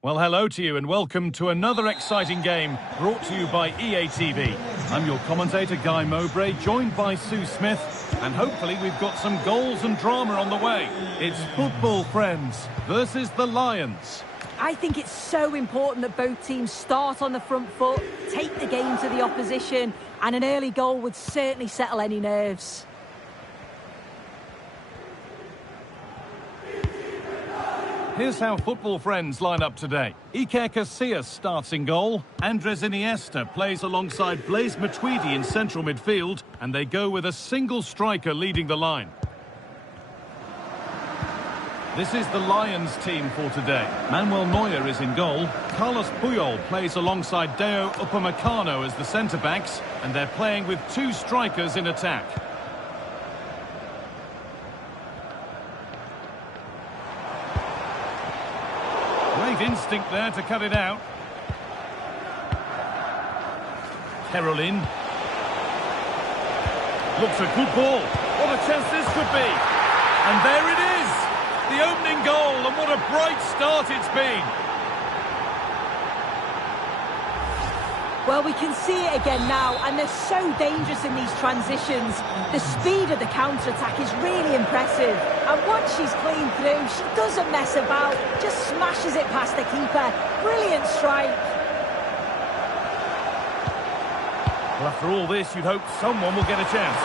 Well, hello to you and welcome to another exciting game brought to you by EA TV. I'm your commentator, Guy Mowbray, joined by Sue Smith, and hopefully we've got some goals and drama on the way. It's football, friends, versus the Lions. I think it's so important that both teams start on the front foot, take the game to the opposition, and an early goal would certainly settle any nerves. Here's how football friends line up today. Iker Casillas starts in goal. Andres Iniesta plays alongside Blaise Matuidi in central midfield, and they go with a single striker leading the line. This is the Lions team for today. Manuel Neuer is in goal. Carlos Puyol plays alongside Deo Upamecano as the centre-backs, and they're playing with two strikers in attack. Great instinct there to cut it out. Caroline. Looks a good ball. What a chance this could be. And there it is. The opening goal, and what a bright start it's been. Well, we can see it again now, and they're so dangerous in these transitions. The speed of the counter-attack is really impressive. And once she's clean through, she doesn't mess about, just smashes it past the keeper. Brilliant strike. Well, after all this, you'd hope someone will get a chance.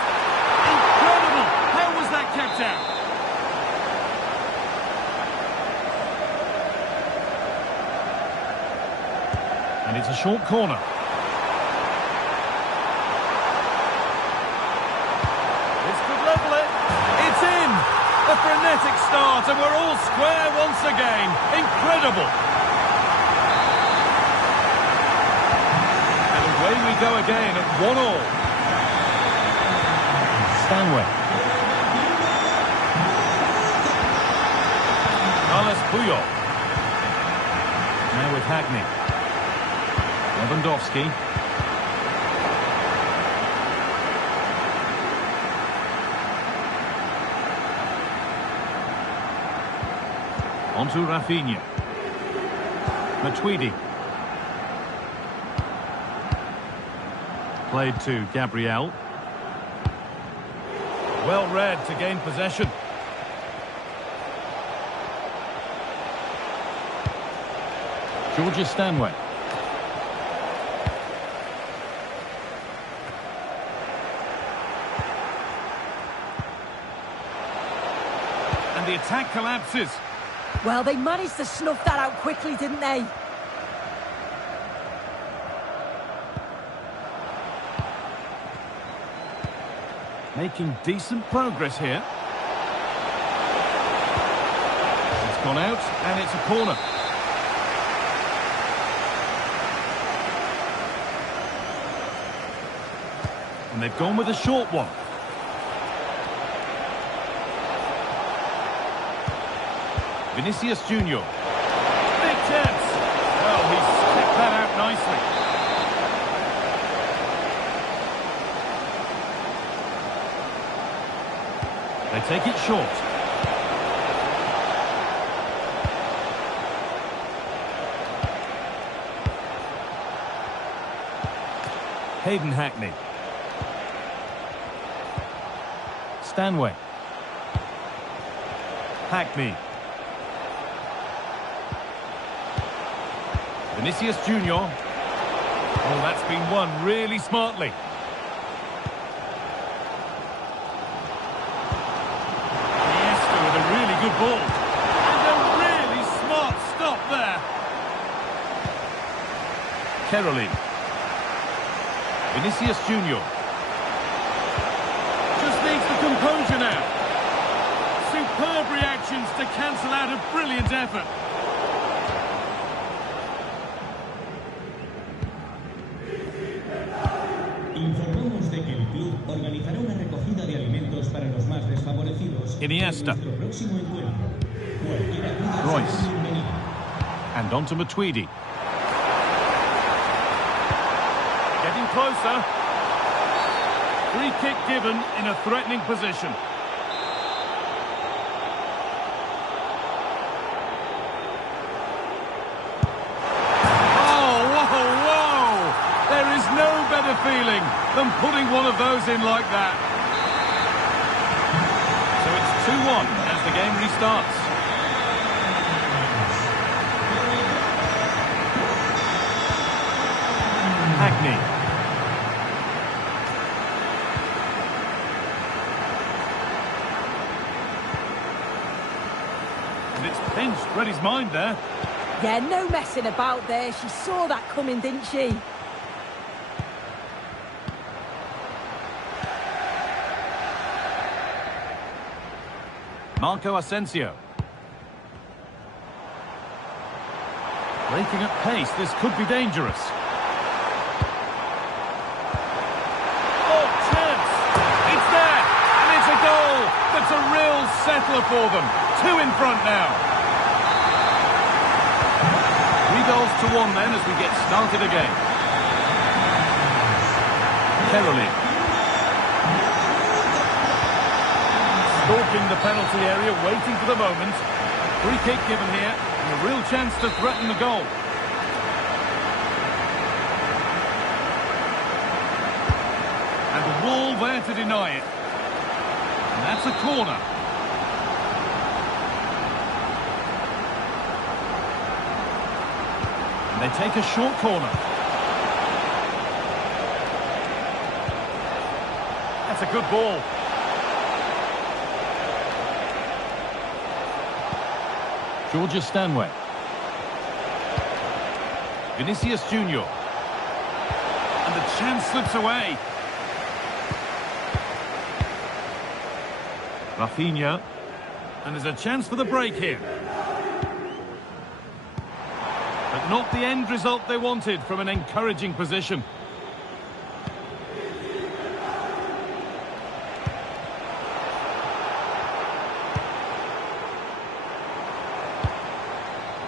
Incredible! How was that kept out? And it's a short corner. It's in! A frenetic start, and we're all square once again. Incredible! And away we go again at 1-1. Stanway. Carlos Puyol. Now with Hackney. Lewandowski. On to Rafinha. Matuidi. Played to Gabriel. Well read to gain possession. Georgia Stanway. And the attack collapses. Well, they managed to snuff that out quickly, didn't they? Making decent progress here. It's gone out, and it's a corner. And they've gone with a short one. Vinicius Junior. Big chance. Well, he's kept that out nicely. They take it short. Hayden Hackney. Stanway. Hackney. Vinicius Junior. Oh, that's been won really smartly. Iniesta with a really good ball. And a really smart stop there. Caroline. Vinicius Junior. Just needs the composure now. Superb reactions to cancel out a brilliant effort. Informamos de que el club organizará una recogida de alimentos para los más desfavorecidos. Iniesta. En nuestro próximo encuentro. Cualquier ayuda Royce. será bienvenida. And on to Matuidi. Getting closer. Free kick given in a threatening position. feeling than putting one of those in like that. So it's 2-1 as the game restarts. Hackney. And it's pinched, read his mind there. Yeah, no messing about there. She saw that coming, didn't she? Marco Asensio. Breaking at pace, this could be dangerous. Oh, chance! It's there! And it's a goal! That's a real settler for them. 2 in front now. 3-1 then as we get started again. Caroline. Stalking the penalty area, waiting for the moment. Free kick given here, and a real chance to threaten the goal. And the wall there to deny it. And that's a corner. And they take a short corner. That's a good ball. Georgia Stanway. Vinicius Junior. And the chance slips away. Rafinha. And there's a chance for the break here. But not the end result they wanted from an encouraging position.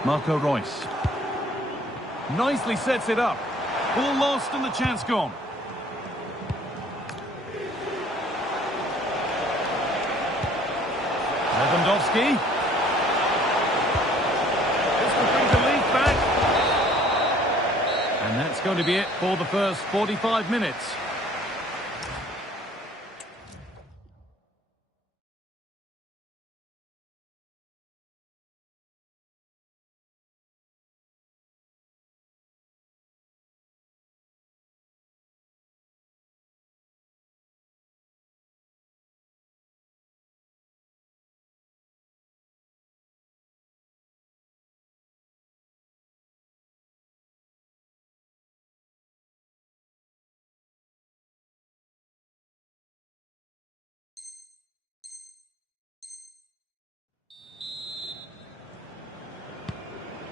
Marco Reus. Nicely sets it up. Ball lost and the chance gone. Lewandowski. This could bring the lead back. And that's going to be it for the first 45 minutes.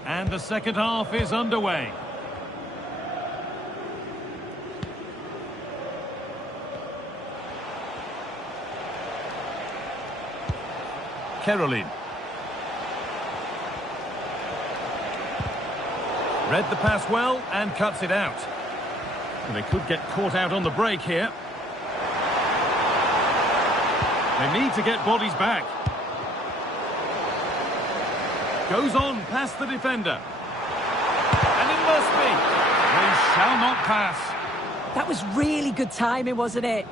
And the second half is underway. Caroline. Read the pass well and cuts it out. And they could get caught out on the break here. They need to get bodies back. Goes on past the defender. And it must be. They shall not pass. That was really good timing, wasn't it?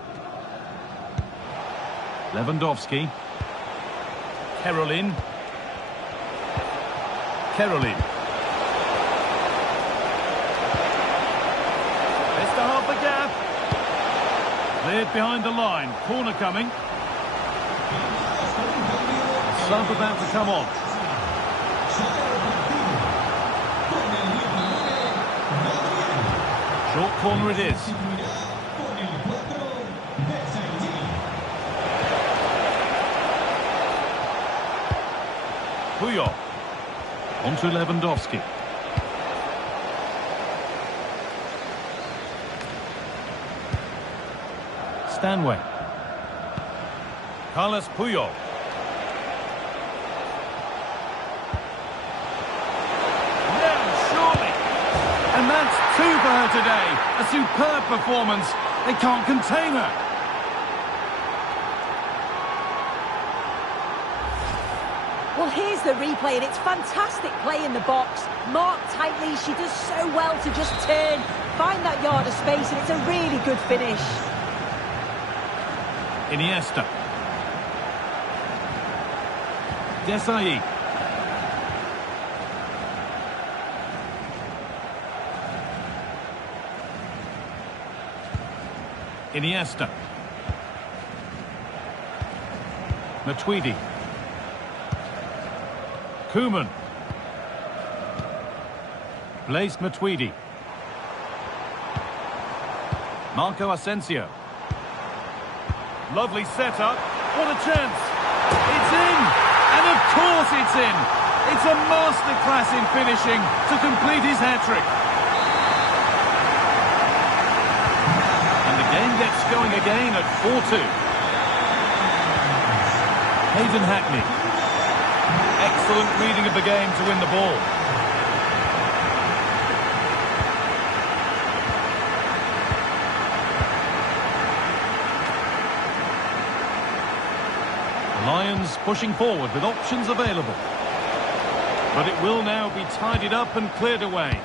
Lewandowski. Caroline. Caroline. It's to half the gap. Cleared behind the line. Corner coming. Sub about to come on. Short corner it is. Puyol. On to Lewandowski. Stanway. Carlos Puyol. And that's 2 for her today. A superb performance. They can't contain her. Well, here's the replay, and it's fantastic play in the box. Marked tightly, she does so well to just turn, find that yard of space, and it's a really good finish. Iniesta. Desai. Iniesta. Matuidi. Koeman. Blaise Matuidi. Marco Asensio. Lovely setup. What a chance. It's in. And of course it's in. It's a masterclass in finishing to complete his hat-trick. And the game gets going again at 4-2. Hayden Hackney. Excellent reading of the game to win the ball. Lions pushing forward with options available. But it will now be tidied up and cleared away.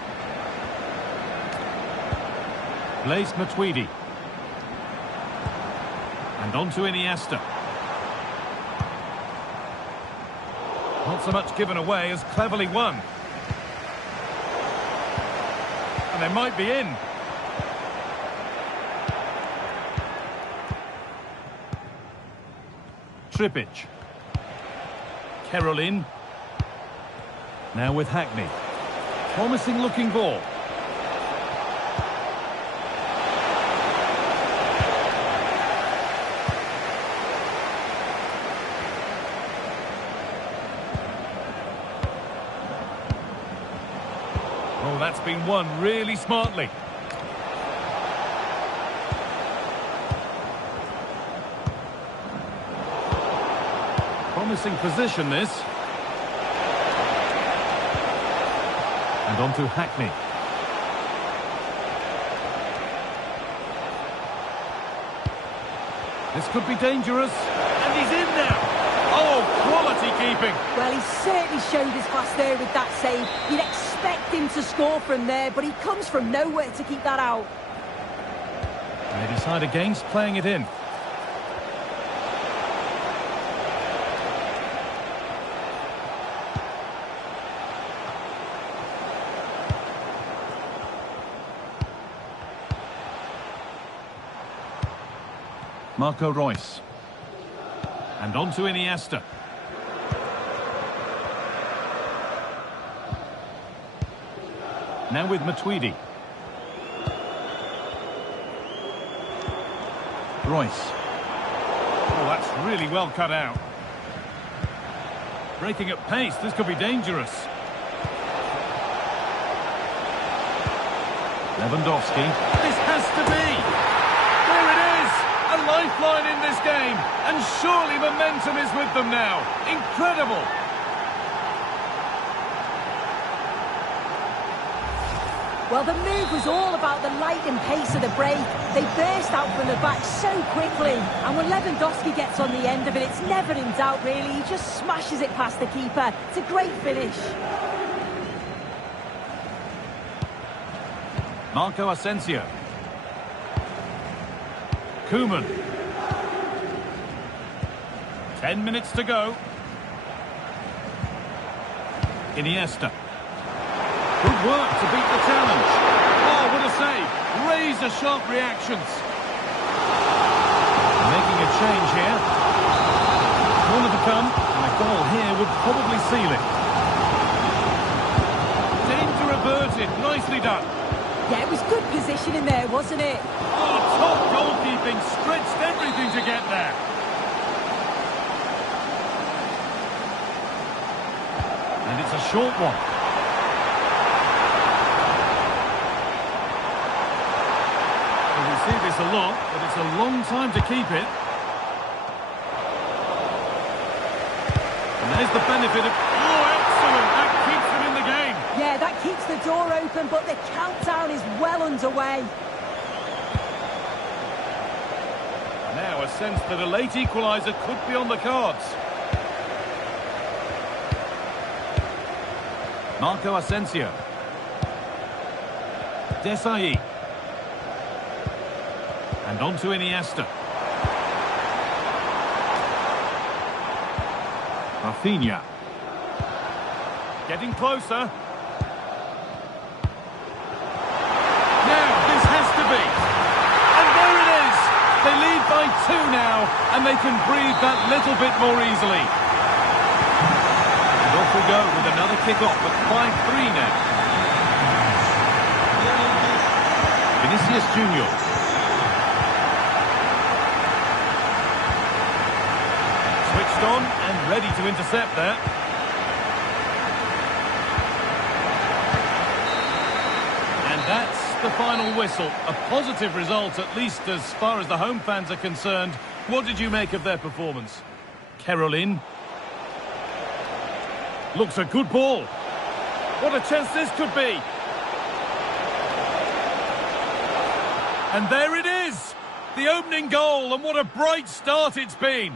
Blaise Matuidi. And on to Iniesta. Not so much given away as cleverly won. And they might be in. Trippic. Caroline. Now with Hackney. Promising looking ball. Oh, that's been won really smartly. Promising position, this. And on to Hackney. This could be dangerous. And he's in now. Oh, quality keeping. Well, he certainly showed his class there with that save. You'd expect him to score from there, but he comes from nowhere to keep that out. They decide against playing it in. Marco Reus. And on to Iniesta. Now with Matuidi. Reus. Oh, that's really well cut out. Breaking at pace, this could be dangerous. Lewandowski. This has to be! There it is! A lifeline in this game, and surely momentum is with them now. Incredible! Well, the move was all about the light and pace of the break. They burst out from the back so quickly, and when Lewandowski gets on the end of it, it's never in doubt, really. He just smashes it past the keeper. It's a great finish. Marco Asensio. Koeman. 10 minutes to go. Iniesta. Good work to beat the challenge. Oh, what a save. Razor-sharp reactions. Making a change here. Corner to come, and a goal here would probably seal it. Danger averted. Nicely done. Yeah, it was good positioning there, wasn't it? Oh, top goalkeeping. Stretched everything to get there. And it's a short one. Well, we see this a lot, but it's a long time to keep it. And there's the benefit of... Oh, excellent! That keeps them in the game. Yeah, that keeps the door open, but the countdown is well underway. Now a sense that a late equaliser could be on the cards. Marco Asensio. Desai. And on to Iniesta. Rafinha. Getting closer. Now, this has to be. And there it is! They lead by 2 now, and they can breathe that little bit more easily. And off we go with another kick-off at 5-3 now. Vinicius Junior. Switched on and ready to intercept there. And that's the final whistle. A positive result, at least as far as the home fans are concerned. What did you make of their performance? Caroline. Looks a good ball. What a chance this could be. And there it is! The opening goal, and what a bright start it's been.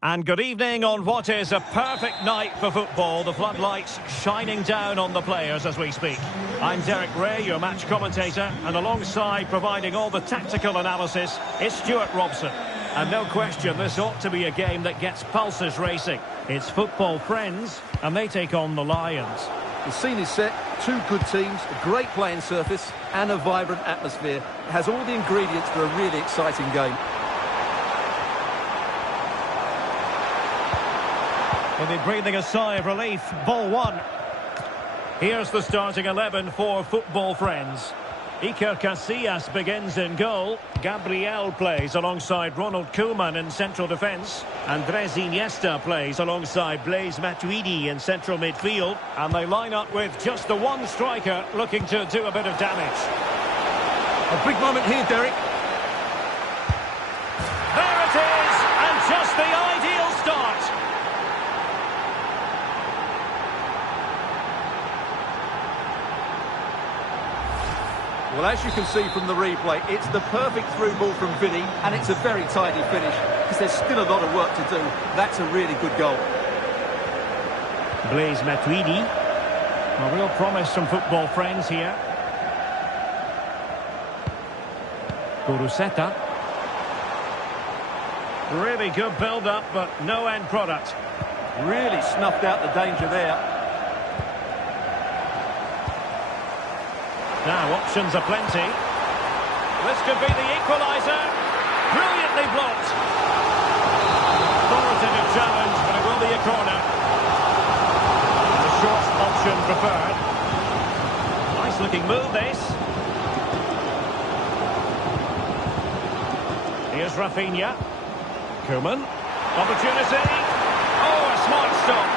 And good evening on what is a perfect night for football. The floodlights shining down on the players as we speak. I'm Derek Ray, your match commentator, and alongside providing all the tactical analysis is Stuart Robson. And no question, this ought to be a game that gets pulses racing. It's football friends, and they take on the Lions. The scene is set, 2 good teams, a great playing surface, and a vibrant atmosphere. It has all the ingredients for a really exciting game. Will be breathing a sigh of relief. Ball 1. Here's the starting 11 for football friends. Iker Casillas begins in goal. Gabriel plays alongside Ronald Koeman in central defence. Andres Iniesta plays alongside Blaise Matuidi in central midfield. And they line up with just the one striker looking to do a bit of damage. A big moment here, Derek. There it is! And just the ideal start. Well, as you can see from the replay, it's the perfect through ball from Vinny, and it's a very tidy finish, because there's still a lot of work to do. That's a really good goal. Blaise Matuidi. A real promise from football friends here. Kuruseta. Really good build-up, but no end product. Really snuffed out the danger there. Now, options are plenty. This could be the equaliser. Brilliantly blocked. Authoritative challenge, but it will be a corner. The short option preferred. Nice looking move, this. Here's Rafinha. Koeman. Opportunity. Oh, a smart stop.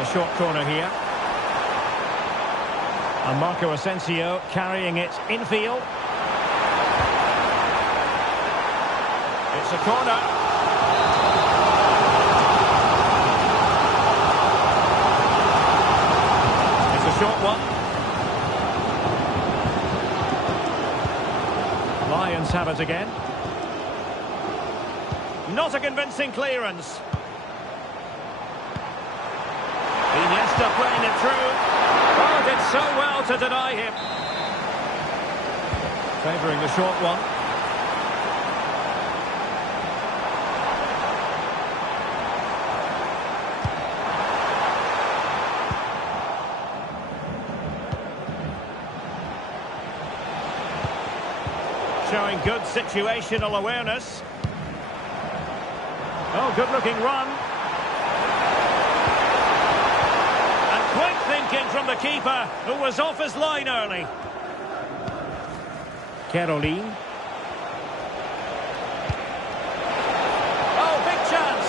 A short corner here. And Marco Asensio carrying it infield. It's a corner. It's a short one. Lions have it again. Not a convincing clearance. Iniesta playing it through. Oh, did so well to deny him. Favouring the short one. Showing good situational awareness. Oh, good-looking run. Quick thinking from the keeper, who was off his line early. Caroline. Oh, big chance.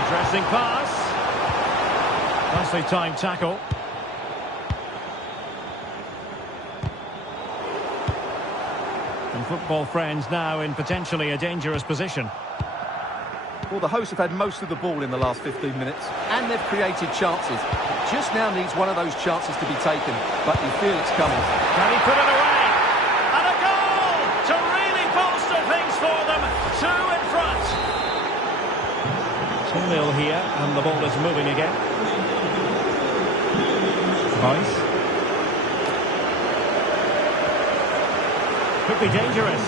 Interesting pass. Nicely timed tackle. And football friends now in potentially a dangerous position. Well, the hosts have had most of the ball in the last 15 minutes, and they've created chances. Just now needs one of those chances to be taken, but you feel it's coming. Can he put it away? And a goal to really bolster things for them. 2 in front. 2-0 here, and the ball is moving again. Nice. Could be dangerous.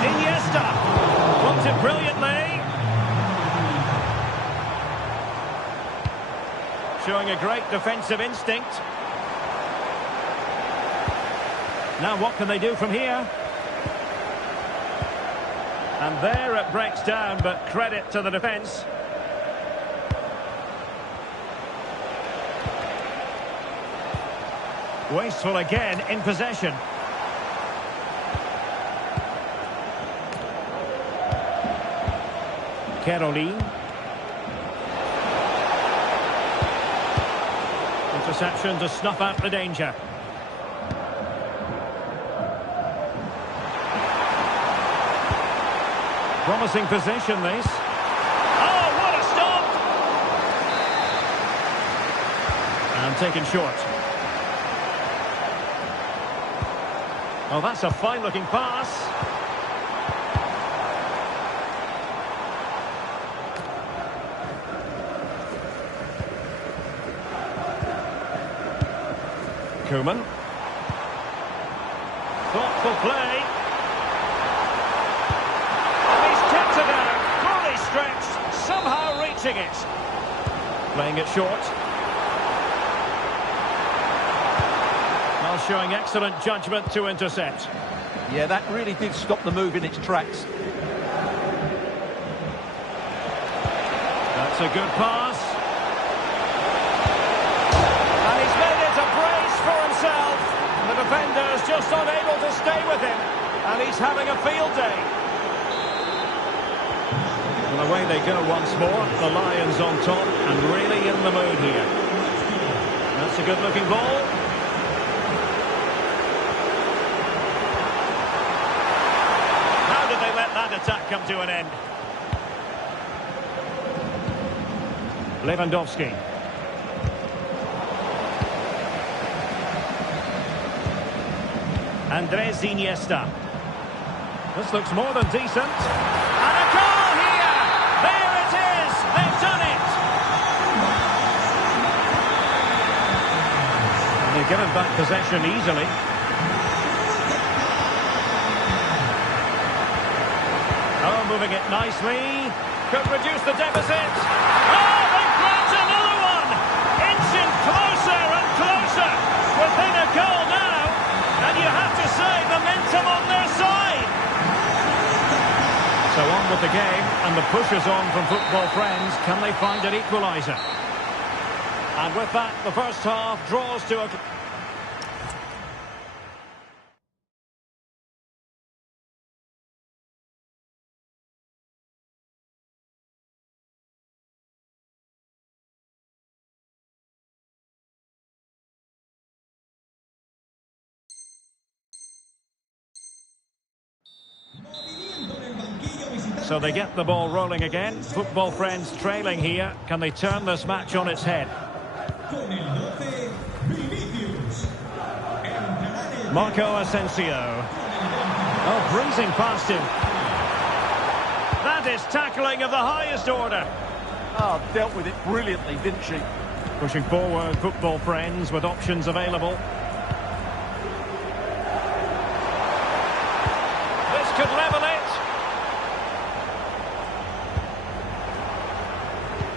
Iniesta blocked it brilliantly. Showing a great defensive instinct. Now what can they do from here? And there it breaks down, but credit to the defence. Wasteful again in possession. Caroline. Interception to snuff out the danger. Promising possession, this. Oh, what a stop! And taken short. Oh, that's a fine-looking pass. Koeman. Thoughtful play. And he's kept it out. Fully stretched, somehow reaching it. Playing it short. Well, showing excellent judgment to intercept. Yeah, that really did stop the move in its tracks. That's a good pass. And he's made it a brace for himself. The defender's just unable to stay with him. And he's having a field day. And away they go once more. The Lions on top and really in the mood here. That's a good-looking ball. How did they let that attack come to an end? Lewandowski. Andres Iniesta. This looks more than decent. And a goal here! There it is! They've done it! And they've given back possession easily. moving it nicely. Could reduce the deficit. Oh, they've grabbed another one! Inching closer and closer. Within a goal now. And you have to say, momentum on their side. So on with the game, and the push is on from football friends. Can they find an equaliser? And with that, the first half draws to a... So they get the ball rolling again. Football friends trailing here. Can they turn this match on its head? Marco Asensio. Oh, breezing past him. That is tackling of the highest order. Oh, dealt with it brilliantly, didn't she? Pushing forward, football friends, with options available. This could level it.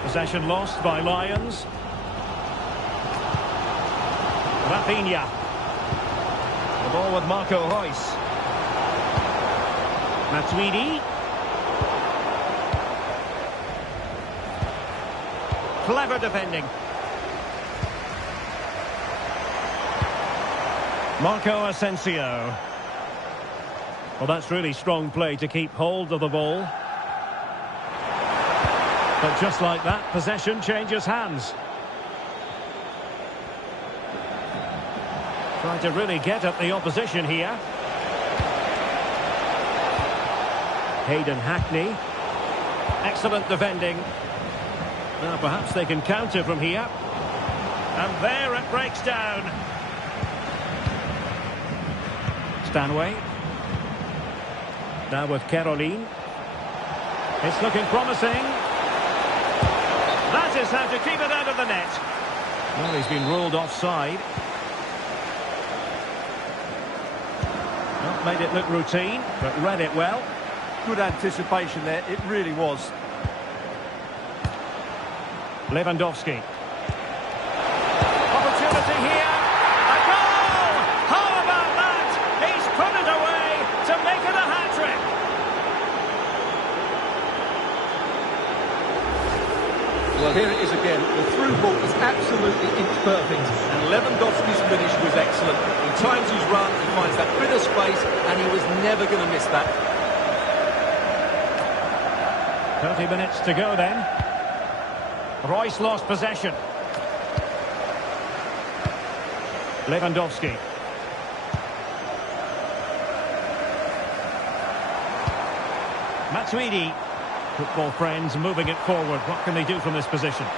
Possession lost by Lions. Rafinha. The ball with Marco Reus. Matuidi. Clever defending. Marco Asensio. Well, that's really strong play to keep hold of the ball. But just like that, possession changes hands. Trying to really get at the opposition here. Hayden Hackney. Excellent defending. Now perhaps they can counter from here. And there it breaks down. Stanway. Now with Caroline. It's looking promising. That is how to keep it out of the net. Well, he's been ruled offside. Not made it look routine, but read it well. Good anticipation there, it really was. Lewandowski. Opportunity here. A goal! How about that? He's put it away to make it a hat-trick. Well, here it is again. The through ball was absolutely inch perfect, and Lewandowski's finish was excellent. He times his run, he finds that bit of space, and he was never going to miss that. 30 minutes to go then. Reus lost possession. Lewandowski. Matuidi. Football friends moving it forward. What can they do from this position? And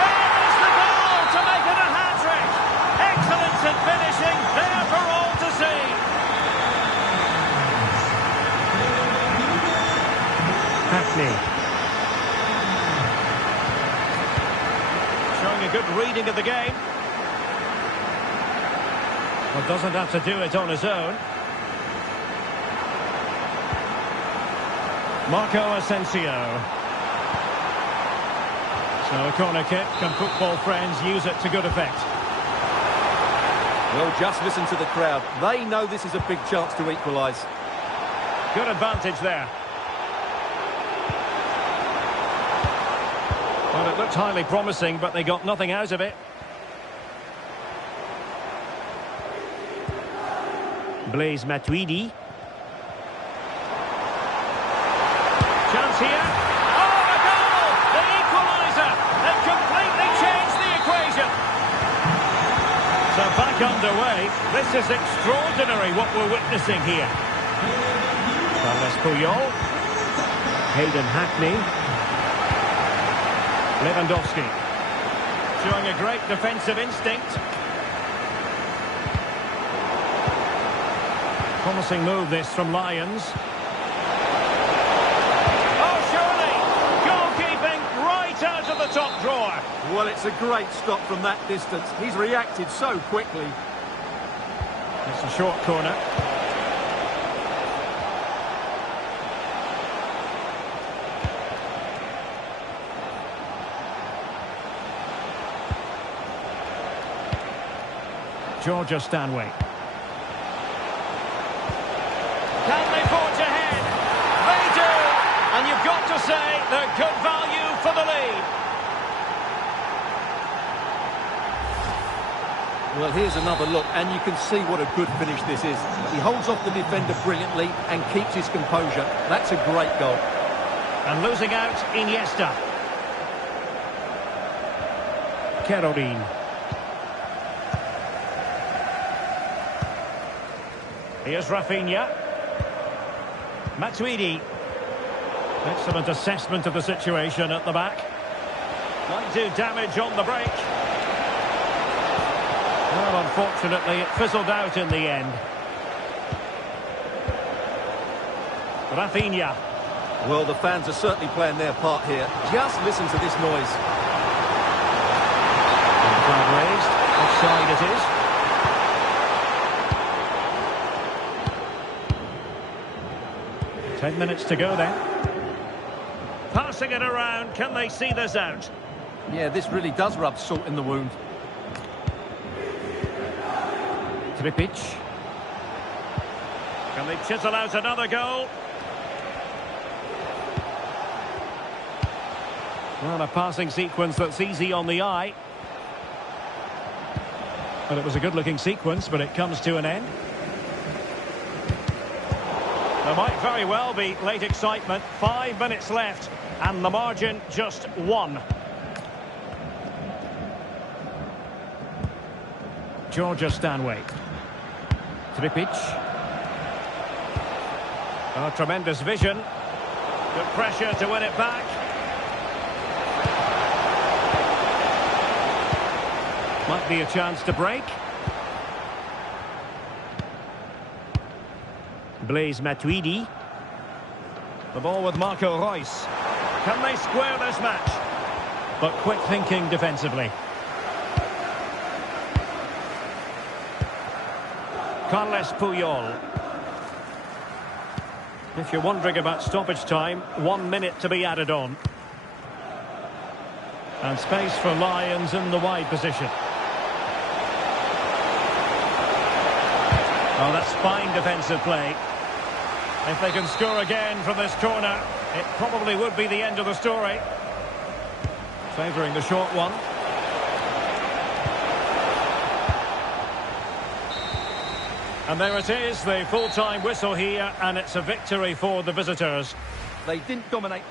there is the goal to make it a hat-trick. Excellence in finishing, there for all to see. Hackney. Showing a good reading of the game. Well, doesn't have to do it on his own. Marco Asensio. So a corner kick, can football friends use it to good effect? Well, just listen to the crowd. They know this is a big chance to equalise. Good advantage there. Well, it looked highly promising, but they got nothing out of it. Blaise Matuidi. Chance here. Oh, the goal! The equaliser! It completely changed the equation. So back underway. This is extraordinary what we're witnessing here. Carles Puyol. Hayden Hackney. Lewandowski. Showing a great defensive instinct. Promising move this from Lions. Out of the top drawer. Well, it's a great stop from that distance. He's reacted so quickly. It's a short corner. Georgia Stanway. Can they forge ahead? They do! And you've got to say they're good value for the lead. Well, here's another look, and you can see what a good finish this is. He holds off the defender brilliantly and keeps his composure. That's a great goal. And losing out, Iniesta. Kerajinan. Here's Rafinha. Matuidi. Excellent assessment of the situation at the back. Might do damage on the break. Well, unfortunately, it fizzled out in the end. Rafinha. Well, the fans are certainly playing their part here. Just listen to this noise. Flag raised. Offside it is. Ten minutes to go then. Passing it around. Can they see this out? Yeah, this really does rub salt in the wound. Tripic. Can they chisel out another goal? Well, a passing sequence that's easy on the eye. Well, it was a good-looking sequence, but it comes to an end. There might very well be late excitement. 5 minutes left, and the margin just 1. Georgia Stanway. Tripic. Oh, tremendous vision. Good pressure to win it back. Might be a chance to break. Blaise Matuidi. The ball with Marco Reus. Can they square this match? But quick thinking defensively. Carles Puyol. If you're wondering about stoppage time, 1 minute to be added on. And space for Lions in the wide position. Oh, that's fine defensive play. If they can score again from this corner, it probably would be the end of the story. Favouring the short one. And there it is, the full-time whistle here, and it's a victory for the visitors. They didn't dominate.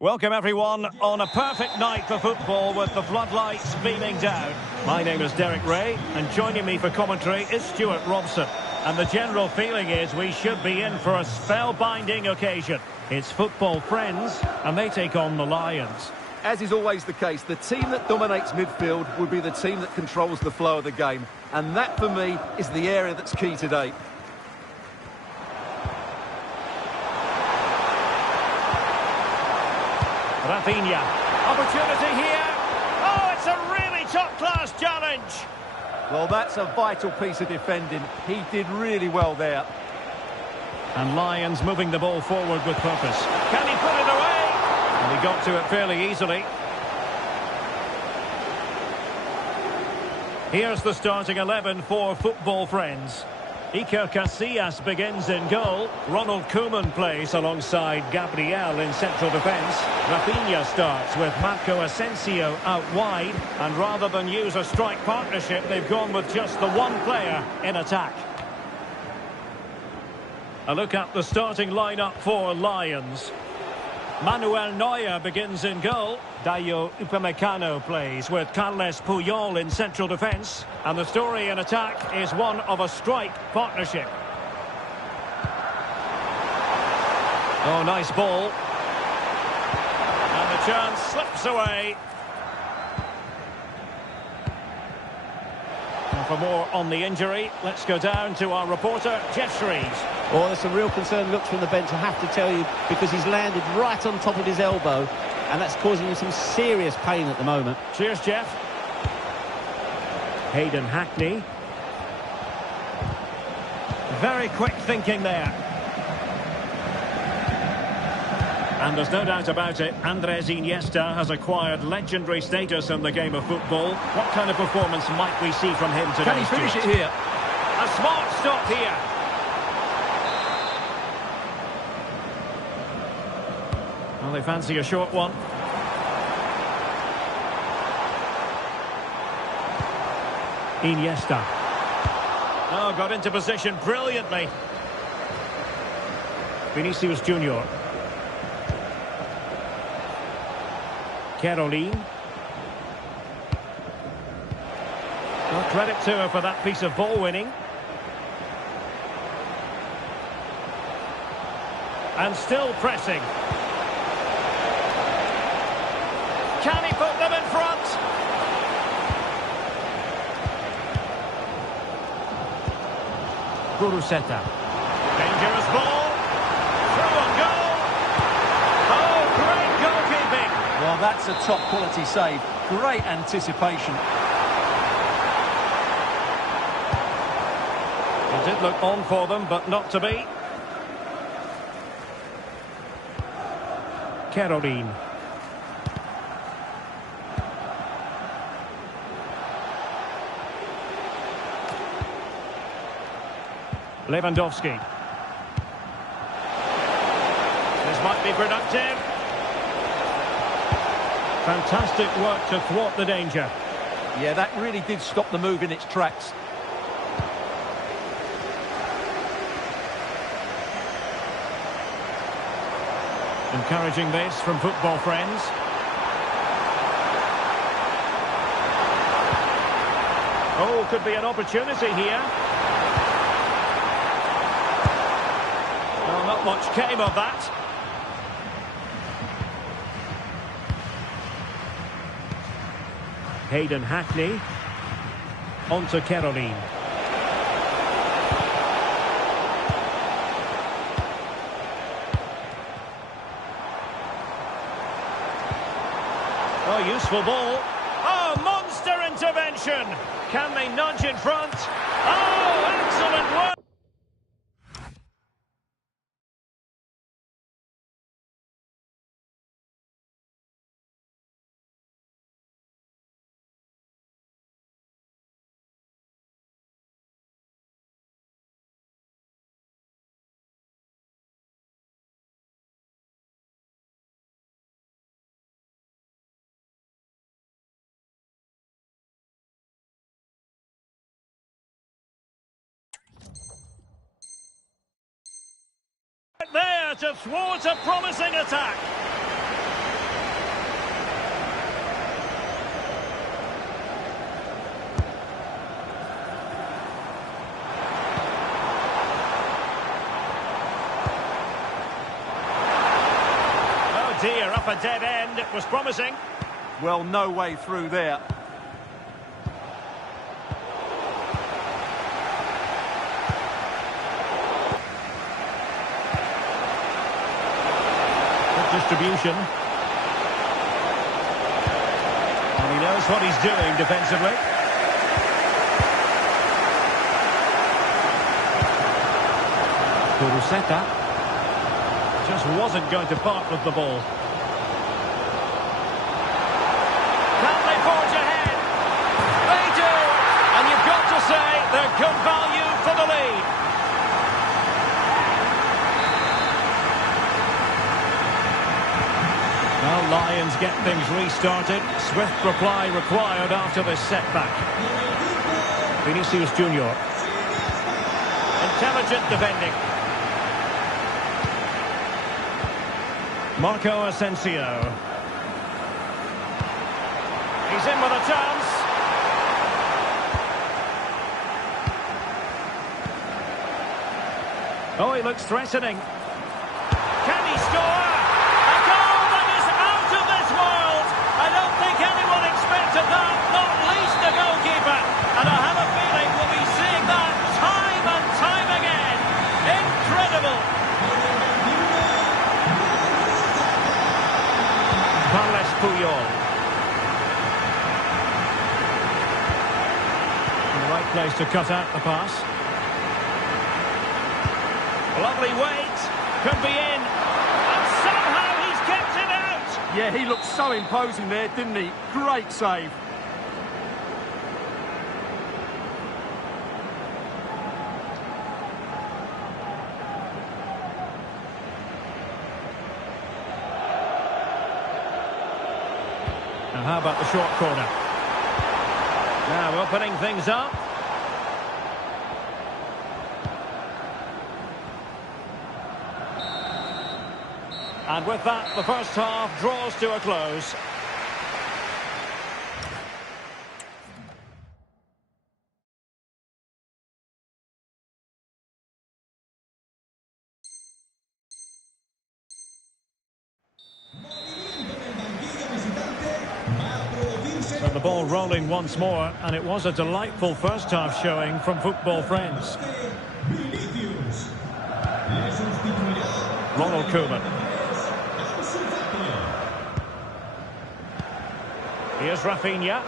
Welcome everyone on a perfect night for football with the floodlights beaming down. My name is Derek Ray and joining me for commentary is Stuart Robson. And the general feeling is we should be in for a spellbinding occasion. It's football friends and they take on the Lions. as is always the case, the team that dominates midfield would be the team that controls the flow of the game. And that, for me, is the area that's key today. Rafinha. Opportunity here. Oh, it's a really top-class challenge. Well, that's a vital piece of defending. He did really well there. And Lions moving the ball forward with purpose. Can he put it away? And he got to it fairly easily. Here's the starting 11 for Football Friends. Iker Casillas begins in goal. Ronald Koeman plays alongside Gabriel in central defence. Rafinha starts with Marco Asensio out wide. And rather than use a strike partnership, they've gone with just the one player in attack. A look at the starting lineup for Lions. Manuel Neuer begins in goal. Dayo Upamecano plays with Carles Puyol in central defence. And the story in attack is one of a strike partnership. Oh, nice ball. And the chance slips away. And for more on the injury, let's go down to our reporter, Jeff Shreves. Oh, there's some real concerned looks from the bench, I have to tell you, because he's landed right on top of his elbow, and that's causing him some serious pain at the moment. Cheers, Jeff. Hayden Hackney. Very quick thinking there. And there's no doubt about it, Andres Iniesta has acquired legendary status in the game of football. What kind of performance might we see from him today? Can he finish it here? A smart stop here. Well, they fancy a short one. Iniesta. Oh, got into position brilliantly. Vinicius Junior. Caroline. Well, credit to her for that piece of ball winning. And still pressing. Can he put them in front? Guruseta. Dangerous ball. Through on goal. Oh, great goalkeeping. Well, that's a top quality save. Great anticipation. It did look on for them, but not to be. Caroline. Lewandowski. This might be productive. Fantastic work to thwart the danger. Yeah, that really did stop the move in its tracks. Encouraging this from Football Friends. Oh, could be an opportunity here. Well, not much came of that. Hayden Hackney. On to Caroline. Oh, useful ball. Oh, monster intervention. Can they nudge in front? Oh, excellent work. There to thwart a promising attack. Oh dear, up a dead end. It was promising. Well, no way through there. Good distribution. And he knows what he's doing defensively. Kuruseta just wasn't going to part with the ball. Can they forge ahead? They do! And you've got to say they're good value for the lead. Well, Lions get things restarted. Swift reply required after this setback. Vinicius Junior. Intelligent defending. Marco Asensio. He's in with a chance. Oh, he looks threatening. Can he score? A goal that is out of this world. I don't think anyone expected that, not least the goalkeeper. And I have a feeling we'll be seeing that time and time again. Incredible. Carles Puyol. In the right place to cut out the pass. Lovely weight. Could be in. And somehow he's kept it out. Yeah, he looked so imposing there, didn't he? Great save. Now how about the short corner? Now opening things up. And with that, the first half draws to a close. So the ball rolling once more, and it was a delightful first half showing from football friends. Ronald Koeman. Here's Rafinha.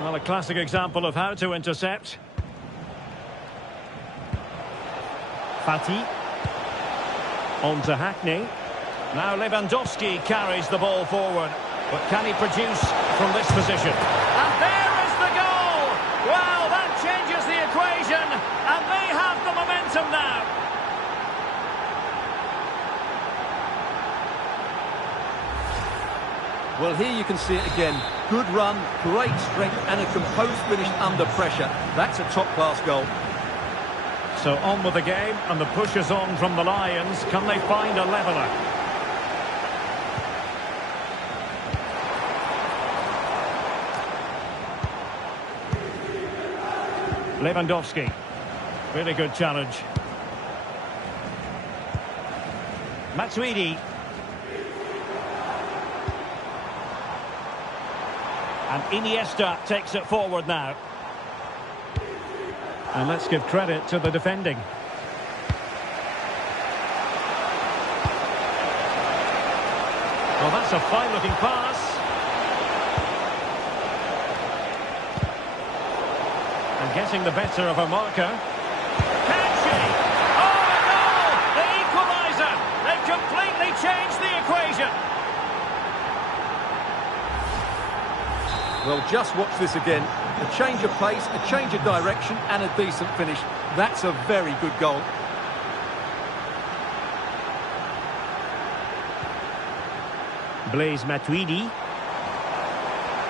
Well, a classic example of how to intercept. Fati. On to Hackney. Now Lewandowski carries the ball forward. But can he produce from this position? And there is the goal! Well, that changes the equation. And they have the momentum now. Well, here you can see it again. Good run, great strength, and a composed finish under pressure. That's a top-class goal. So on with the game, and the push is on from the Lions. Can they find a leveller? Lewandowski. Really good challenge. Matuidi. And Iniesta takes it forward now. And let's give credit to the defending. Well, that's a fine-looking pass. And getting the better of a marker. Can she? Oh, a goal! The equaliser! They've completely changed the equation. Well, just watch this again. A change of pace, a change of direction, and a decent finish. That's a very good goal. Blaise Matuidi.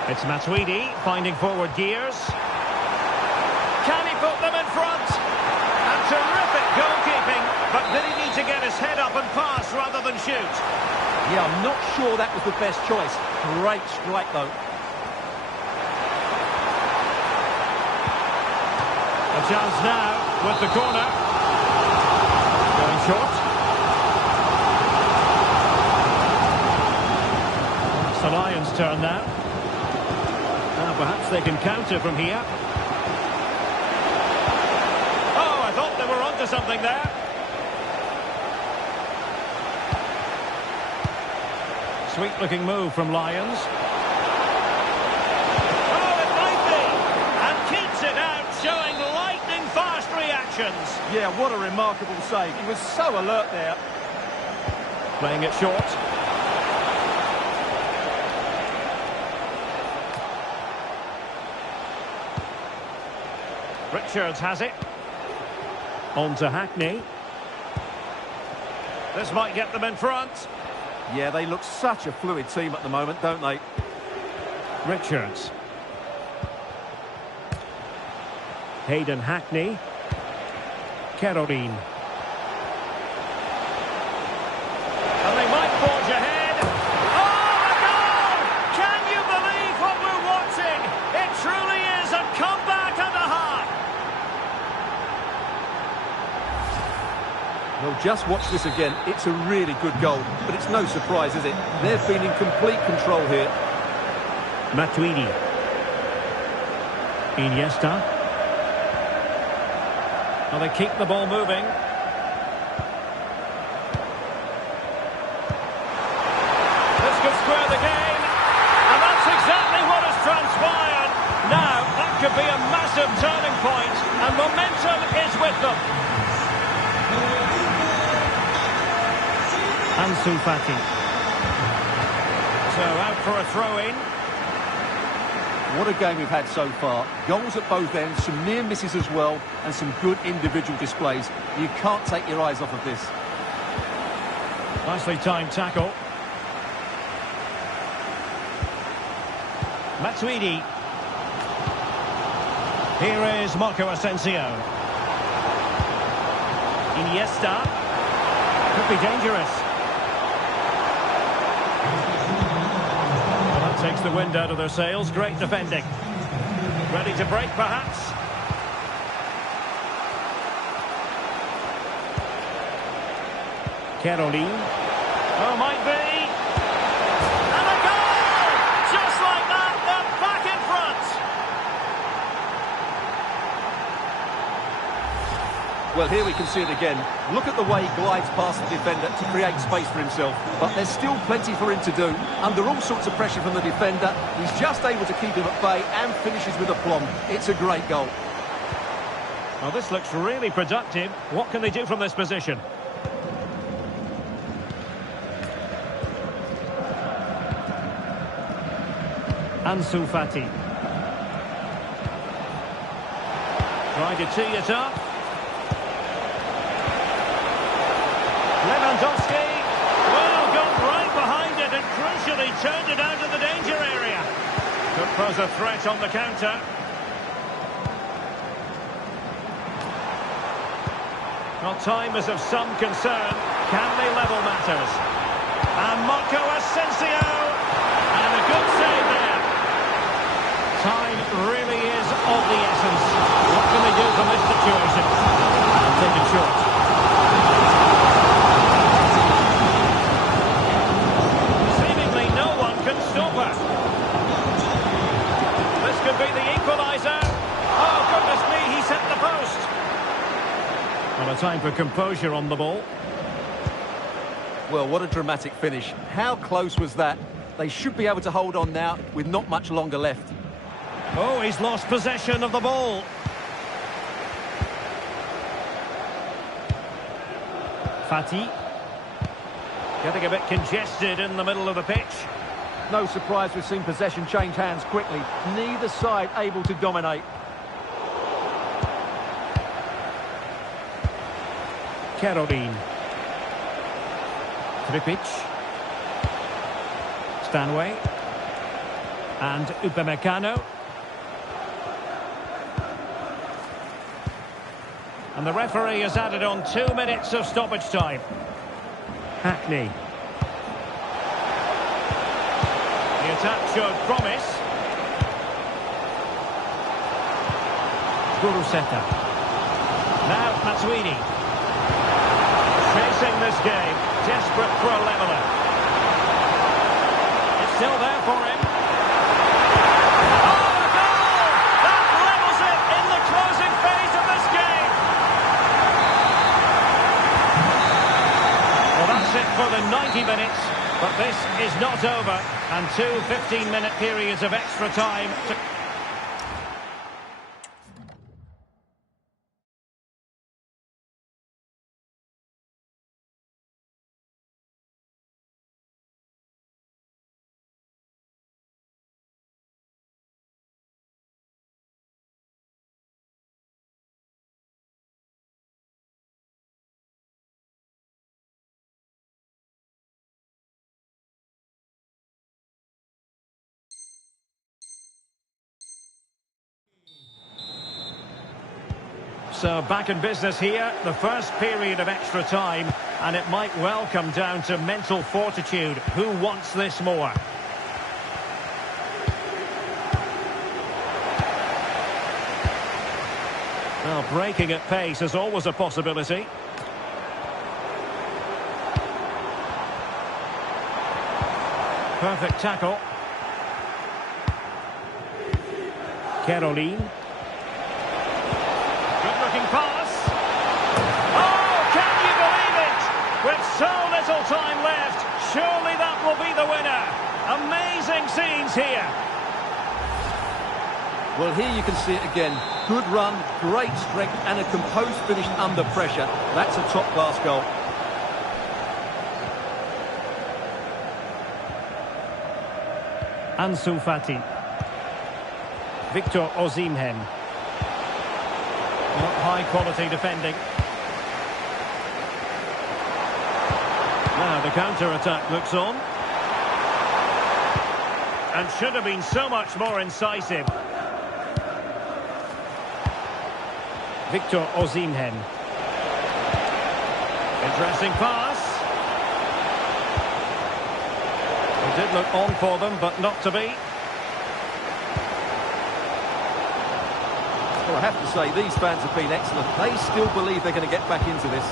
It's Matuidi finding forward gears. Can he put them in front? And terrific goalkeeping, but did he need to get his head up and pass rather than shoot? Yeah, I'm not sure that was the best choice. Great strike, though. A chance now with the corner. Going short. turn now. Perhaps they can counter from here. Oh, I thought they were onto something there. Sweet-looking move from Lions. Oh, it might be! And keeps it out, showing lightning-fast reactions. Yeah, what a remarkable save. He was so alert there. Playing it short. Richards has it. On to Hackney. This might get them in front. Yeah, they look such a fluid team at the moment, don't they? Richards. Hayden Hackney. Kerajinan. And they might forge ahead. Oh, a goal! Can you believe what we're watching? It truly is a comeback and a half. Well, just watch this again. It's a really good goal, but it's no surprise, is it? They've been in complete control here. Matuidi. Iniesta. Well, they keep the ball moving. This could square the game. And that's exactly what has transpired. Now, that could be a massive turning point, and momentum is with them. Ansu Fati. So out for a throw-in. What a game we've had so far. Goals at both ends, some near misses as well, and some good individual displays. You can't take your eyes off of this. Nicely timed tackle. Matuidi. Here is Marco Asensio. Iniesta. Could be dangerous. Well, that takes the wind out of their sails. Great defending. Ready to break, perhaps. Kerajinan. Oh, might be. And a goal! Just like that, they're back in front. Well, here we can see it again. Look at the way he glides past the defender to create space for himself. But there's still plenty for him to do. Under all sorts of pressure from the defender, he's just able to keep him at bay and finishes with aplomb. It's a great goal. Well, this looks really productive. What can they do from this position? Ansu Fati. Trying to tee it up. Lewandowski. Well, got right behind it and crucially turned it out of the danger area. Could pose a threat on the counter. Well, time is of some concern. Can they level matters? And Marco Asensio. And a good save there. Time really is of the essence. What can they do from this situation? Taken short. Seemingly no one can stop her. This could be the equaliser. Oh, goodness me, he set the post. Well, a time for composure on the ball. Well, what a dramatic finish. How close was that? They should be able to hold on now with not much longer left. Oh, he's lost possession of the ball. Fati. Getting a bit congested in the middle of the pitch. No surprise we've seen possession change hands quickly. Neither side able to dominate. Kerajinan. Tripic. Stanway. And Upamecano. And the referee has added on 2 minutes of stoppage time. Hackney. The attack showed promise. Guruseta. Now Matuidi. Chasing this game. Desperate for a leveller. It's still there for him. That's it for the 90 minutes. But this is not over. And two 15-minute periods of extra time to... So back in business here, the first period of extra time, and it might well come down to mental fortitude. Who wants this more? Well, breaking at pace is always a possibility. Perfect tackle. Caroline. Good-looking pass. Oh, can you believe it? With so little time left, surely that will be the winner. Amazing scenes here. Well, here you can see it again. Good run, great strength, and a composed finish under pressure. That's a top-class goal. Ansu Fati. Victor Osimhen. Not high-quality defending. Now the counter-attack looks on. And should have been so much more incisive. Victor Osimhen. Interesting pass. It did look on for them, but not to be. Well, I have to say, these fans have been excellent. They still believe they're going to get back into this.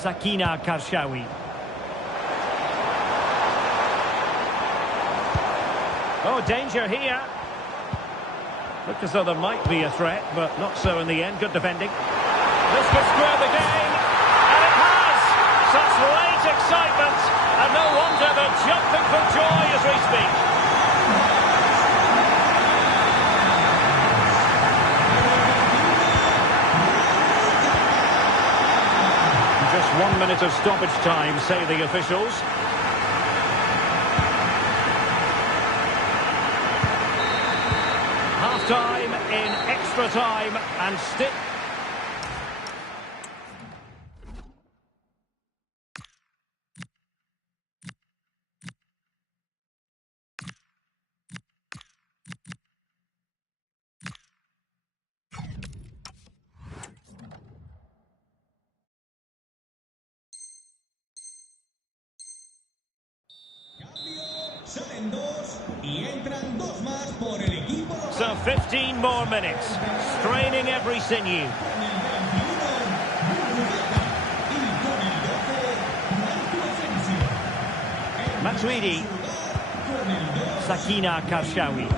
Sakina Karshawi. Oh, danger here. Looked as though there might be a threat, but not so in the end. Good defending. This could square the game. And it has! Such late excitement. And no wonder they're jumping for joy as we speak. Just 1 minute of stoppage time, say the officials. Half-time in extra time and still... Salen dos y entran dos más por el equipo local. So 15 more minutes, straining every sinew. Con el 21, y con el 12, Matuidi. Sakina Karshawi.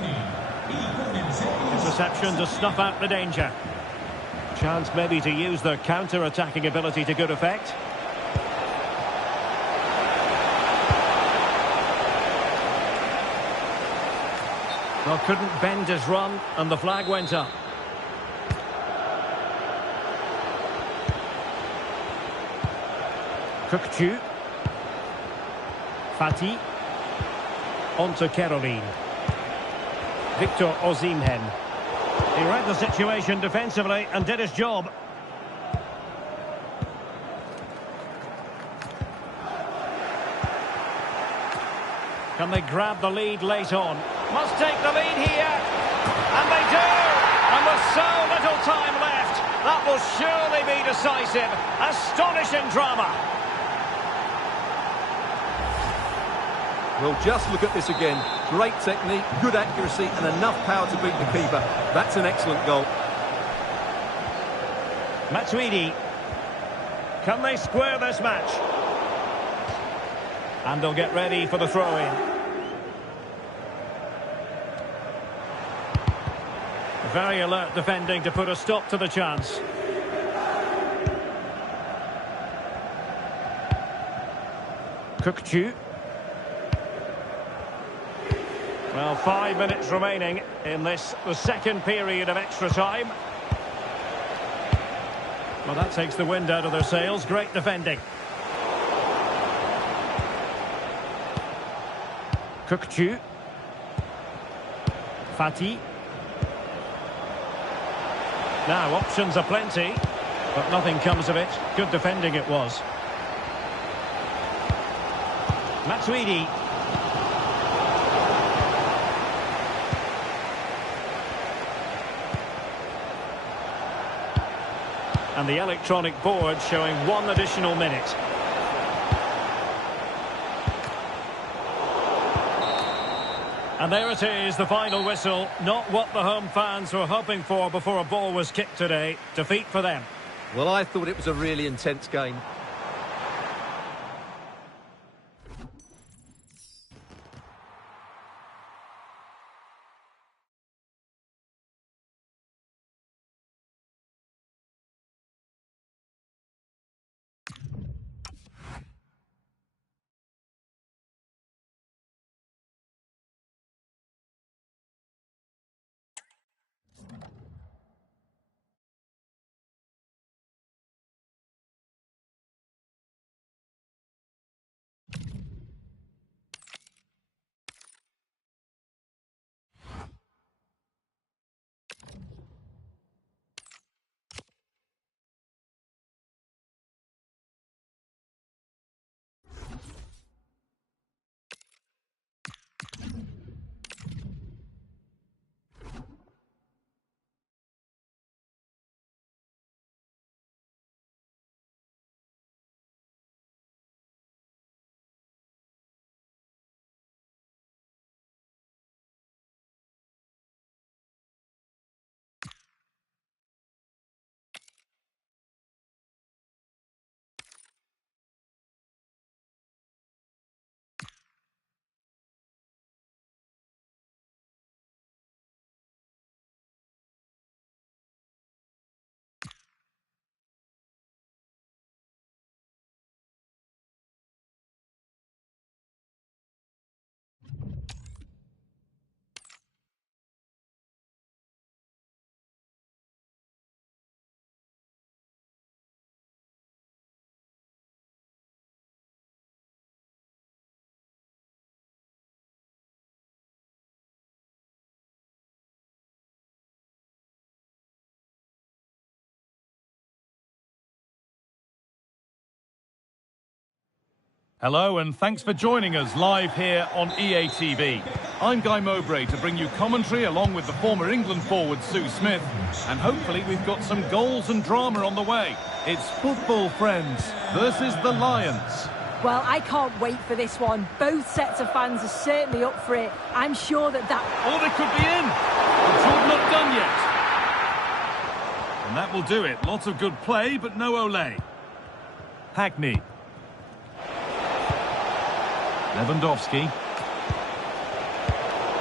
Interception to snuff out the danger. Chance maybe to use their counter-attacking ability to good effect. Well, couldn't bend his run, and the flag went up. Kukcu. Fati. On to Caroline. Victor Osimhen. He read the situation defensively and did his job. Can they grab the lead late on? Must take the lead here. And they do. And with so little time left, that will surely be decisive. Astonishing drama. Well, just look at this again. Great technique, good accuracy, and enough power to beat the keeper. That's an excellent goal. Matuidi. Can they square this match? And they'll get ready for the throw-in. Very alert defending to put a stop to the chance. Cookchu. Well, 5 minutes remaining in this, the second period of extra time. Well, that takes the wind out of their sails. Great defending. Cookchu. Fati. Now, options are plenty, but nothing comes of it. Good defending it was. Matuidi. And the electronic board showing 1 additional minute. And there it is, the final whistle. Not what the home fans were hoping for before a ball was kicked today. Defeat for them. Well, I thought it was a really intense game. Hello and thanks for joining us live here on EA TV. I'm Guy Mowbray to bring you commentary along with the former England forward Sue Smith, and hopefully we've got some goals and drama on the way. It's Football Friends versus the Lions. Well, I can't wait for this one. Both sets of fans are certainly up for it. I'm sure that... Oh, they could be in! The job not done yet. And that will do it. Lots of good play, but no Ole. Hackney. Lewandowski.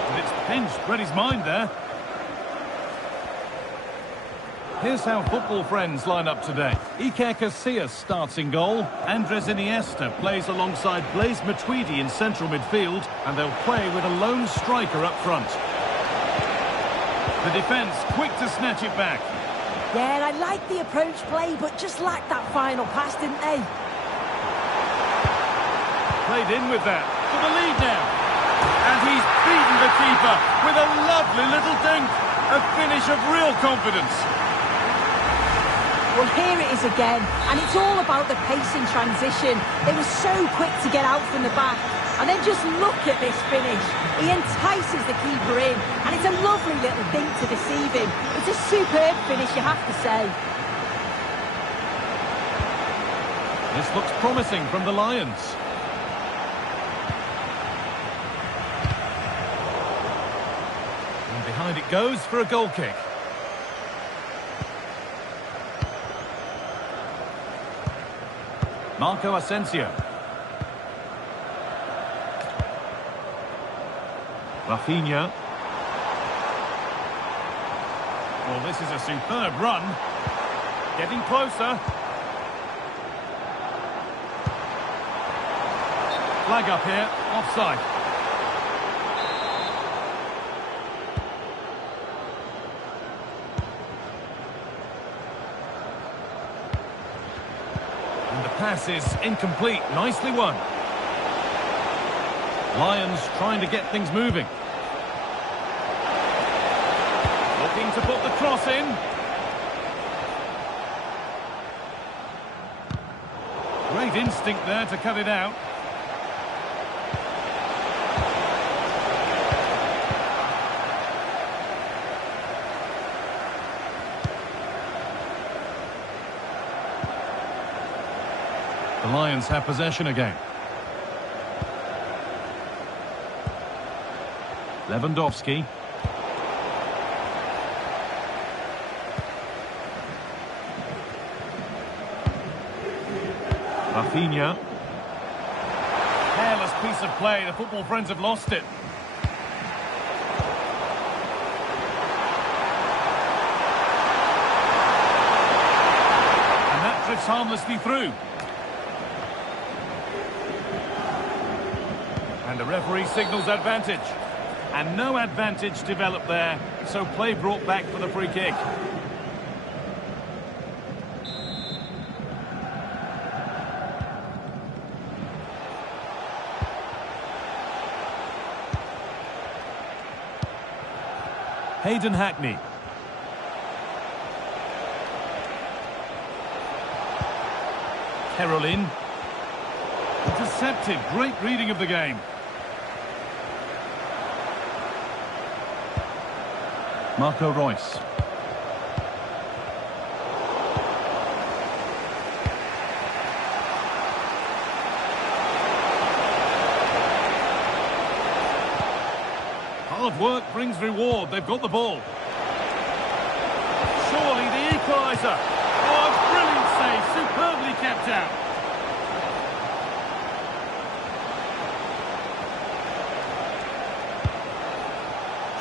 And it's pinched, read his mind there. Here's how Football Friends line up today. Iker Casillas starts in goal. Andres Iniesta plays alongside Blaise Matuidi in central midfield, and they'll play with a lone striker up front. The defence quick to snatch it back. Yeah, I like the approach play, but just lacked that final pass, didn't they? Played in with that, for the lead now. And he's beaten the keeper with a lovely little dink. A finish of real confidence. Well, here it is again, and it's all about the pace in transition. They were so quick to get out from the back. And then just look at this finish. He entices the keeper in, and it's a lovely little dink to deceive him. It's a superb finish, you have to say. This looks promising from the Lions. Behind it goes for a goal kick. Marco Asensio. Rafinha. Well, this is a superb run. Getting closer. Flag up here, offside. And the pass is incomplete, nicely won. Lions trying to get things moving. Looking to put the cross in. Great instinct there to cut it out. The Lions have possession again. Lewandowski. Rafinha. Careless piece of play. The football friends have lost it. And that drifts harmlessly through. And the referee signals advantage. And no advantage developed there, so play brought back for the free kick. Hayden Hackney. Caroline. Intercepted, great reading of the game. Marco Reus. Hard work brings reward. They've got the ball. Surely the equaliser. Oh, a brilliant save. Superbly kept out.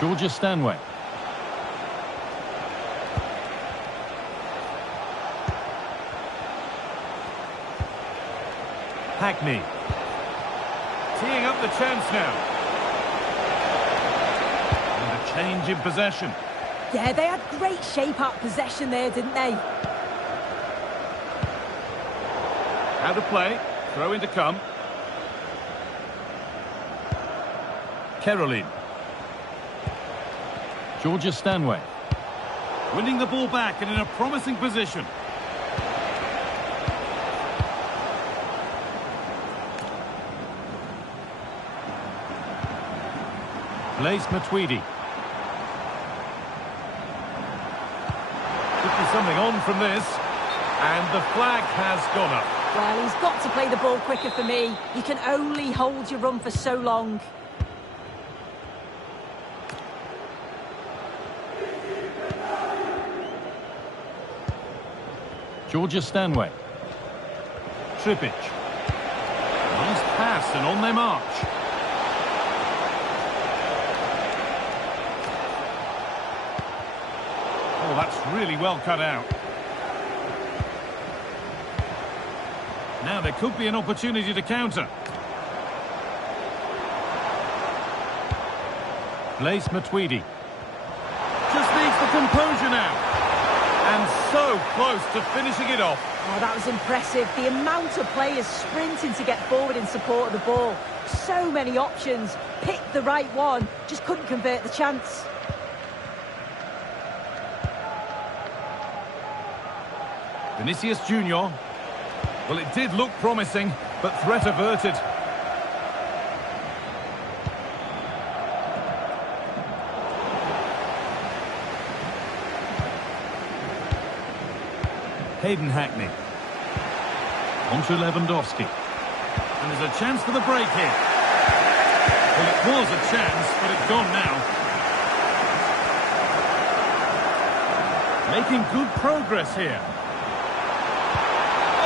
Georgia Stanway. Hackney. Teeing up the chance now. And a change in possession. Yeah, they had great shape-up possession there, didn't they? Out of play. Throw in to come. Caroline. Georgia Stanway. Winning the ball back and in a promising position. Blaise Matuidi. Could be something on from this. And the flag has gone up. Well, he's got to play the ball quicker for me. You can only hold your run for so long. Georgia Stanway. Trippic. Nice pass and on their march. Oh, that's really well cut out. Now there could be an opportunity to counter. Blaise Matuidi. Just needs the composure now. And so close to finishing it off. Oh, that was impressive. The amount of players sprinting to get forward in support of the ball. So many options. Picked the right one. Just couldn't convert the chance. Vinicius Junior. Well, it did look promising, but threat averted. Hayden Hackney. On to Lewandowski. And there's a chance for the break here. Well, it was a chance, but it's gone now. Making good progress here.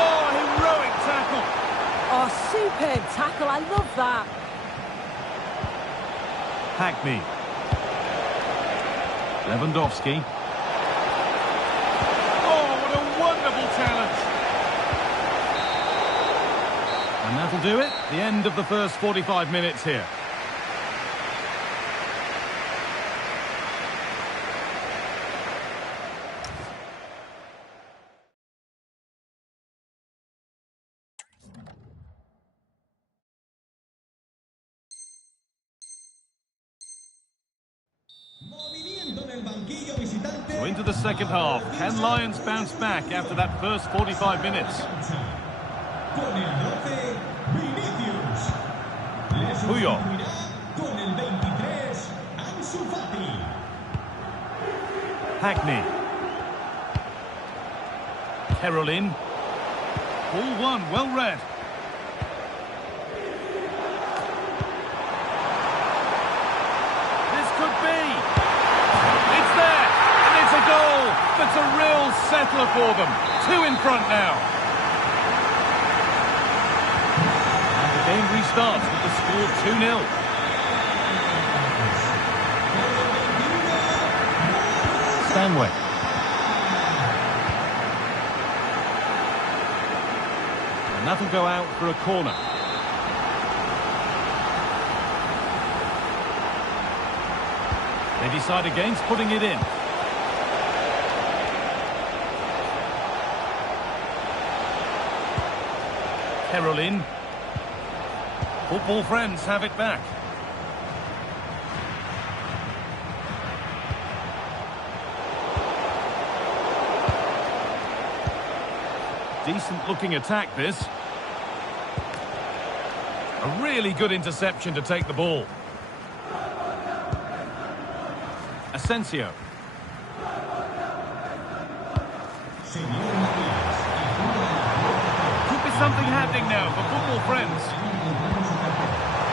Oh, heroic tackle. Oh, superb tackle. I love that. Hackney. Lewandowski. Oh, what a wonderful challenge. And that'll do it. The end of the first 45 minutes here. So into the second half. Can Lions bounce back after that first 45 minutes? Puyol. Hackney. Caroline. Ball one, well read. This could be. It's there. And it's a goal. That's a real settler for them. 2 in front now. And the game restarts with the score 2-0. Stanway. And that'll go out for a corner. They decide against putting it in. Caroline. Football friends have it back. Decent looking attack, this. A really good interception to take the ball. Asensio. Could be something happening now for football friends.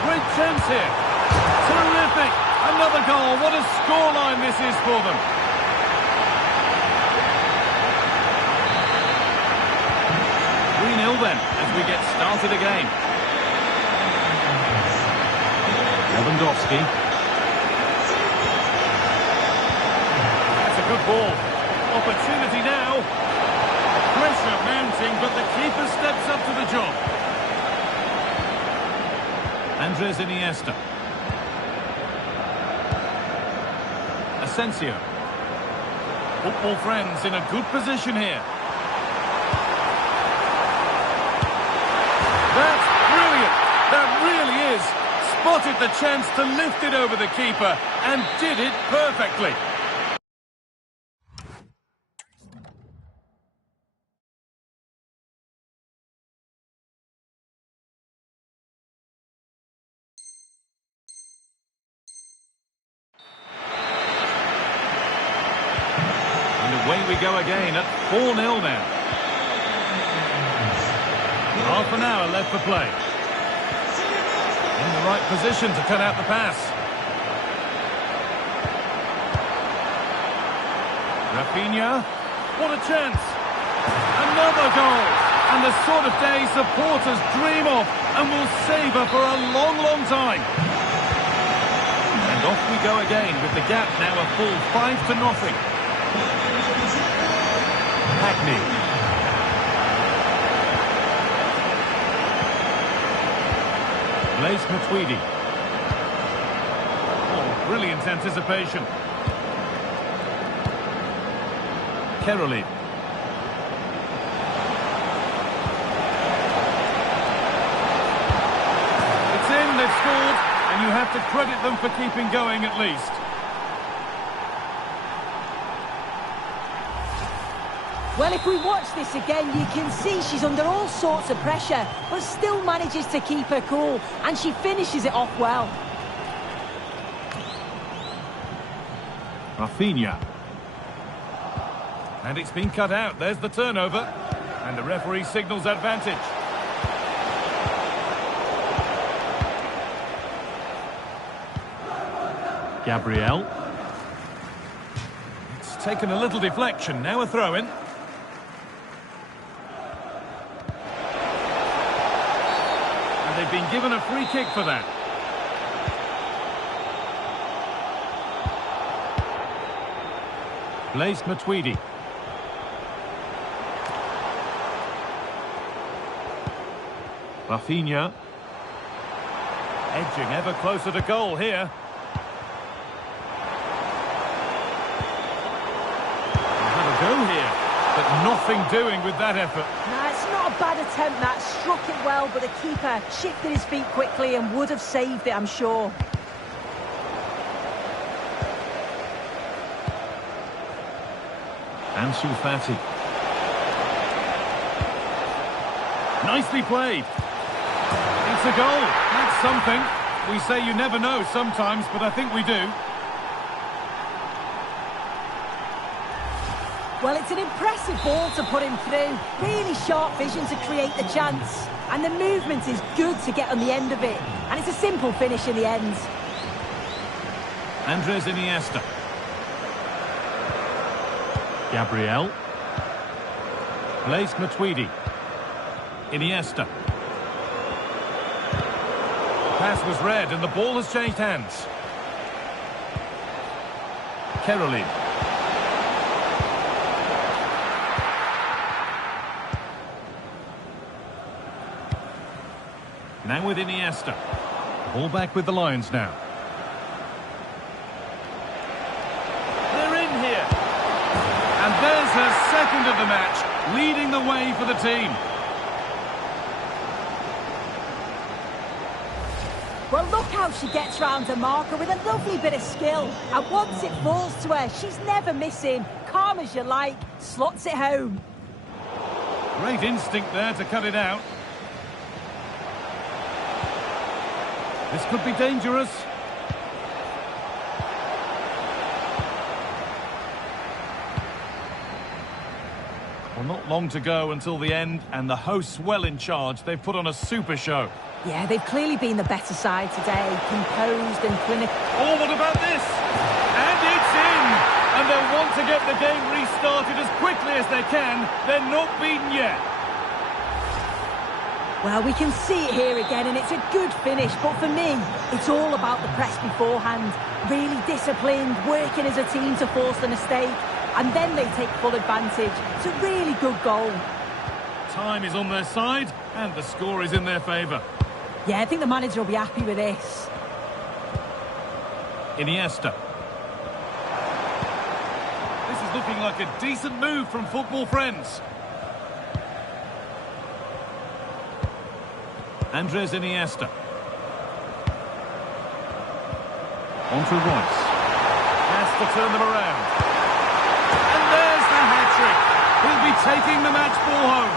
Great chance here. Terrific. Another goal. What a scoreline this is for them. Then, as we get started again. Lewandowski. That's a good ball. Opportunity now. Pressure mounting, but the keeper steps up to the job. Andres Iniesta. Asensio. Football friends in a good position here. That's brilliant. That really is. Spotted the chance to lift it over the keeper and did it perfectly. And away we go again at 4-0 now. Half an hour left for play. In the right position to cut out the pass. Rafinha. What a chance. Another goal. And the sort of day supporters dream of and will savour for a long, long time. And off we go again with the gap now a full 5-0. Hackney. Blaise Matuidi. Oh, brilliant anticipation. Caroline. It's in, they've scored, and you have to credit them for keeping going at least. Well, if we watch this again, you can see she's under all sorts of pressure, but still manages to keep her cool, and she finishes it off well. Rafinha. And it's been cut out. There's the turnover. And the referee signals advantage. Gabriel. It's taken a little deflection. Now a throw-in. They've been given a free kick for that. Blaise Matuidi. Rafinha. Edging ever closer to goal here. Had a go here, but nothing doing with that effort. Nah, it's not a bad attempt, that. Struck it well, but the keeper shifted his feet quickly and would have saved it, I'm sure. Ansu Fati. Nicely played. It's a goal. That's something. We say you never know sometimes, but I think we do. Well, it's an impressive ball to put him through. Really sharp vision to create the chance. And the movement is good to get on the end of it. And it's a simple finish in the end. Andres Iniesta. Gabriel. Blaise Matuidi. Iniesta. The pass was read and the ball has changed hands. Kerajinan. Now with Iniesta. Ball back with the Lions now. They're in here. And there's her second of the match, leading the way for the team. Well, look how she gets round her marker with a lovely bit of skill. And once it falls to her, she's never missing. Calm as you like, slots it home. Great instinct there to cut it out. This could be dangerous. Well, not long to go until the end, and the hosts well in charge. They've put on a super show. Yeah, they've clearly been the better side today, composed and clinical. Oh, what about this? And it's in! And they'll want to get the game restarted as quickly as they can. They're not beaten yet. Well, we can see it here again, and it's a good finish. But for me, it's all about the press beforehand. Really disciplined, working as a team to force the mistake. And then they take full advantage. It's a really good goal. Time is on their side, and the score is in their favour. Yeah, I think the manager will be happy with this. Iniesta. This is looking like a decent move from football friends. Andres Iniesta. On to Royce. Has to turn them around. And there's the hat-trick. He'll be taking the match ball home.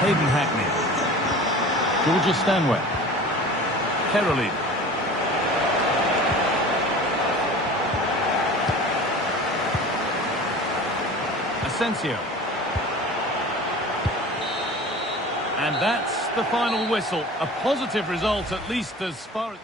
Hayden Hackney. Georgia Stanway. Kerajinan. Asensio. And that's the final whistle. A positive result, at least as far as...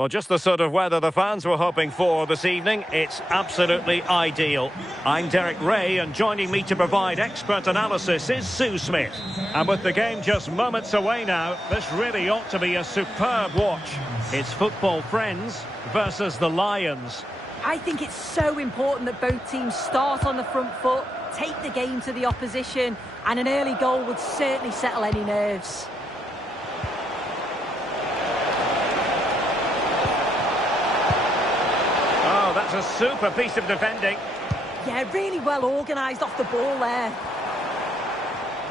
Well, just the sort of weather the fans were hoping for this evening. It's absolutely ideal. I'm Derek Ray, and joining me to provide expert analysis is Sue Smith. And with the game just moments away now, this really ought to be a superb watch. It's Football Friends versus the Lions. I think it's so important that both teams start on the front foot, take the game to the opposition, and an early goal would certainly settle any nerves. Oh, that's a super piece of defending. Yeah, really well organised off the ball there.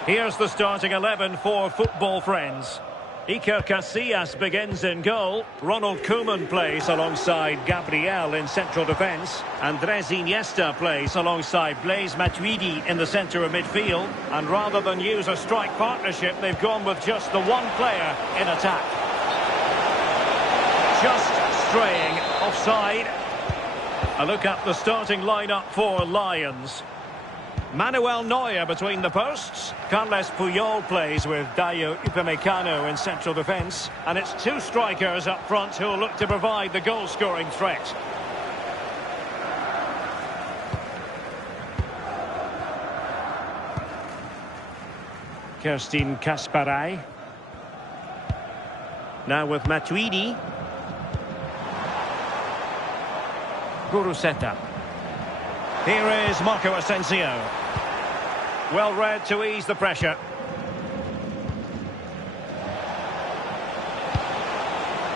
Here's the starting 11 for Football Friends. Iker Casillas begins in goal. Ronald Koeman plays alongside Gabriel in central defence. Andres Iniesta plays alongside Blaise Matuidi in the centre of midfield. And rather than use a strike partnership, they've gone with just the one player in attack. Just straying offside. A look at the starting lineup for Lions. Manuel Neuer between the posts. Carles Puyol plays with Dayo Upamecano in central defence. And it's two strikers up front who will look to provide the goal-scoring threat. Kerstin Kasparai. Now with Matuidi. Guruseta. Here is Marco Asensio. Well read to ease the pressure.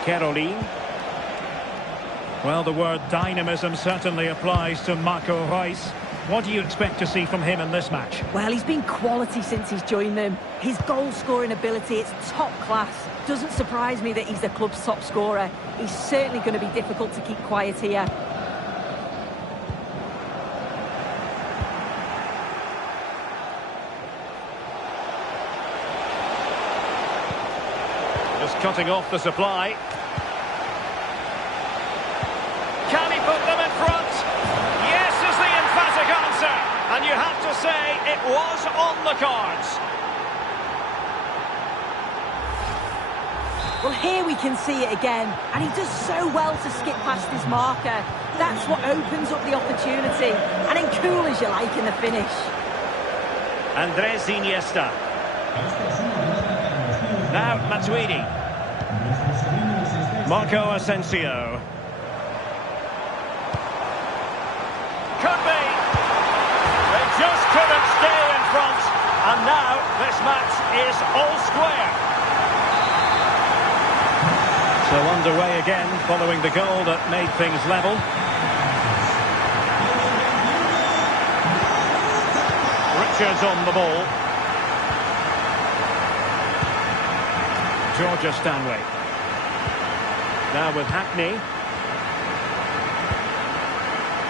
Caroline. Well, the word dynamism certainly applies to Marco Reus. What do you expect to see from him in this match? Well, he's been quality since he's joined them. His goal-scoring ability, it's top class. Doesn't surprise me that he's the club's top scorer. He's certainly going to be difficult to keep quiet here. Just cutting off the supply. Can he put them in front? Yes is the emphatic answer. And you have to say it was on the cards. Well, here we can see it again. And he does so well to skip past his marker. That's what opens up the opportunity. And then cool as you like in the finish. Andres Iniesta. Now Matuidi. Marco Asensio. Could be. They just couldn't stay in front. And now this match is all square. So underway again following the goal that made things level. Richards on the ball. Georgia Stanway. Now with Hackney.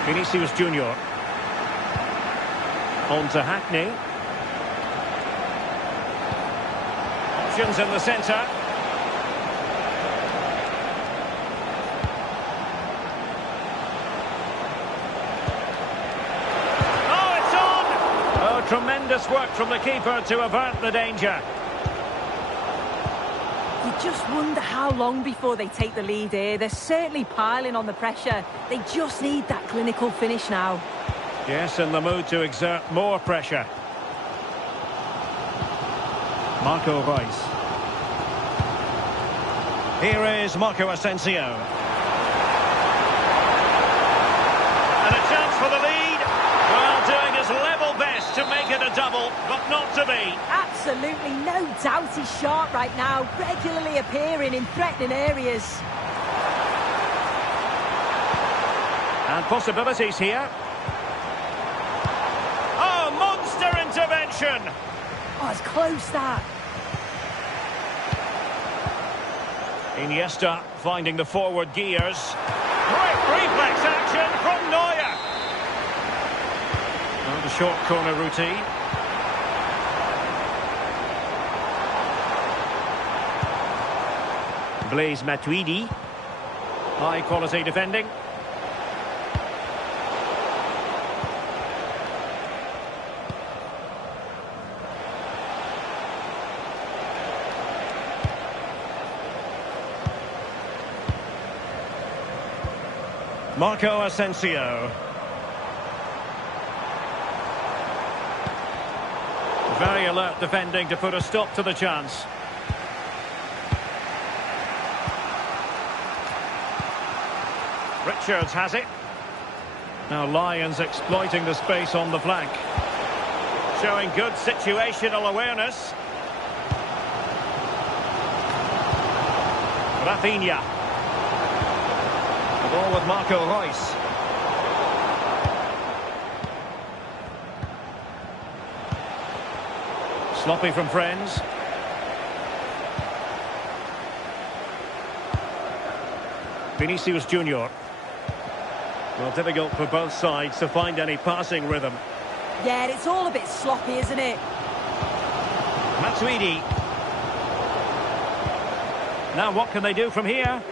Vinicius Junior. On to Hackney. Options in the centre. Oh, it's on! Oh, tremendous work from the keeper to avert the danger. You just wonder how long before they take the lead here. They're certainly piling on the pressure. They just need that clinical finish now. Yes, in the mood to exert more pressure. Marco Reus. Here is Marco Asensio. And a chance for the lead. Well, doing his level best to make it a double, but not to be. Absolutely no doubt he's sharp right now, regularly appearing in threatening areas. And possibilities here. Oh, monster intervention! Oh, it's close that. Iniesta finding the forward gears. Great reflex action from Neuer. Well, the short corner routine. Blaise Matuidi. High quality defending. Marco Asensio. Very alert defending to put a stop to the chance. Richards has it. Now Lions exploiting the space on the flank. Showing good situational awareness. Rafinha. The ball with Marco Reus. Sloppy from friends. Vinicius Junior. Well, difficult for both sides to find any passing rhythm. Yeah, it's all a bit sloppy, isn't it? Matuidi. Now what can they do from here?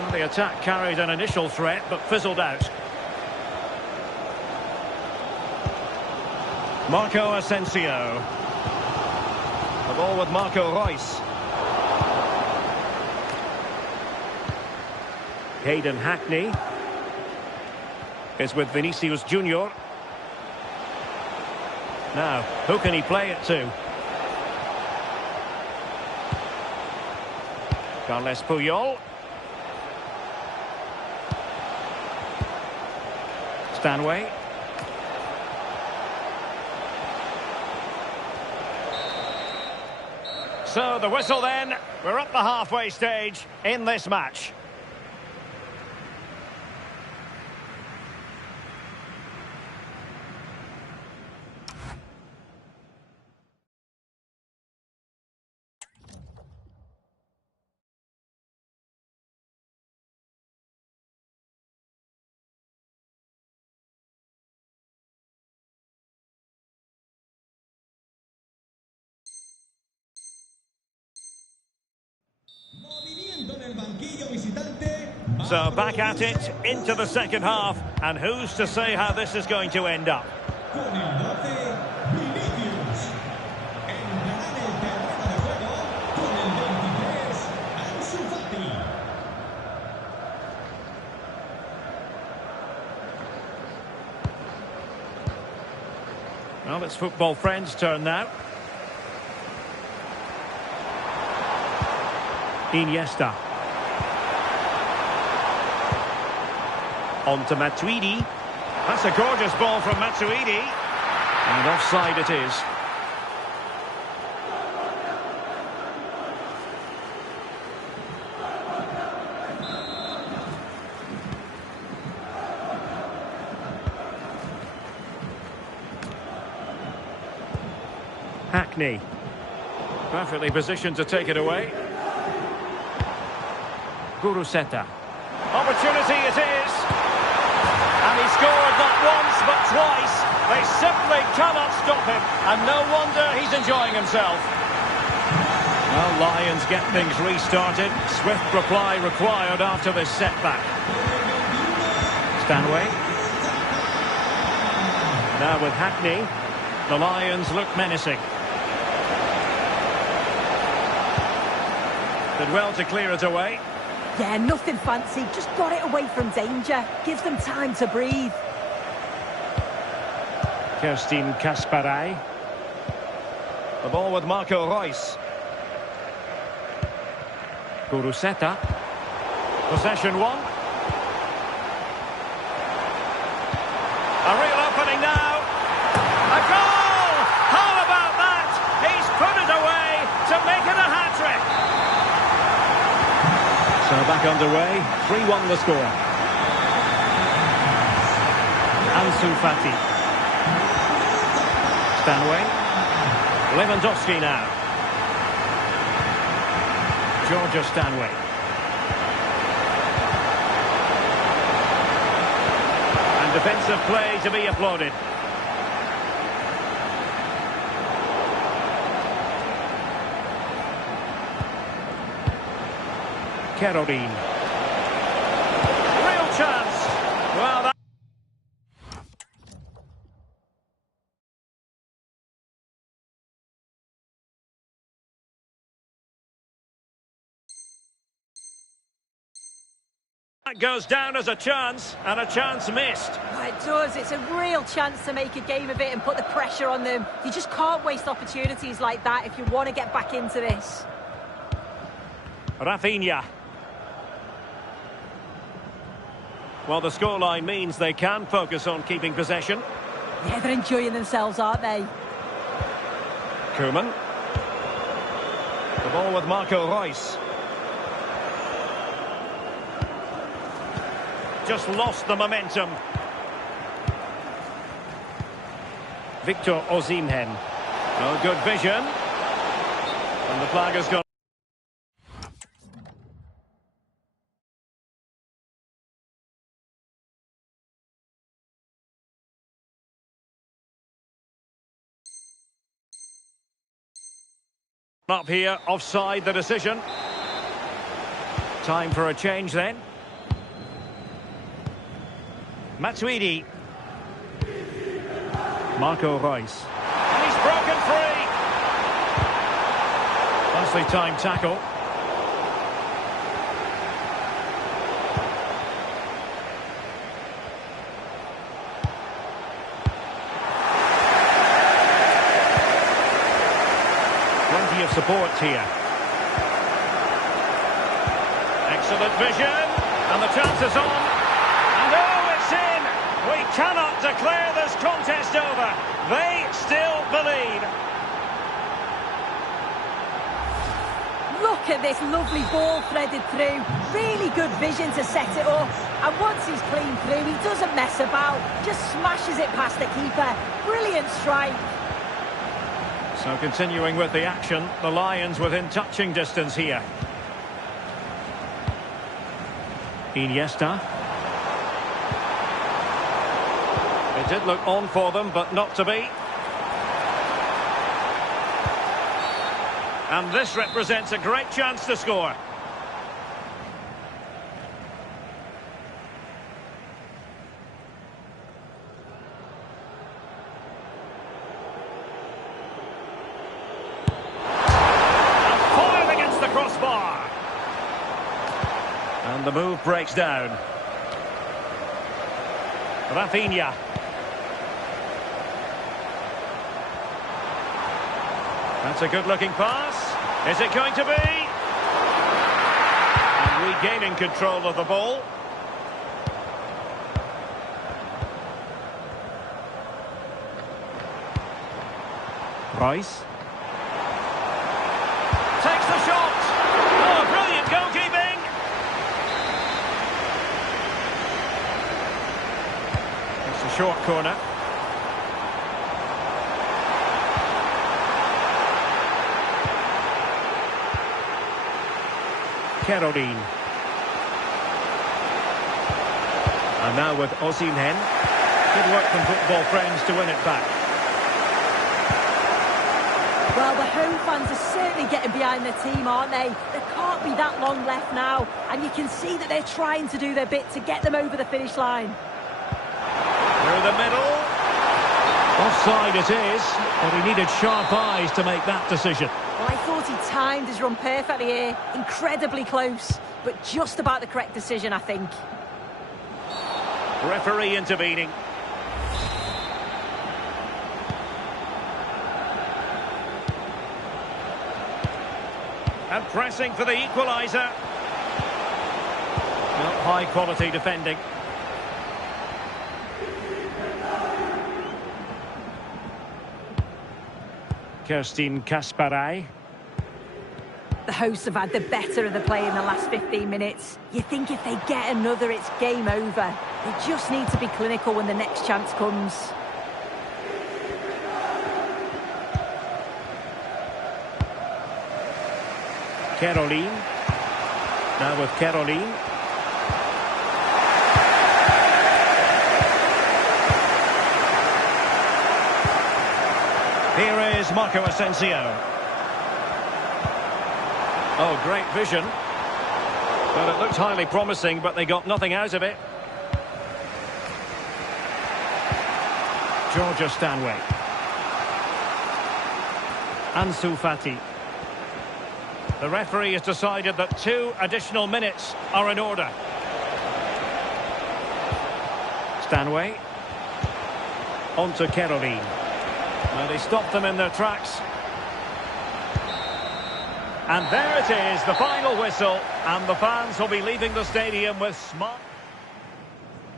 Well, the attack carried an initial threat, but fizzled out. Marco Asensio. The ball with Marco Reus. Hayden Hackney is with Vinicius Junior. Now, who can he play it to? Carles Puyol. Stanway. So the whistle then. We're up the halfway stage in this match. Movimiento en el banquillo visitante. So back at it into the second half, and who's to say how this is going to end up? Con el 12, Vinicius. Entrará en el terreno de juego con el 23, Ansu Fati. Well, it's football friends' turn now. Iniesta. On to Matuidi. That's a gorgeous ball from Matuidi. And offside it is. Hackney. Perfectly positioned to take it away. Guruseta. Opportunity it is. And he scored not once but twice. They simply cannot stop him. And no wonder he's enjoying himself. Well, Lions get things restarted. Swift reply required after this setback. Stanway. Now with Hackney. The Lions look menacing. Did well to clear it away. Yeah, nothing fancy. Just got it away from danger. Gives them time to breathe. Kerstin Kasparai. The ball with Marco Reus. Guruseta. Possession one. A real opening now. A goal! How about that? He's put it away to make it a hat-trick. So back underway, 3-1 the score. Ansu Fati. Stanway. Lewandowski now. Georgia Stanway. And defensive play to be applauded. Kerajinan. Real chance. Well, that That goes down as a chance, and a chance missed. Well, it does. It's a real chance to make a game of it and put the pressure on them. You just can't waste opportunities like that if you want to get back into this. Rafinha. Well, the scoreline means they can focus on keeping possession. Yeah, they're enjoying themselves, aren't they? Koeman. The ball with Marco Reus. Just lost the momentum. Victor Osimhen. Oh, good vision. And the flag has gone. Up here, offside the decision. Time for a change then. Matuidi. Marco Reus. And he's broken free. Nicely timed tackle. Plenty of support here. Excellent vision. And the chance is on. And oh, it's in! We cannot declare this contest over. They still believe. Look at this lovely ball threaded through. Really good vision to set it up. And once he's clean through, he doesn't mess about. Just smashes it past the keeper. Brilliant strike. So continuing with the action, the Lions within touching distance here. Iniesta. It did look on for them, but not to be. And this represents a great chance to score. Crossbar. And the move breaks down. Rafinha. That's a good-looking pass. Is it going to be? And regaining control of the ball. Reus. Takes the shot. Oh, brilliant goalkeeping. It's a short corner. Kerajinan. And now with Osimhen. Good work from football friends to win it back. Well, the home fans are certainly getting behind their team, aren't they? There can't be that long left now. And you can see that they're trying to do their bit to get them over the finish line. Through the middle. Offside it is, but he needed sharp eyes to make that decision. Well, I thought he timed his run perfectly here. Incredibly close, but just about the correct decision, I think. Referee intervening. And pressing for the equaliser. Not high quality defending. Kerstin Kasparai. The hosts have had the better of the play in the last 15 minutes. You think if they get another, it's game over. They just need to be clinical when the next chance comes. Caroline. Now with Caroline. Here is Marco Asensio. Oh, great vision. Well, it looked highly promising, but they got nothing out of it. Georgia Stanway. Ansu Fati. The referee has decided that 2 additional minutes are in order. Stanway. On to kerajinan. Now they stopped them in their tracks. And there it is, the final whistle. And the fans will be leaving the stadium with smart.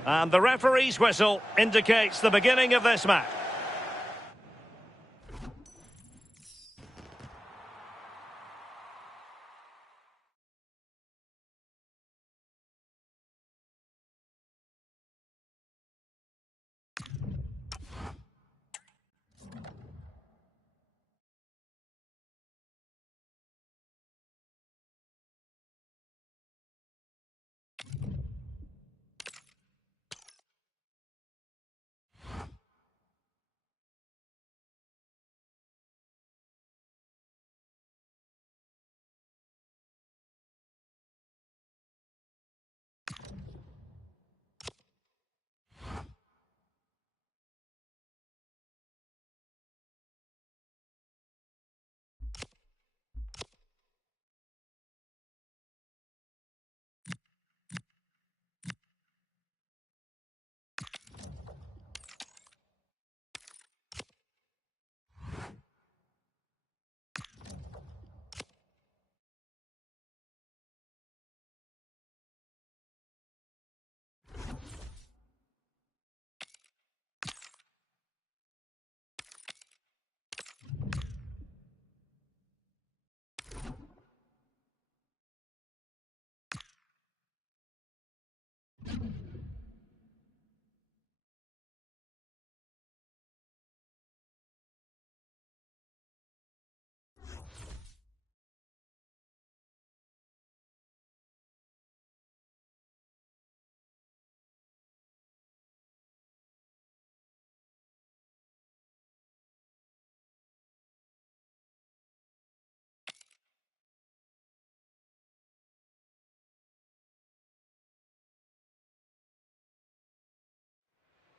And the referee's whistle indicates the beginning of this match.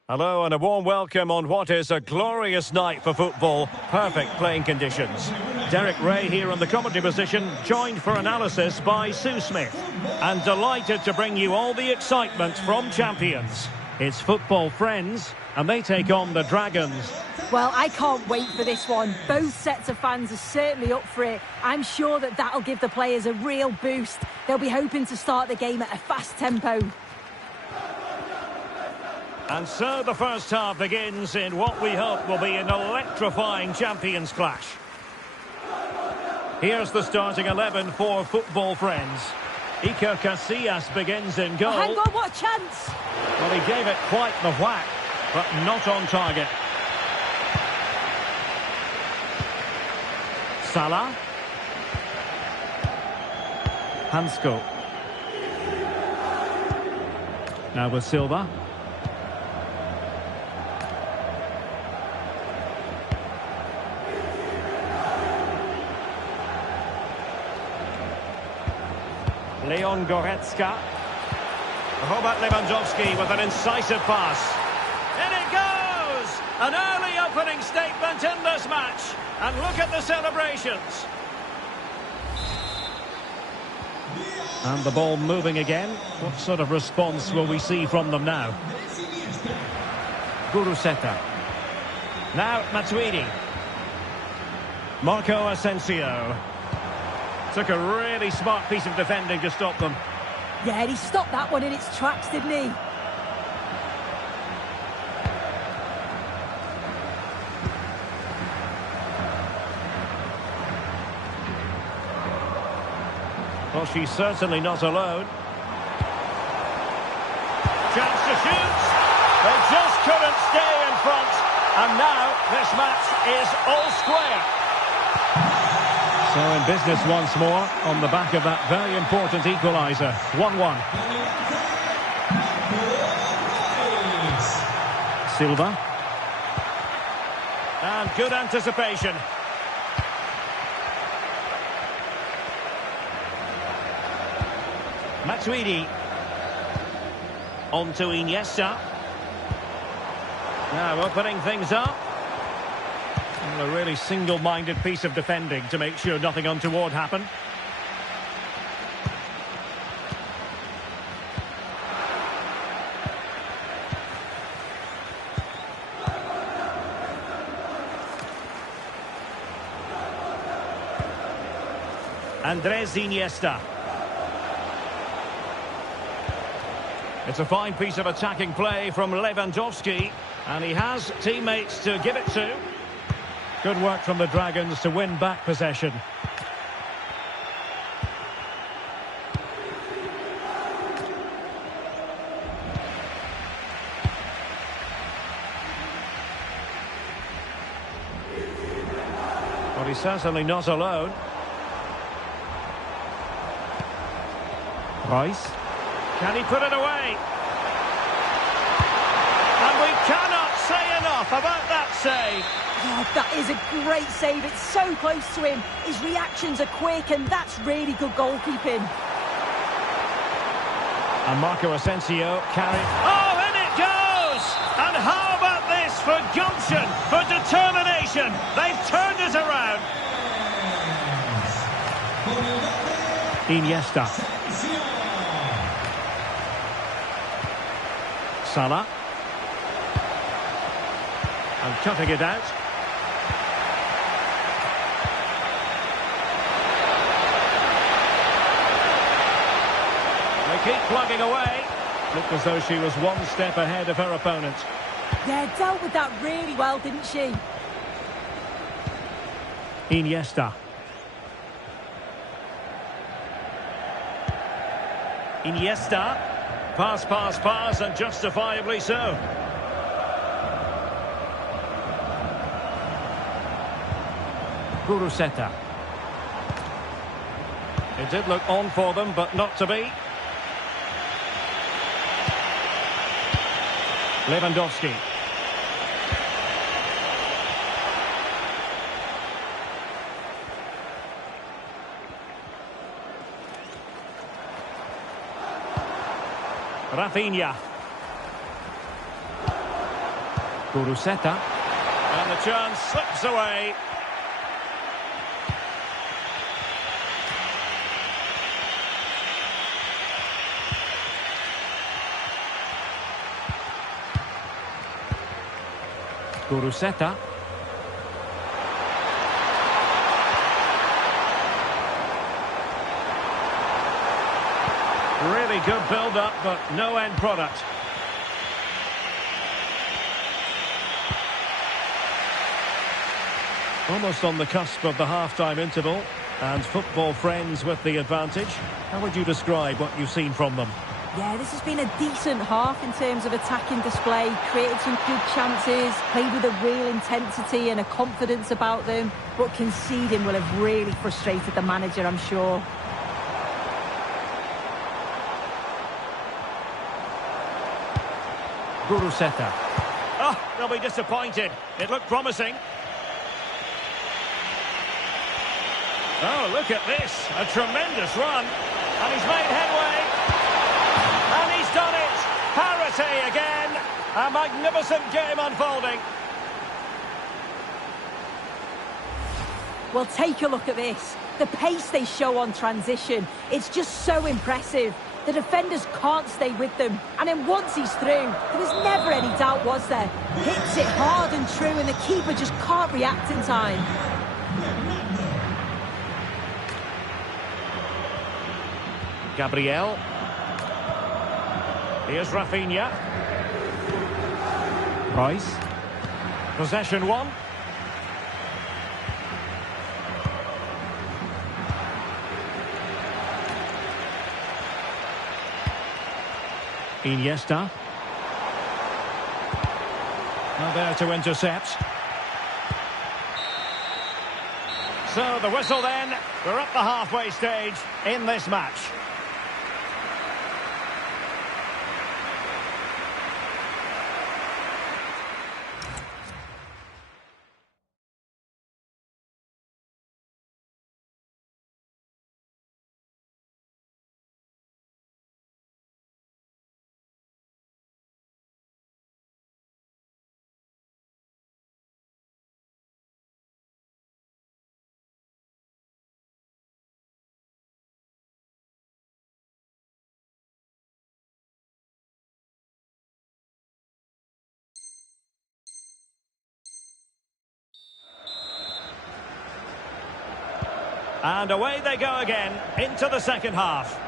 Hello and a warm welcome on what is a glorious night for football. Perfect playing conditions. Derek Ray here in the commentary position, joined for analysis by Sue Smith. And delighted to bring you all the excitement from champions. It's football friends, and they take on the Dragons. Well, I can't wait for this one. Both sets of fans are certainly up for it. I'm sure that that'll give the players a real boost. They'll be hoping to start the game at a fast tempo. And so the first half begins in what we hope will be an electrifying champions clash. Here's the starting 11 for football friends. Iker Casillas begins in goal. Oh, hang on, what a chance! Well, he gave it quite the whack, but not on target. Salah. Hansko. Now with Silva. Leon Goretzka. Robert Lewandowski with an incisive pass. In it goes! An early opening statement in this match. And look at the celebrations. And the ball moving again. What sort of response will we see from them now? Guruseta. Now Matuidi. Marco Asensio. Took a really smart piece of defending to stop them. Yeah, he stopped that one in its tracks, didn't he? Well, she's certainly not alone. Chance to shoot. They just couldn't stay in front. And now this match is all square. So in business once more on the back of that very important equaliser. 1-1. Silva. And good anticipation. Matuidi. On to Iniesta. Now opening things up. A really single-minded piece of defending to make sure nothing untoward happened. Andres Iniesta. It's a fine piece of attacking play from Lewandowski, and he has teammates to give it to. Good work from the Dragons to win back possession. But he's certainly not alone. Rice. Can he put it away? And we cannot say enough about that save. Oh, that is a great save. It's so close to him. His reactions are quick, and that's really good goalkeeping. And Marco Asensio carried. Oh, in it goes! And how about this for gumption, for determination? They've turned it around. Iniesta. Salah. And cutting it out. They keep plugging away. Looked as though she was one step ahead of her opponent. Yeah, dealt with that really well, didn't she? Iniesta. Iniesta. Pass, pass, pass, and justifiably so. Guruseta. It did look on for them, but not to be. Lewandowski. Rafinha. Guruseta. And the chance slips away. Guruseta. Really good build-up, but no end product. Almost on the cusp of the half-time interval, and football friends with the advantage. How would you describe what you've seen from them? Yeah, this has been a decent half in terms of attacking display, created some good chances, played with a real intensity and a confidence about them, but conceding will have really frustrated the manager, I'm sure. Guruseta. Oh, they'll be disappointed. It looked promising. Oh, look at this. A tremendous run. And he's made headway. And he's done it. Parity again. A magnificent game unfolding. Well, take a look at this. The pace they show on transition. It's just so impressive. The defenders can't stay with them. And then once he's through, there was never any doubt, was there? Hits it hard and true, and the keeper just can't react in time. Gabriel. Here's Rafinha. Rice. Possession one. Iniesta. Now there to intercept. So the whistle then. We're up the halfway stage in this match. And away they go again into the second half.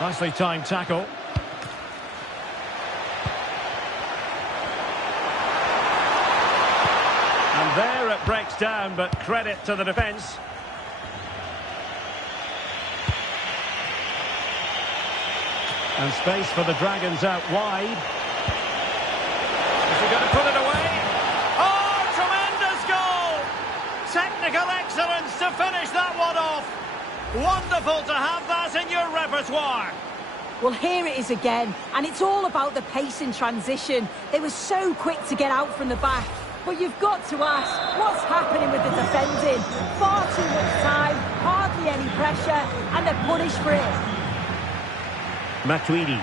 Nicely timed tackle. And there it breaks down, but credit to the defence. And space for the Dragons out wide. Is he going to put it away? Oh, tremendous goal! Technical excellence to finish that one off. Wonderful to have that in your repertoire. Well, here it is again, and it's all about the pace in transition. They were so quick to get out from the back. But you've got to ask, what's happening with the defending? Far too much time, hardly any pressure, and they're punished for it. Matuidi.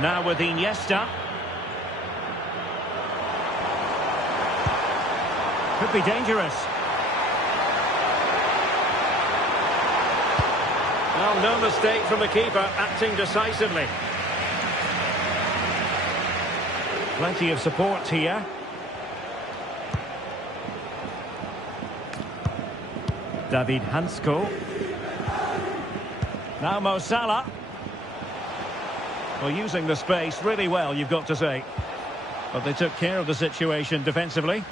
Now with Iniesta. Could be dangerous. Well, no mistake from the keeper, acting decisively. Plenty of support here. David Hansko. Now Mo Salah. Well, using the space really well, you've got to say. But they took care of the situation defensively.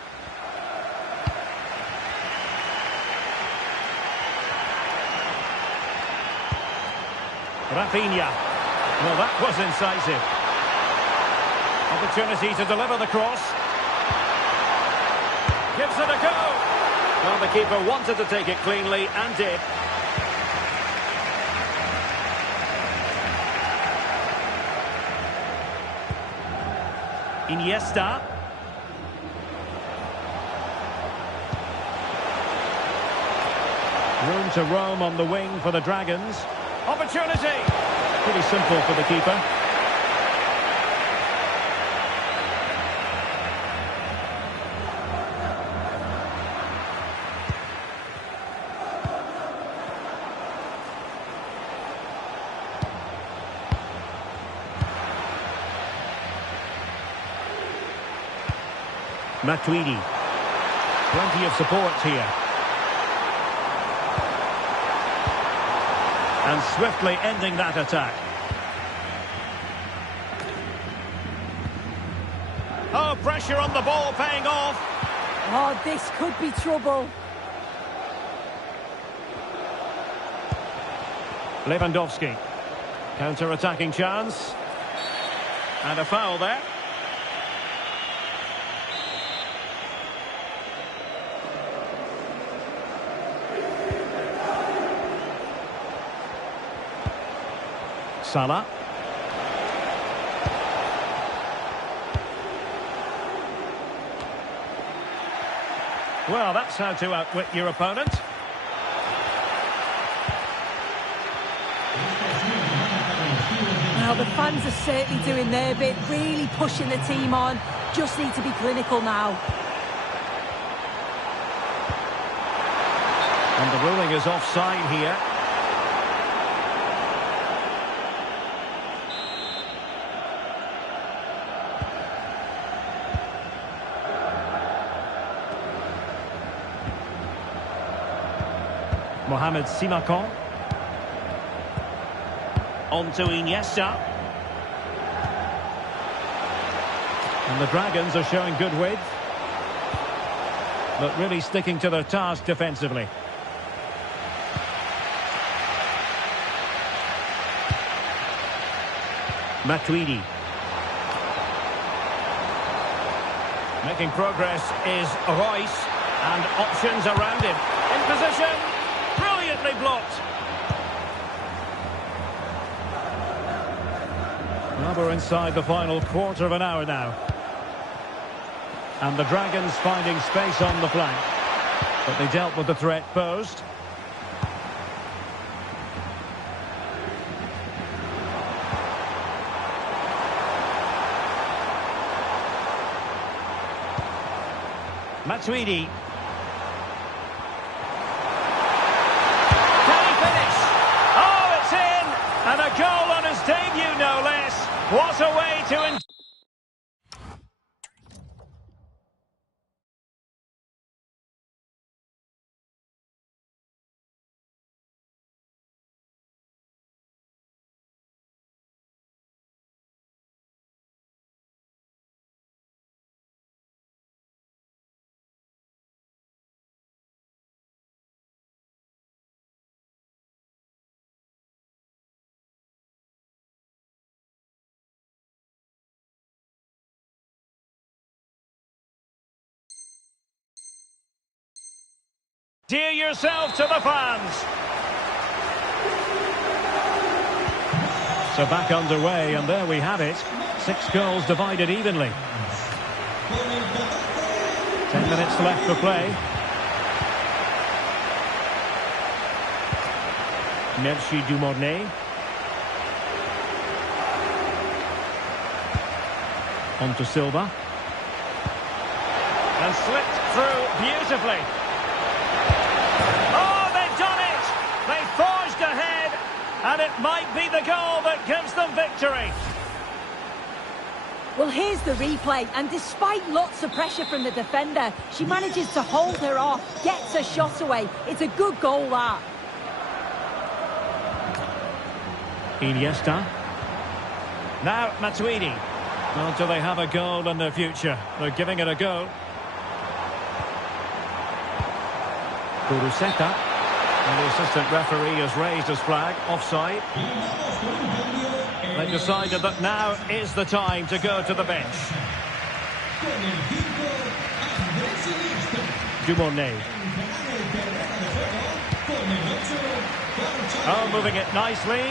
Rafinha. Well, that was incisive. Opportunity to deliver the cross. Gives it a go. Well, the keeper wanted to take it cleanly and did. Iniesta. Room to roam on the wing for the Dragons. Opportunity! Pretty simple for the keeper. Matuidi. Plenty of support here. And swiftly ending that attack. Oh, pressure on the ball paying off. Oh, this could be trouble. Lewandowski. Counter-attacking chance. And a foul there. Salah. Well, that's how to outwit your opponent. Now, the fans are certainly doing their bit, really pushing the team on. Just need to be clinical now. And the ruling is offside here. Mohamed Simakon. On to Iniesta. And the Dragons are showing good width. But really sticking to their task defensively. Matuidi. Making progress is Royce. And options around him. In position. Brilliantly blocked. Well, we're inside the final quarter of an hour now. And the Dragons finding space on the flank. But they dealt with the threat posed. Matuidi. What a way to... Dear yourself to the fans. So back underway, and there we have it. 6 goals divided evenly. 10 minutes left for play. Merci Dumornay. On to Silva. And slipped through beautifully. Oh, they've done it! They forged ahead, and it might be the goal that gives them victory. Well, here's the replay, and despite lots of pressure from the defender, she manages to hold her off, gets a shot away. It's a good goal, that. Iniesta. Now Matuidi. Well, do they have a goal in their future? They're giving it a go. Kuruseta. And the assistant referee has raised his flag. Offside. They decided that now is the time to go to the bench. Dumornay. Oh, moving it nicely.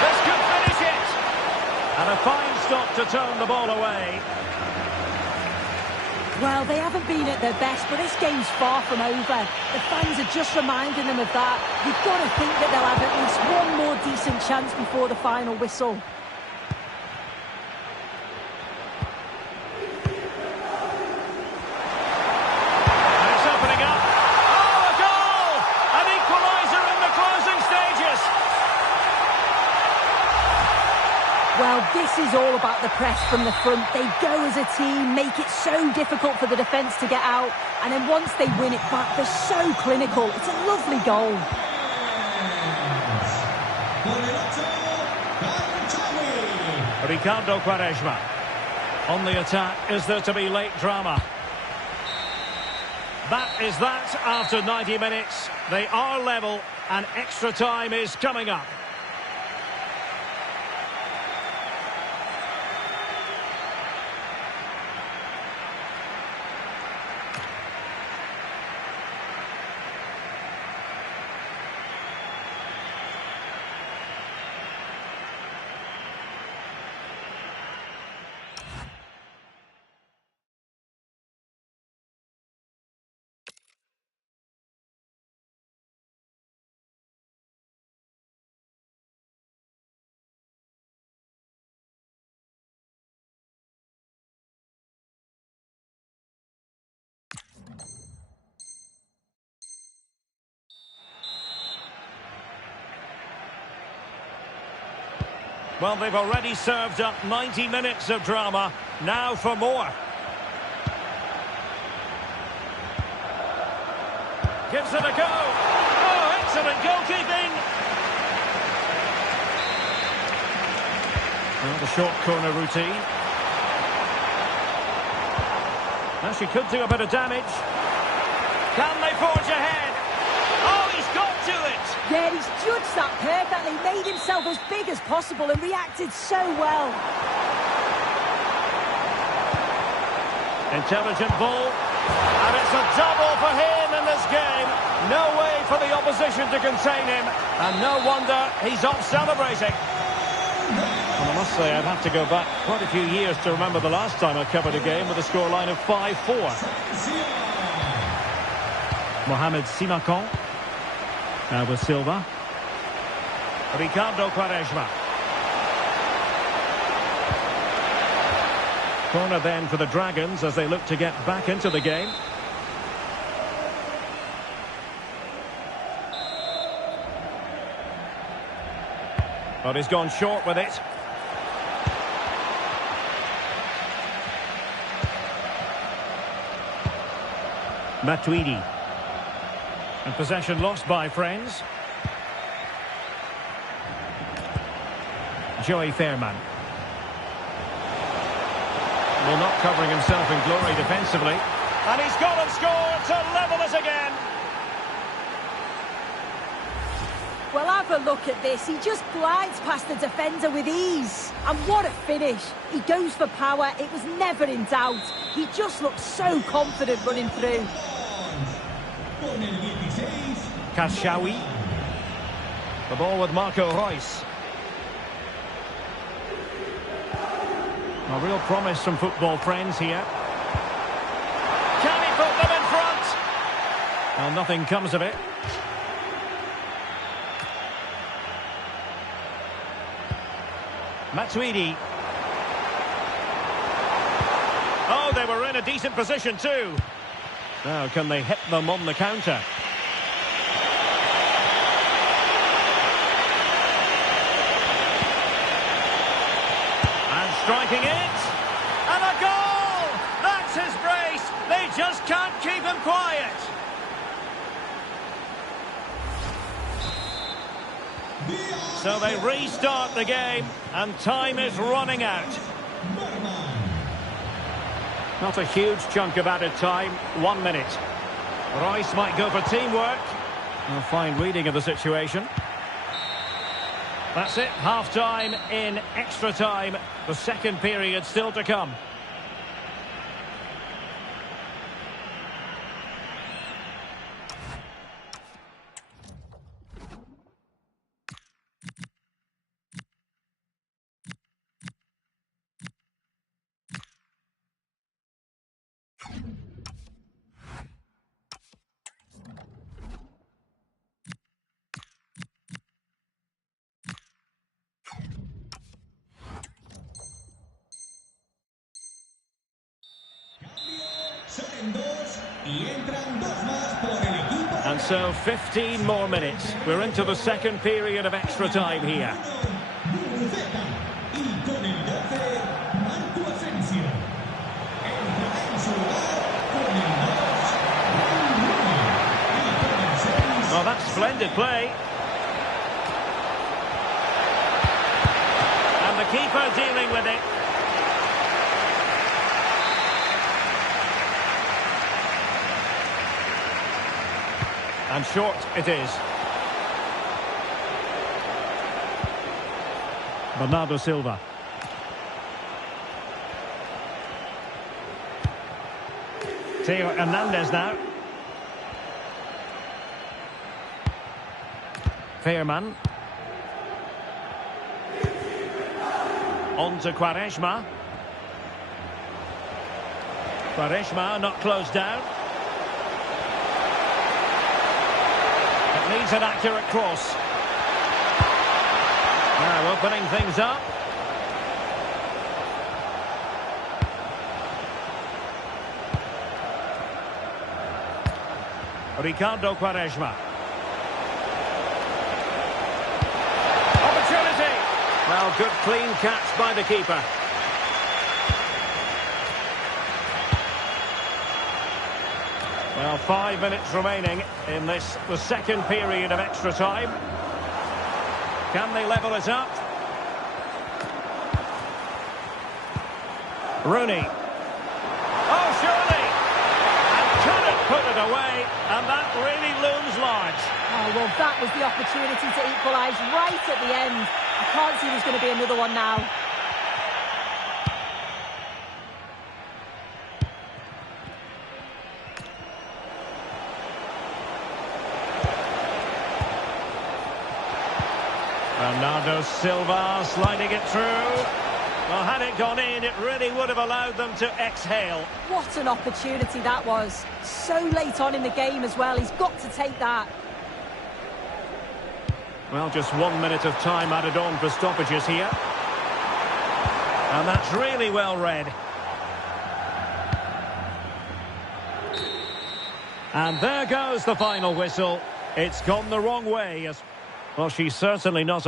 This could finish it. And a fine stop to turn the ball away. Well, they haven't been at their best, but this game's far from over. The fans are just reminding them of that. You've got to think that they'll have at least one more decent chance before the final whistle. And it's opening up. Oh, a goal! An equaliser in the closing stages. Well, this is all about the press from the front. They go as a team, make it so difficult for the defence to get out, and then once they win it back, they're so clinical. It's a lovely goal. Ricardo Quaresma. On the attack, is there to be late drama? That is that after 90 minutes. They are level, and extra time is coming up. Well, they've already served up 90 minutes of drama. Now for more. Gives it a go. Oh, excellent goalkeeping. Well, the short corner routine. Now she could do a bit of damage. Can they forge ahead? Oh, he's got to it. Yeah, he's judged that perfectly, made himself as big as possible and reacted so well. Intelligent ball. And it's a double for him in this game. No way for the opposition to contain him. And no wonder he's off celebrating. And I must say, I'd have to go back quite a few years to remember the last time I covered a game with a scoreline of 5-4. Mohamed Simakon. Now with Silva. Ricardo Quaresma. Corner then for the Dragons as they look to get back into the game. But he's gone short with it. Matuidi. And possession lost by friends. Joey Fairman. Well, not covering himself in glory defensively. And he's gone and scored to level us again. Well, have a look at this. He just glides past the defender with ease. And what a finish. He goes for power. It was never in doubt. He just looks so confident running through. Kashawi. The ball with Marco Reus. A real promise from football friends here. Can he put them in front? Well, nothing comes of it. Matuidi. Oh, they were in a decent position too. Now, can they hit them on the counter? And striking it. And a goal! That's his brace. They just can't keep him quiet. So they restart the game, and time is running out. Not a huge chunk of added time, 1 minute. Reus might go for teamwork. A fine reading of the situation. That's it, half-time in extra time. The second period still to come. And so 15 more minutes. We're into the second period of extra time here. Oh, that's splendid play. And the keeper dealing with it. And short it is. Bernardo Silva. Theo Hernandez now. Fairman. On to Quaresma. Quaresma not closed down. It needs an accurate cross. Now opening things up. Ricardo Quaresma. Opportunity! Well, good clean catch by the keeper. Well, 5 minutes remaining in this, the second period of extra time. Can they level it up? Rooney. Oh, surely! And cannot put it away, and that really looms large. Oh, well, that was the opportunity to equalise right at the end. I can't see there's going to be another one now. Bernardo Silva sliding it through. Well, had it gone in, it really would have allowed them to exhale. What an opportunity that was. So late on in the game as well. He's got to take that. Well, just 1 minute of time added on for stoppages here. And that's really well read. And there goes the final whistle. It's gone the wrong way. Well, she's certainly not...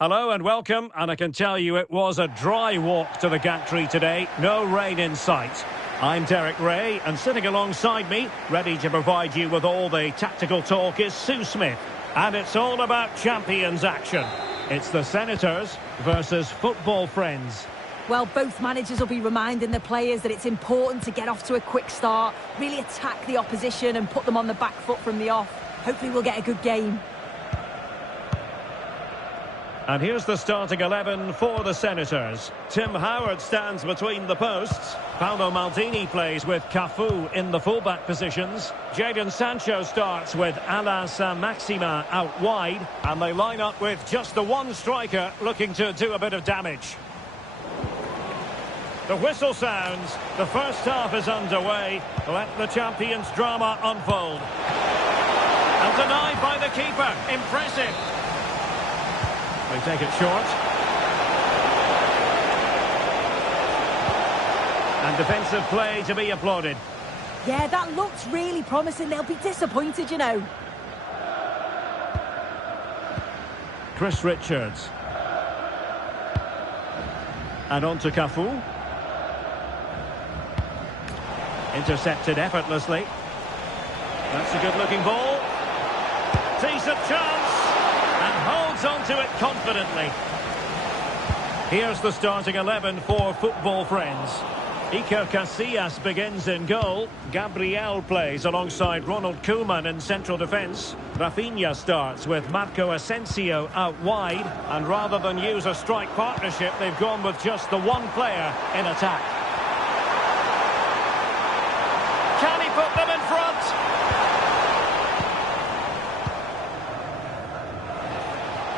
Hello and welcome, and I can tell you it was a dry walk to the gantry today. No rain in sight. I'm Derek Ray, and sitting alongside me, ready to provide you with all the tactical talk, is Sue Smith. And it's all about champions action. It's the Senators versus football friends. Well, both managers will be reminding the players that it's important to get off to a quick start, really attack the opposition and put them on the back foot from the off. Hopefully we'll get a good game. And here's the starting 11 for the Senators. Tim Howard stands between the posts. Paolo Maldini plays with Cafu in the fullback positions. Jadon Sancho starts with Alain Saint-Maximin out wide. And they line up with just the one striker looking to do a bit of damage. The whistle sounds. The first half is underway. Let the champions' drama unfold. And denied by the keeper. Impressive. They take it short. And defensive play to be applauded. Yeah, that looks really promising. They'll be disappointed, you know. Chris Richards. And on to Cafu. Intercepted effortlessly. That's a good-looking ball. Decent chance. And holds on to it confidently. Here's the starting 11 for football friends. Iker Casillas begins in goal. Gabriel plays alongside Ronald Koeman in central defence. Rafinha starts with Marco Asensio out wide. And rather than use a strike partnership, they've gone with just the one player in attack. Can he put them in front?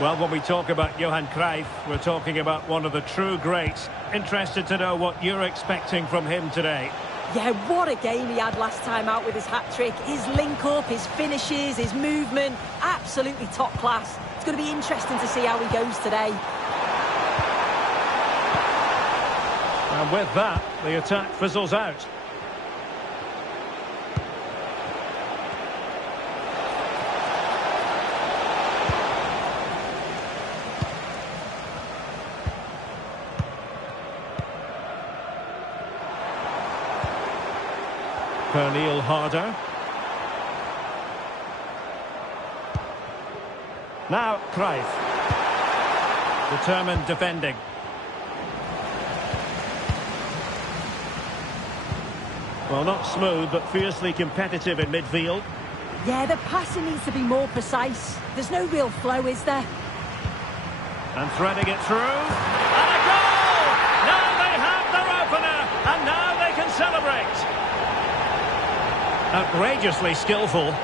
Well, when we talk about Johan Cruyff, we're talking about one of the true greats. Interested to know what you're expecting from him today. Yeah, what a game he had last time out with his hat-trick. His link-up, his finishes, his movement, absolutely top class. It's going to be interesting to see how he goes today. And with that, the attack fizzles out. Pernille Harder. Now Cruyff. Determined defending. Well, not smooth, but fiercely competitive in midfield. Yeah, the passing needs to be more precise. There's no real flow, is there? And threading it through. And a goal! Now they have their opener, and now they can celebrate. Outrageously skillful.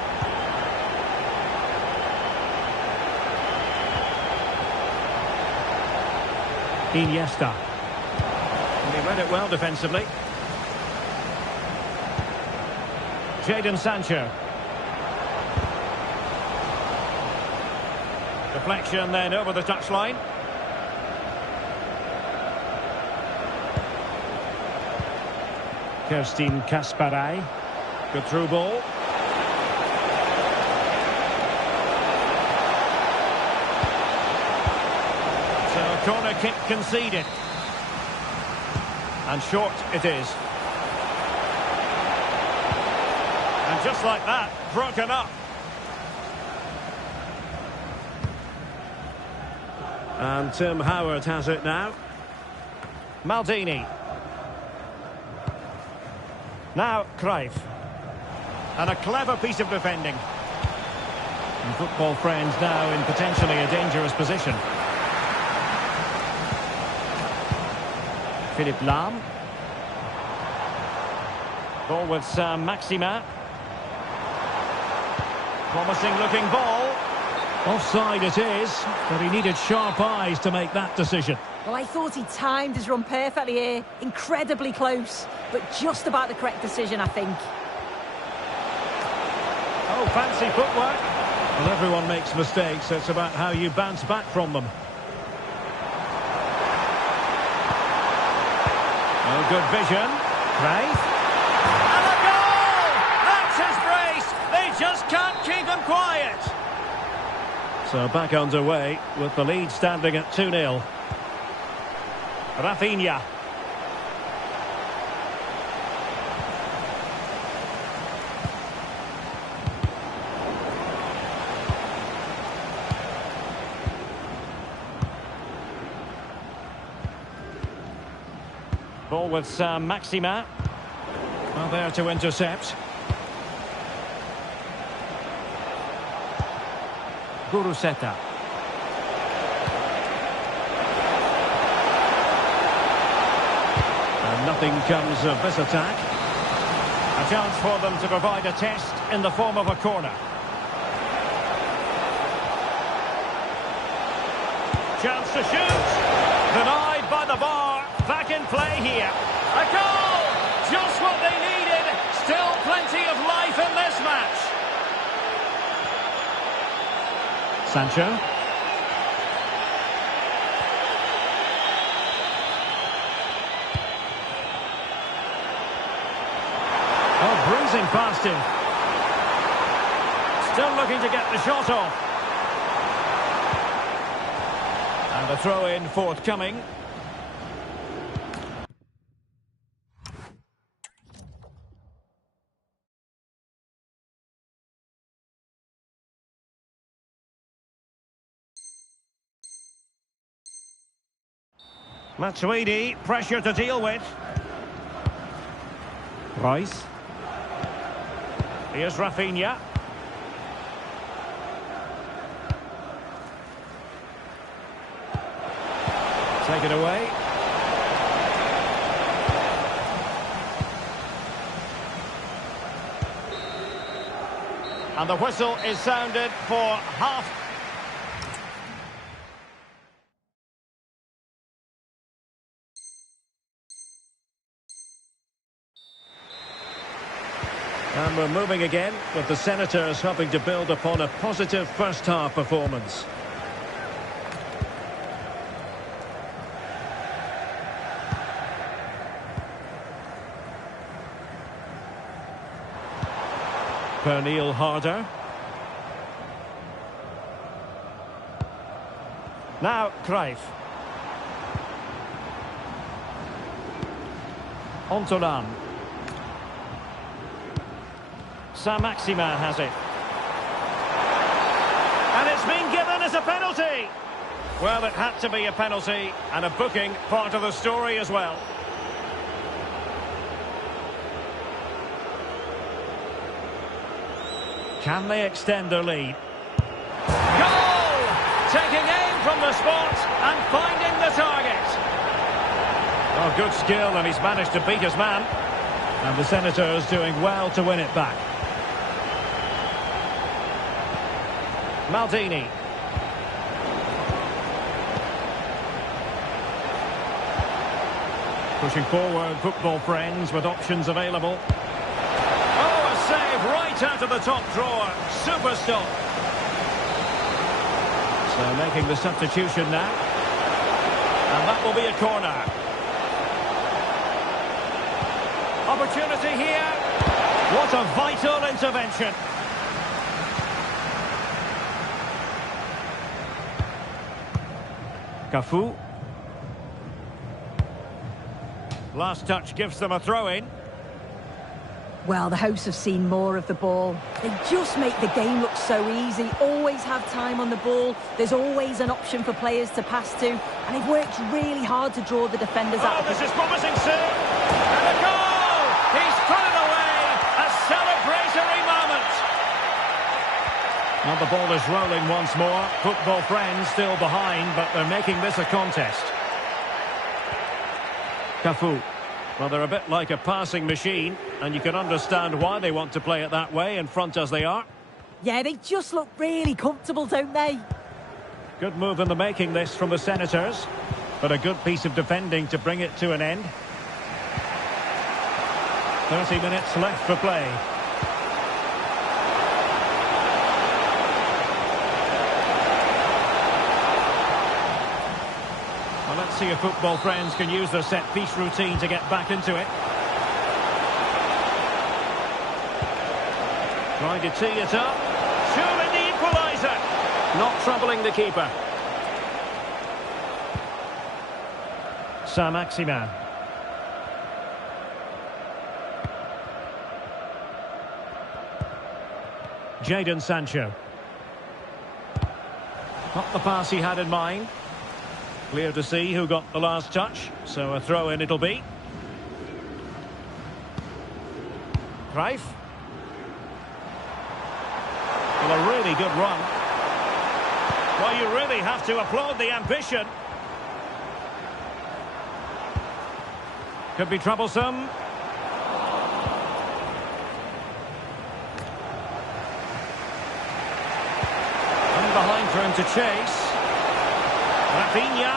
Iniesta. And he read it well defensively. Jadon Sancho. Deflection then over the touchline. Kerstin Kasparai. Good through ball. So a corner kick conceded. And short it is. And just like that, broken up. And Tim Howard has it now. Maldini. Now Cruyff. And a clever piece of defending. And football friends now in potentially a dangerous position. Philippe Lahm. Ball with Saint-Maximin. Promising looking ball. Offside it is, but he needed sharp eyes to make that decision. Well, I thought he timed his run perfectly here. Incredibly close, but just about the correct decision, I think. Oh, fancy footwork. Well, everyone makes mistakes. It's about how you bounce back from them. Oh, good vision. Cruyff. And a goal! That's his brace! They just can't keep him quiet. So back underway with the lead standing at 2-0. Rafinha. Ball with Maxima. Well, there to intercept. Guruseta. And nothing comes of this attack. A chance for them to provide a test in the form of a corner. Chance to shoot. Denied by the bar. Back in play here. A goal! Just what they needed. Still plenty of life in this match. Sancho. Oh, breezing past him. Still looking to get the shot off. And the throw-in forthcoming. Matuidi, pressure to deal with. Rice. Here's Rafinha. Take it away. And the whistle is sounded for half. And we're moving again with the Senators hoping to build upon a positive first-half performance. Pernille Harder. Now Cruyff. Ontolan. Maxima has it. And it's been given as a penalty. Well, it had to be a penalty, and a booking part of the story as well. Can they extend their lead? Goal! Taking aim from the spot and finding the target. Oh, good skill, and he's managed to beat his man. And the Senators doing well to win it back. Maldini. Pushing forward, football friends, with options available. Oh, a save right out of the top drawer. Super stop. So making the substitution now. And that will be a corner. Opportunity here. What a vital intervention. Cafu. Last touch gives them a throw-in. Well, the hosts have seen more of the ball. They just make the game look so easy. Always have time on the ball. There's always an option for players to pass to. And they've worked really hard to draw the defenders out. Oh, this is promising soon. And a goal! He's put it away. A celebratory moment. Well, the ball is rolling once more. Football friends still behind, but they're making this a contest. Cafu. Well, they're a bit like a passing machine, and you can understand why they want to play it that way, in front as they are. Yeah, they just look really comfortable, don't they? Good move in the making, this, from the Senators. But a good piece of defending to bring it to an end. 30 minutes left for play. Well, let's see if football friends can use their set-piece routine to get back into it. Trying to tee it up. Surely the equaliser. Not troubling the keeper. Saint-Maximin. Jadon Sancho. Not the pass he had in mind. Clear to see who got the last touch, so a throw-in it'll be. Cruyff. Well, a really good run. Well, you really have to applaud the ambition. Could be troublesome. And behind for him to chase. Rafinha.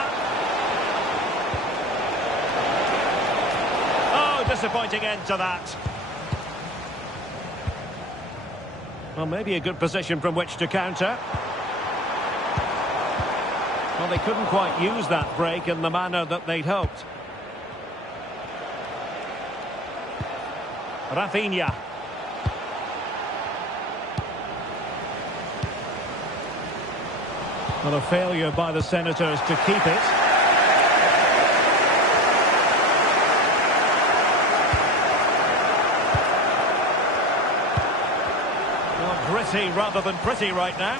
Oh, disappointing end to that. Well, maybe a good position from which to counter. Well, they couldn't quite use that break in the manner that they'd hoped. Rafinha. Well, a failure by the Senators to keep it. Well, gritty rather than pretty right now.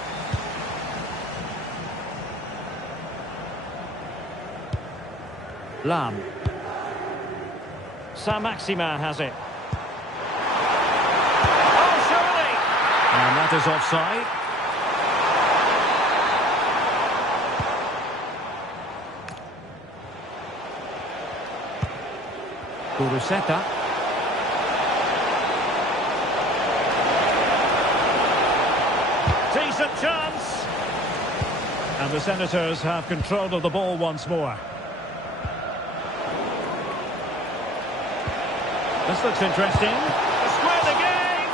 Lam. Saint-Maximin has it. Oh, surely! And that is offside. Kuruseta. Decent chance. And the Senators have control of the ball once more. This looks interesting. Square the game!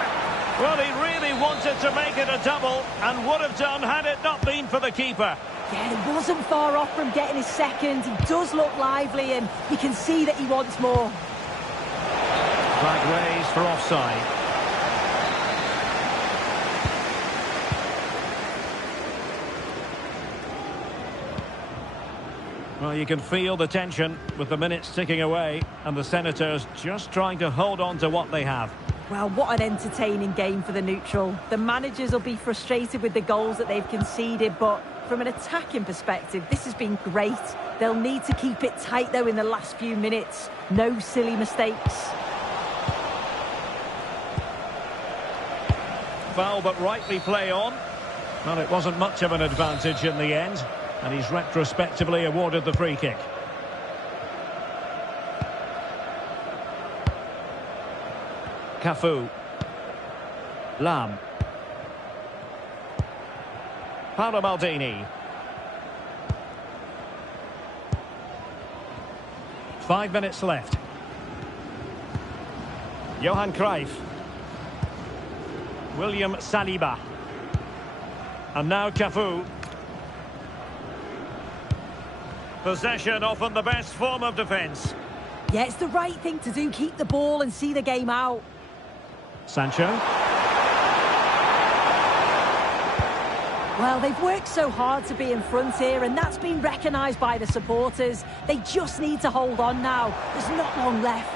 Well, he really wanted to make it a double and would have done had it not been for the keeper. Yeah, he wasn't far off from getting his second. He does look lively and you can see that he wants more. Flag raised for offside. Well, you can feel the tension with the minutes ticking away and the Senators just trying to hold on to what they have. Well, what an entertaining game for the neutral. The managers will be frustrated with the goals that they've conceded, but from an attacking perspective, this has been great. They'll need to keep it tight, though, in the last few minutes. No silly mistakes. Foul, but rightly play on. Well, it wasn't much of an advantage in the end. And he's retrospectively awarded the free kick. Cafu. Lam. Paolo Maldini. 5 minutes left. Johan Cruyff. William Saliba. And now Cafu. Possession often the best form of defence. Yeah, it's the right thing to do. Keep the ball and see the game out. Sancho. Well, they've worked so hard to be in front here, and that's been recognised by the supporters. They just need to hold on now. There's not long left.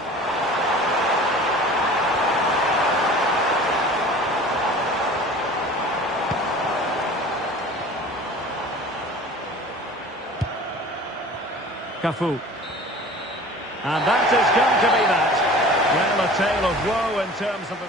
Cafu. And that is going to be that. Well, a tale of woe in terms of the...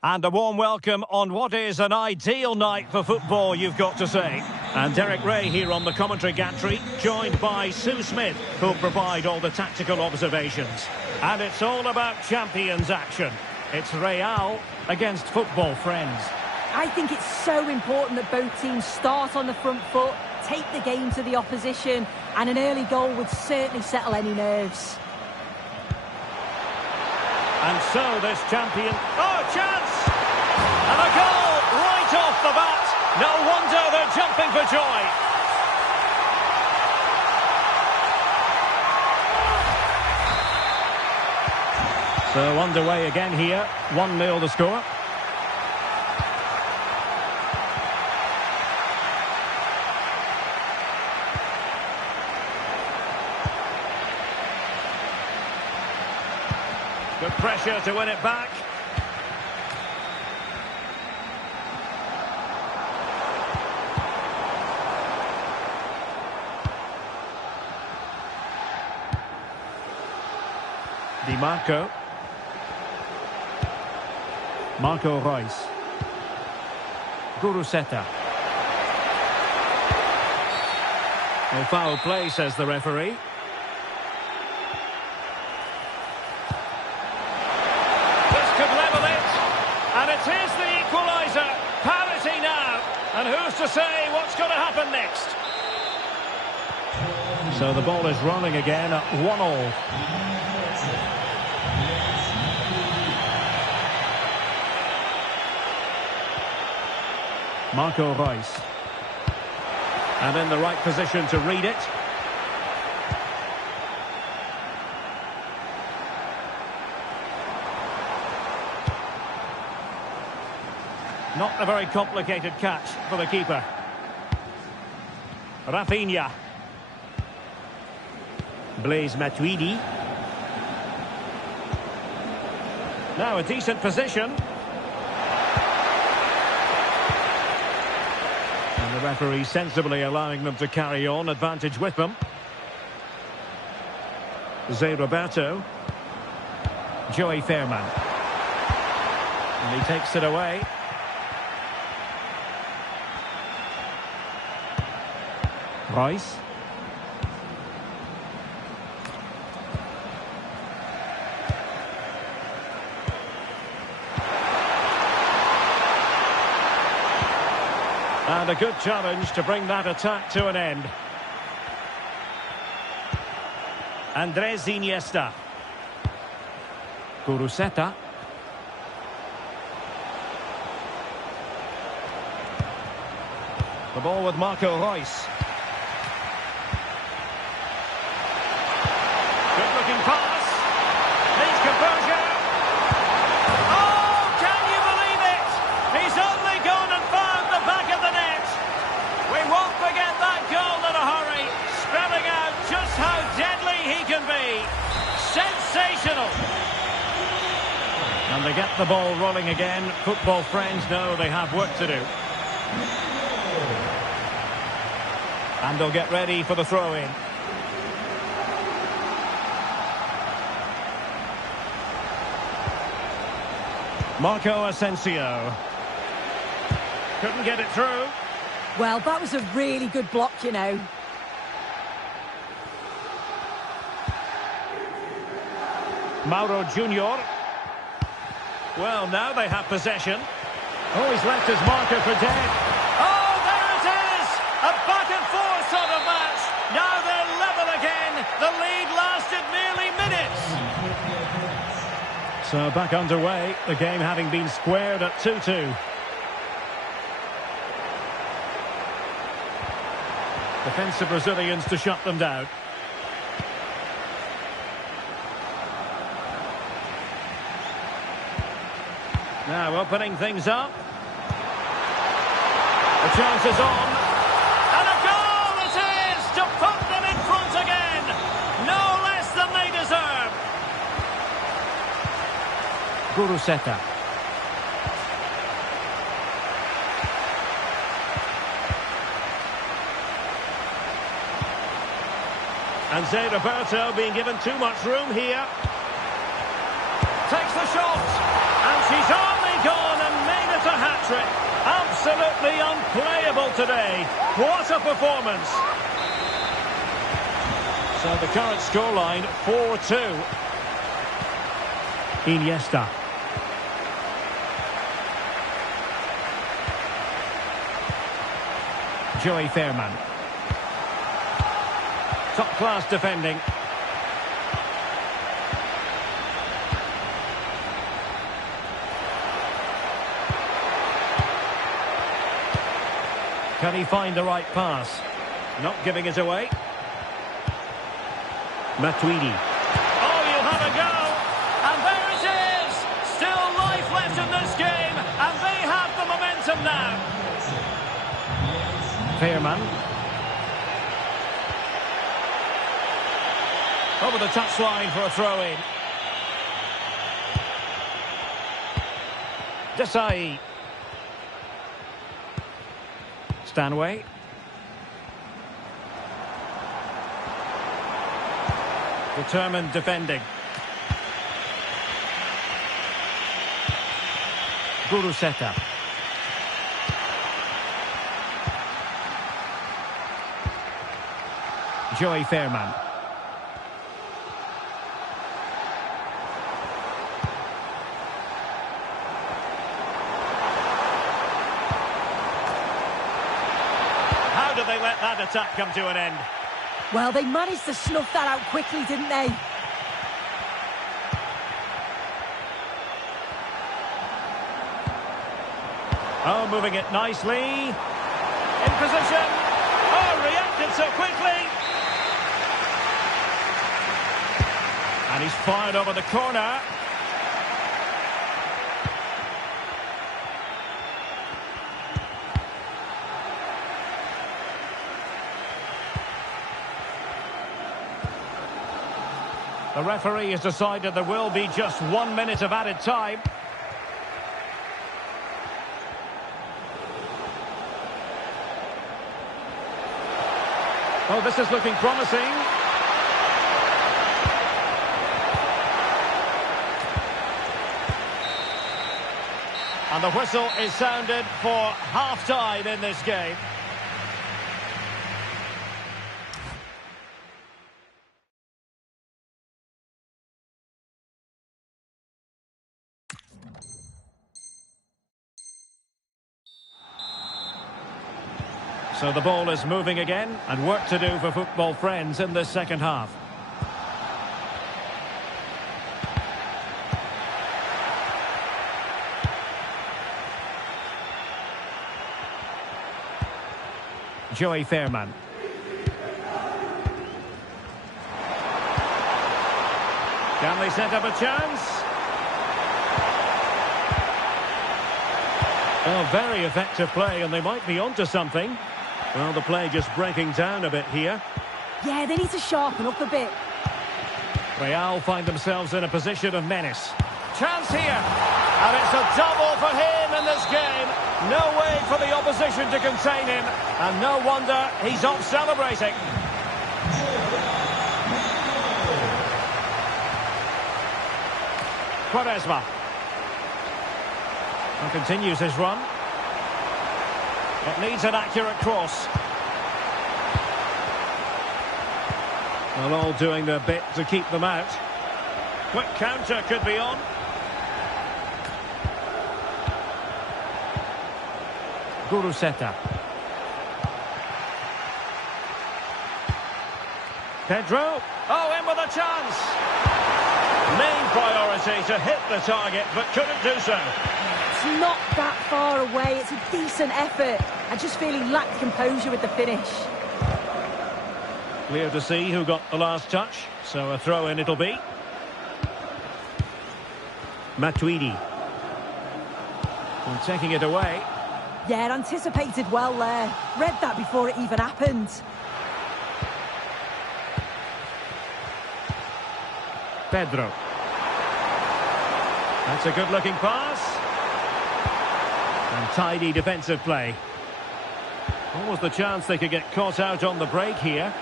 And a warm welcome on what is an ideal night for football, you've got to say. And Derek Ray here on the commentary gantry, joined by Sue Smith, who'll provide all the tactical observations. And it's all about champions action. It's Real against football friends. I think it's so important that both teams start on the front foot, take the game to the opposition, and an early goal would certainly settle any nerves. And so this champion... Oh, chance! And a goal right off the bat. No wonder they're jumping for joy. So underway again here. 1-0 the score. Good pressure to win it back. Di Marco. Marco Reus. Guruseta. No foul play, says the referee. Could level it, and it is the equaliser. Parity now, and who's to say what's going to happen next? So the ball is rolling again at 1-1. Marco Reus, and in the right position to read it. Not a very complicated catch for the keeper. Rafinha. Blaise Matuidi. Now a decent position. And the referee sensibly allowing them to carry on. Advantage with them. Zé Roberto. Joey Fairman. And he takes it away. Reus. And a good challenge to bring that attack to an end. Andres Iniesta. Guruseta. The ball with Marco Reus. Good-looking pass. Needs composure. Oh, can you believe it? He's only gone and found the back of the net. We won't forget that goal in a hurry, spelling out just how deadly he can be. Sensational. And they get the ball rolling again. Football friends know they have work to do. And they'll get ready for the throw-in. Marco Asensio. Couldn't get it through. Well, that was a really good block, you know. Mauro Junior. Well, now they have possession. Oh, he's left his marker for dead. Oh, there it is! A back-and-forth sort of match. Now they're level again. The lead lasted merely minutes. So back underway, the game having been squared at 2-2. Defensive Brazilians to shut them down. Now opening things up. The chance is on. And a goal it is to put them in front again. No less than they deserve. Guruseta. And Zé Roberto being given too much room here. Takes the shot. And she's only gone hat-trick. Absolutely unplayable today. What a performance. So the current scoreline, 4-2. Iniesta. Joey Fairman. Top-class defending. Can he find the right pass? Not giving it away. Matuidi. Oh, you'll have a go. And there it is. Still life left in this game. And they have the momentum now. Fairman. Over the touchline for a throw-in. Desai. Stanway. Determined defending. Guruseta. Joey Fairman. How did they let that attack come to an end? Well, they managed to snuff that out quickly, didn't they? Oh, moving it nicely. In position. Oh, reacted so quickly. And he's fired over the corner. The referee has decided there will be just 1 minute of added time. Oh, this is looking promising. And the whistle is sounded for half-time in this game. So the ball is moving again, and work to do for football friends in this second half. Joey Fairman. Can they set up a chance? Well, very effective play, and they might be onto something. Well, the play just breaking down a bit here. Yeah, they need to sharpen up a bit. Real find themselves in a position of menace. Chance here. And it's a double for him in this game. No way for the opposition to contain him. And no wonder he's off celebrating. Quaresma. And continues his run. But needs an accurate cross. Well, all doing their bit to keep them out. Quick counter could be on. Guruseta. Pedro. Oh, in with a chance. Main priority to hit the target, but couldn't do so. It's not that far away. It's a decent effort. I just feel he lacked composure with the finish. Clear to see who got the last touch. So a throw-in it'll be. Matuidi. And taking it away. Yeah, anticipated well there. Read that before it even happened. Pedro. That's a good-looking pass. And tidy defensive play. What was the chance they could get caught out on the break here?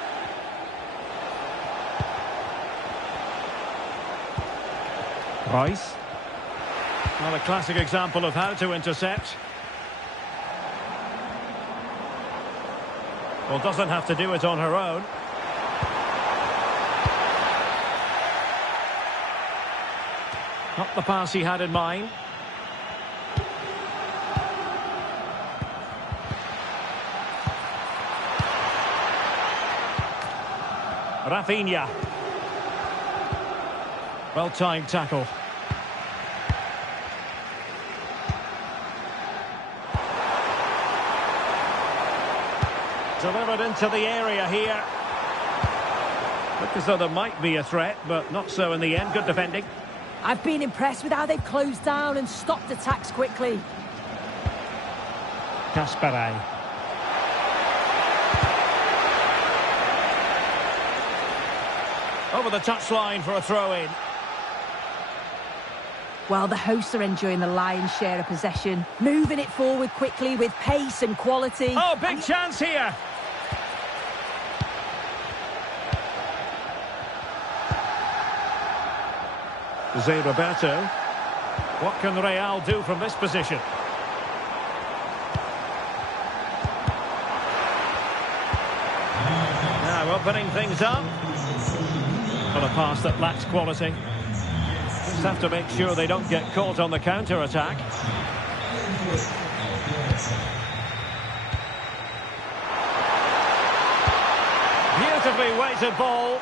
Royce. Well, a classic example of how to intercept. Well, doesn't have to do it on her own. Not the pass he had in mind. Rafinha. Well-timed tackle. Delivered into the area here. Looked as though there might be a threat, but not so in the end. Good defending. I've been impressed with how they've closed down and stopped attacks quickly. Kasparay. Over the touchline for a throw-in. Well, the hosts are enjoying the lion's share of possession, moving it forward quickly with pace and quality. Oh, big chance here. Jose Roberto. What can Real do from this position? Now opening things up. But a pass that lacks quality. Just have to make sure they don't get caught on the counter-attack. Beautifully weighted ball.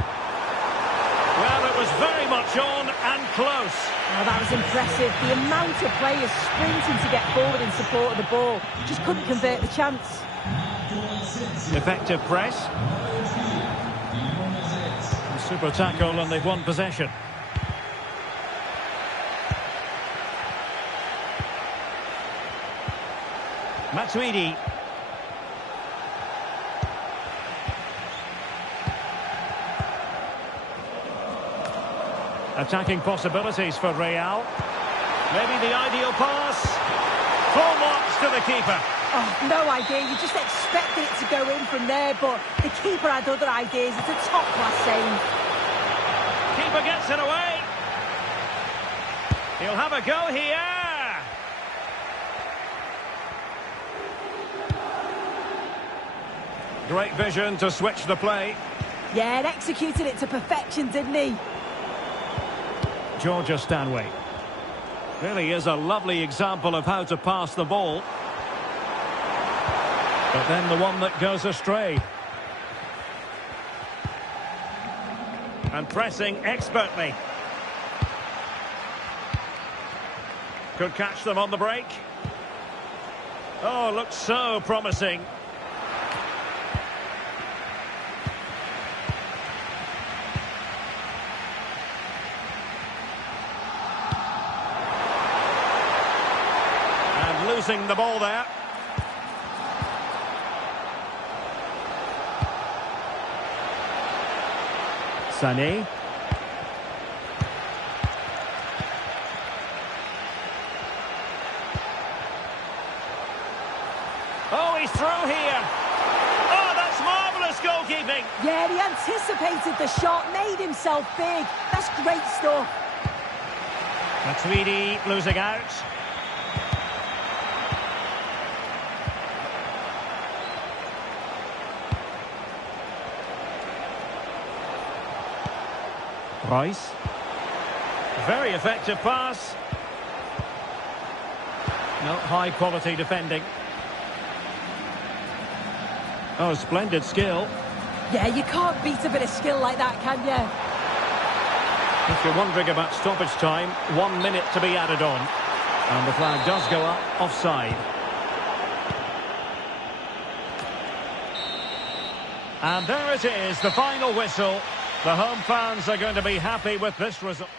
Well, it was very much on and close. Oh, that was impressive. The amount of players sprinting to get forward in support of the ball. Just couldn't convert the chance. Effective press. A super tackle and they've won possession. Matuidi. Attacking possibilities for Real. Maybe the ideal pass. Full marks to the keeper. Oh, no idea. You just expected it to go in from there, but the keeper had other ideas. It's a top-class save. Keeper gets it away. He'll have a go here. Great vision to switch the play. Yeah, and executed it to perfection, didn't he? Georgia Stanway. Really is a lovely example of how to pass the ball. But then the one that goes astray. And pressing expertly. Could catch them on the break. Oh, looks so promising. Losing the ball there. Seni. Oh, he's through here. Oh, that's marvellous goalkeeping. Yeah, he anticipated the shot, made himself big. That's great stuff. Matuidi losing out. Rice. Very effective pass. No, high quality defending. Oh, splendid skill. Yeah, you can't beat a bit of skill like that, can you? If you're wondering about stoppage time, 1 minute to be added on. And the flag does go up, offside. And there it is, the final whistle. The home fans are going to be happy with this result.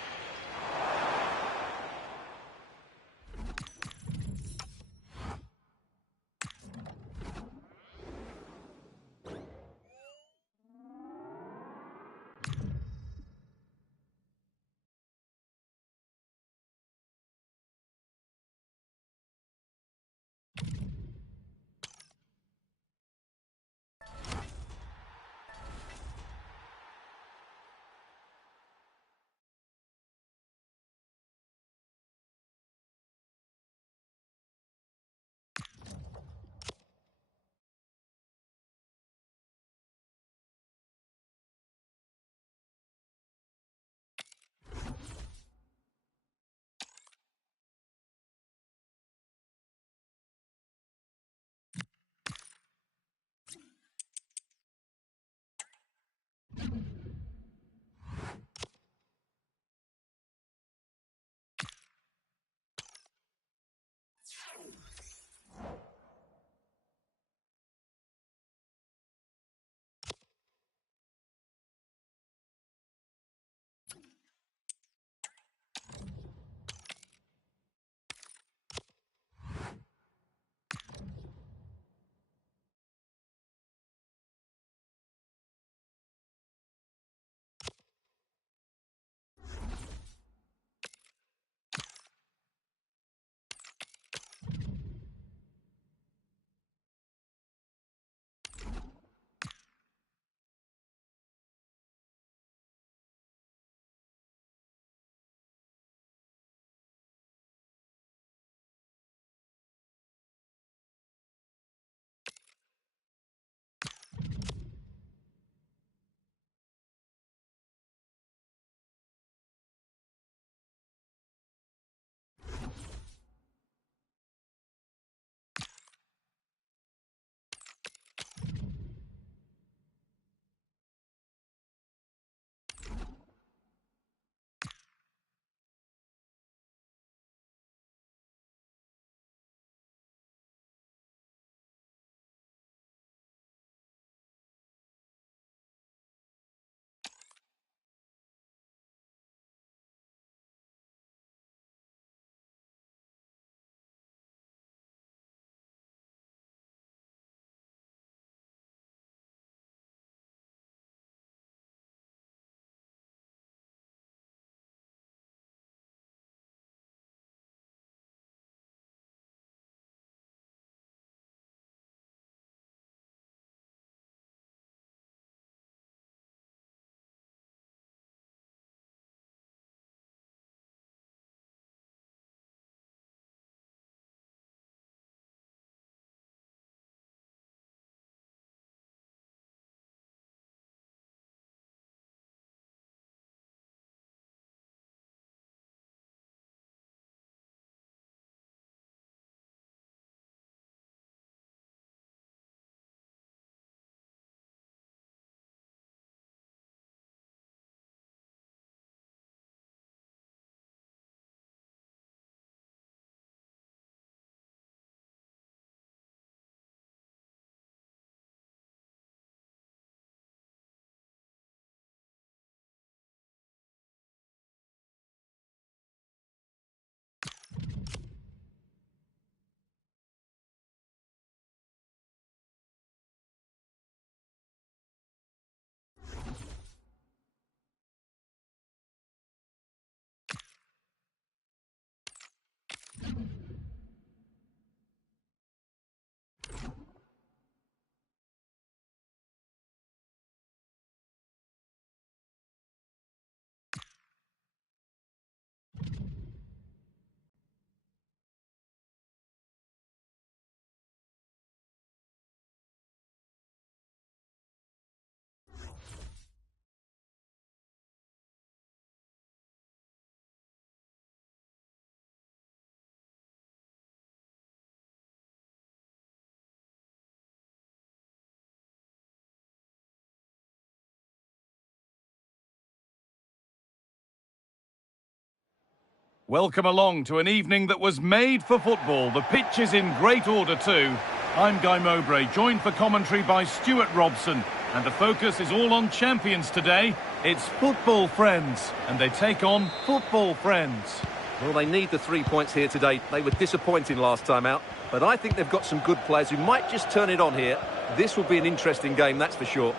Welcome along to an evening that was made for football. The pitch is in great order too. I'm Guy Mowbray, joined for commentary by Stuart Robson. And the focus is all on champions today. It's football friends, and they take on football friends. Well, they need the 3 points here today. They were disappointing last time out, but I think they've got some good players who might just turn it on here. This will be an interesting game, that's for sure.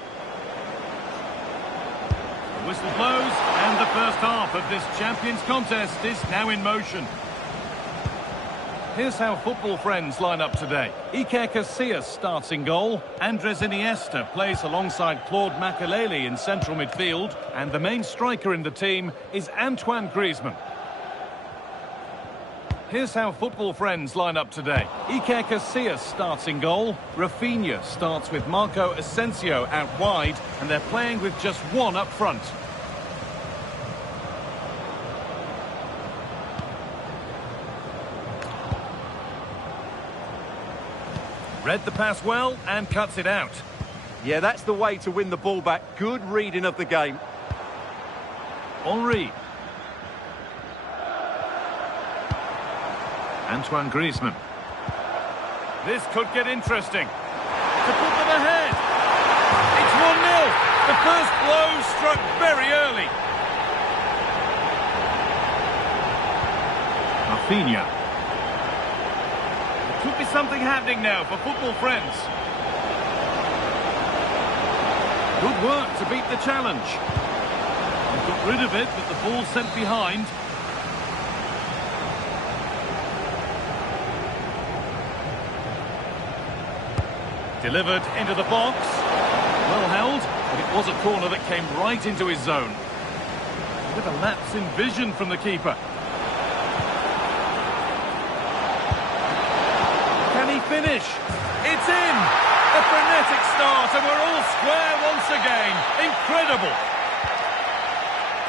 The whistle blows, and the first half of this Champions contest is now in motion. Here's how football friends line up today. Iker Casillas starts in goal. Andres Iniesta plays alongside Claude Makelele in central midfield. And the main striker in the team is Antoine Griezmann. Here's how football friends line up today. Iker Casillas starts in goal. Rafinha starts with Marco Asensio out wide. And they're playing with just one up front. Read the pass well and cuts it out. Yeah, that's the way to win the ball back. Good reading of the game. Henry. Antoine Griezmann. This could get interesting. To put them ahead. It's 1-0. The first blow struck very early. Rafinha. Could be something happening now for football friends. Good work to beat the challenge. He got rid of it, but the ball sent behind. Delivered into the box. Well held, but it was a corner that came right into his zone. With a lapse in vision from the keeper. Can he finish? It's in! A frenetic start, and we're all square once again. Incredible!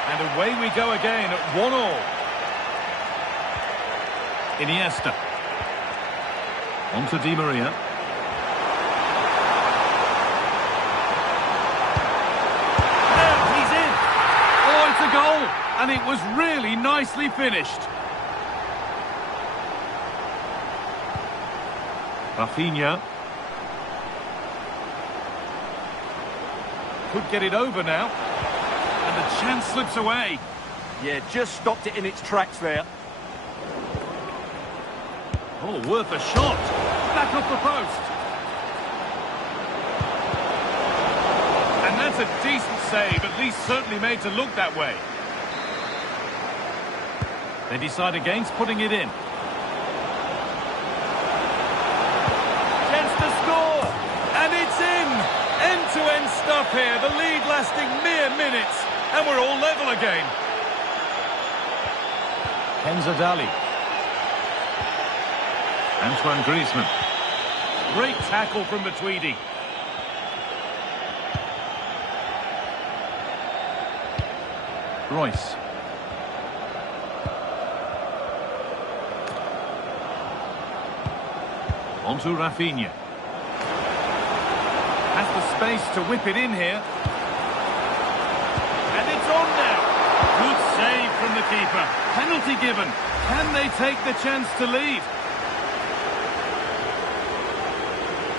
And away we go again at 1-1. Iniesta. On to Di Maria. There, he's in! Oh, it's a goal! And it was really nicely finished. Rafinha. Could get it over now. And the chance slips away. Yeah, just stopped it in its tracks there. Oh, worth a shot. Back off the post. And that's a decent save, at least certainly made to look that way. They decide against putting it in. To score, and it's in. End-to-end stuff here, the lead lasting mere minutes, and we're all level again. Kenzadali. Antoine Griezmann. Great tackle from the Tweedy. Royce. On to Rafinha. Has the space to whip it in here. And it's on now. Good save from the keeper. Penalty given. Can they take the chance to lead?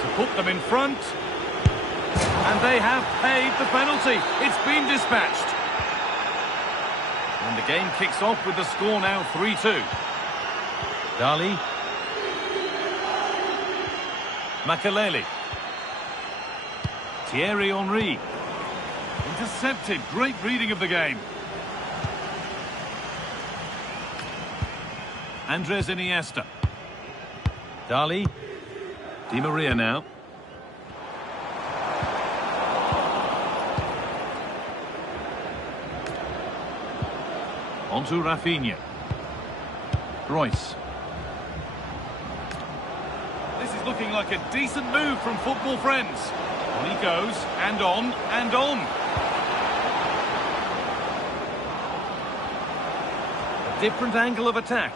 To put them in front. And they have paid the penalty. It's been dispatched. And the game kicks off with the score now 3-2. Dali. Makelele. Thierry Henry. Intercepted. Great reading of the game. Andres Iniesta. Dali. Di Maria now. On to Rafinha. Royce. This is looking like a decent move from football friends. On he goes, and on, and on. A different angle of attack.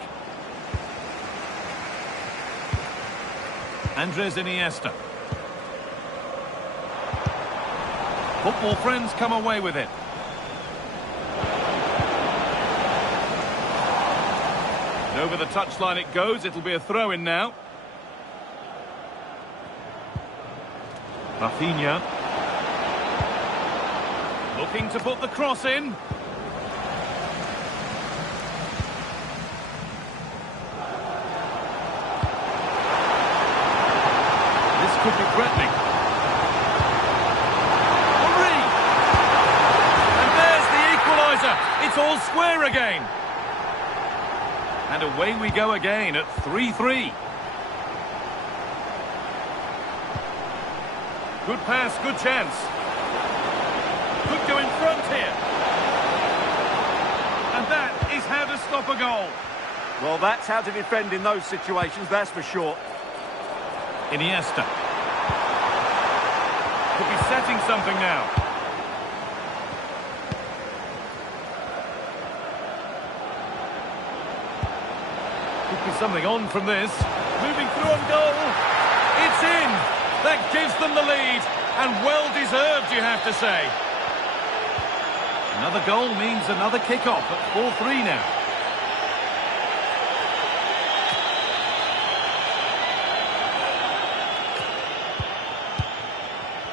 Andres Iniesta. Football friends come away with it. And over the touchline it goes. It'll be a throw-in now. Rafinha. Looking to put the cross in. This could be threatening. Henry! And there's the equaliser. It's all square again. And away we go again at 3-3. Good pass, good chance. Could go in front here. And that is how to stop a goal. Well, that's how to defend in those situations, that's for sure. Iniesta. Could be setting something now. Could be something on from this. Moving through on goal. It's in. That gives them the lead. And well deserved, you have to say. Another goal means another kick-off at 4-3 now.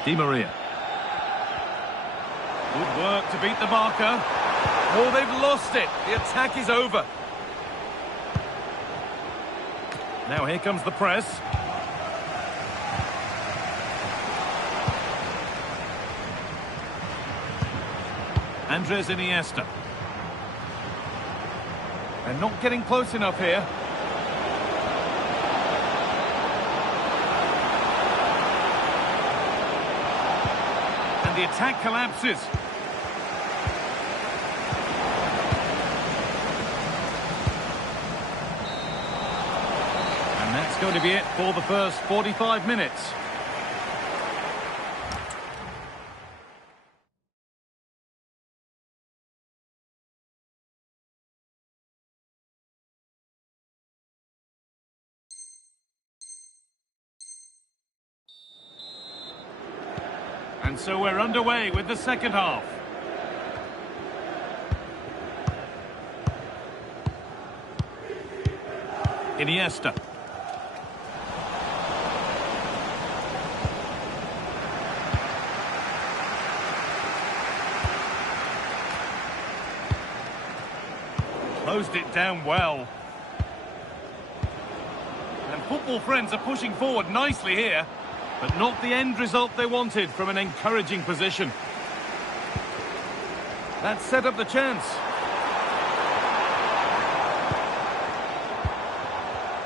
Di Maria. Good work to beat the marker. Oh, they've lost it. The attack is over. Now here comes the press. Andres Iniesta. They're not getting close enough here. And the attack collapses. And that's going to be it for the first 45 minutes. And so we're underway with the second half. Iniesta. Closed it down well. And football friends are pushing forward nicely here. But not the end result they wanted from an encouraging position. That set up the chance.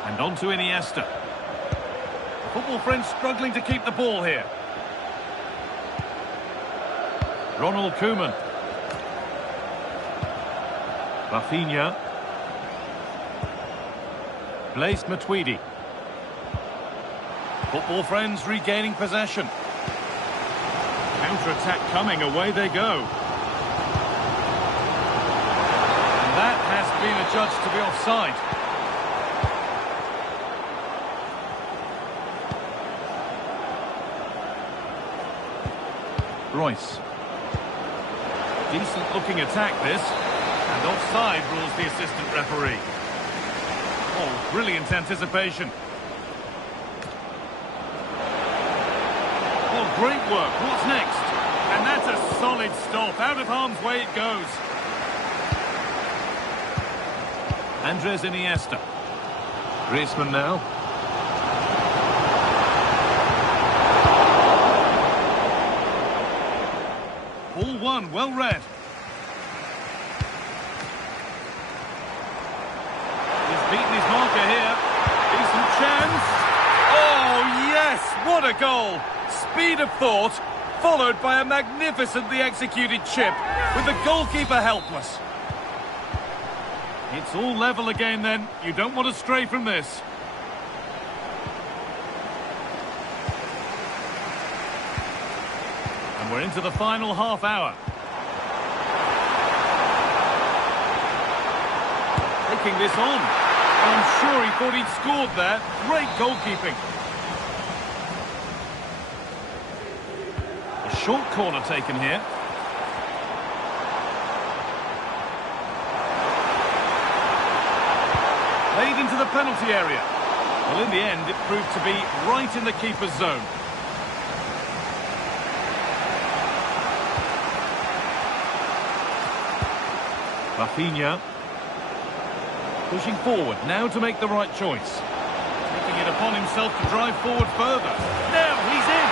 And on to Iniesta. Football friends struggling to keep the ball here. Ronald Koeman. Rafinha. Blaise Matuidi. Football friends regaining possession. Counter-attack coming, away they go. And that has been adjudged to be offside. Royce. Decent looking attack this. And offside rules the assistant referee. Oh, brilliant anticipation. Oh, great work. What's next? And that's a solid stop. Out of harm's way it goes. Andres Iniesta. Griezmann now. Ball one, well read. He's beaten his marker here. Decent chance. Oh, yes! What a goal! Speed of thought, followed by a magnificently executed chip, with the goalkeeper helpless. It's all level again then. You don't want to stray from this. And we're into the final half hour. Taking this on. I'm sure he thought he'd scored there. Great goalkeeping. A short corner taken here. Played into the penalty area. Well, in the end, it proved to be right in the keeper's zone. Rafinha. Pushing forward, now to make the right choice. Taking it upon himself to drive forward further. Now he's in!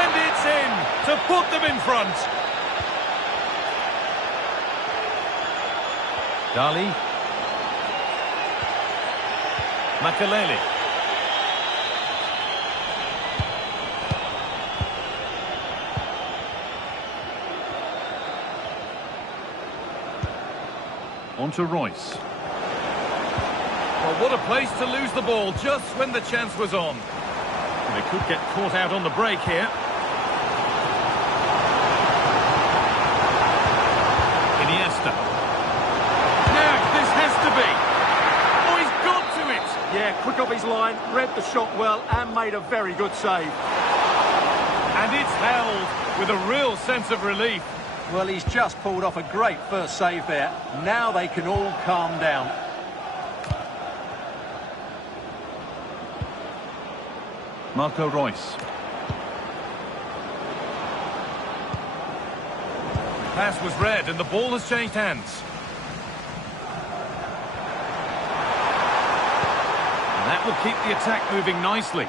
And it's in! To put them in front! Dali. Makaleli. On to Royce. Well, what a place to lose the ball just when the chance was on. They could get caught out on the break here. Iniesta. Now, this has to be. Oh, he's got to it. Yeah, quick off his line, read the shot well and made a very good save. And it's held with a real sense of relief. Well, he's just pulled off a great first save there. Now they can all calm down. Marco Reus. Pass was read and the ball has changed hands. And that will keep the attack moving nicely.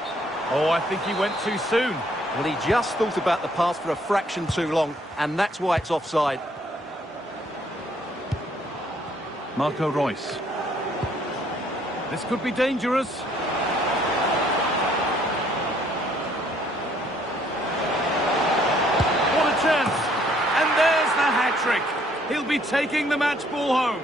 Oh, I think he went too soon. Well, he just thought about the pass for a fraction too long, and that's why it's offside. Marco Reus. This could be dangerous. What a chance! And there's the hat-trick. He'll be taking the match ball home.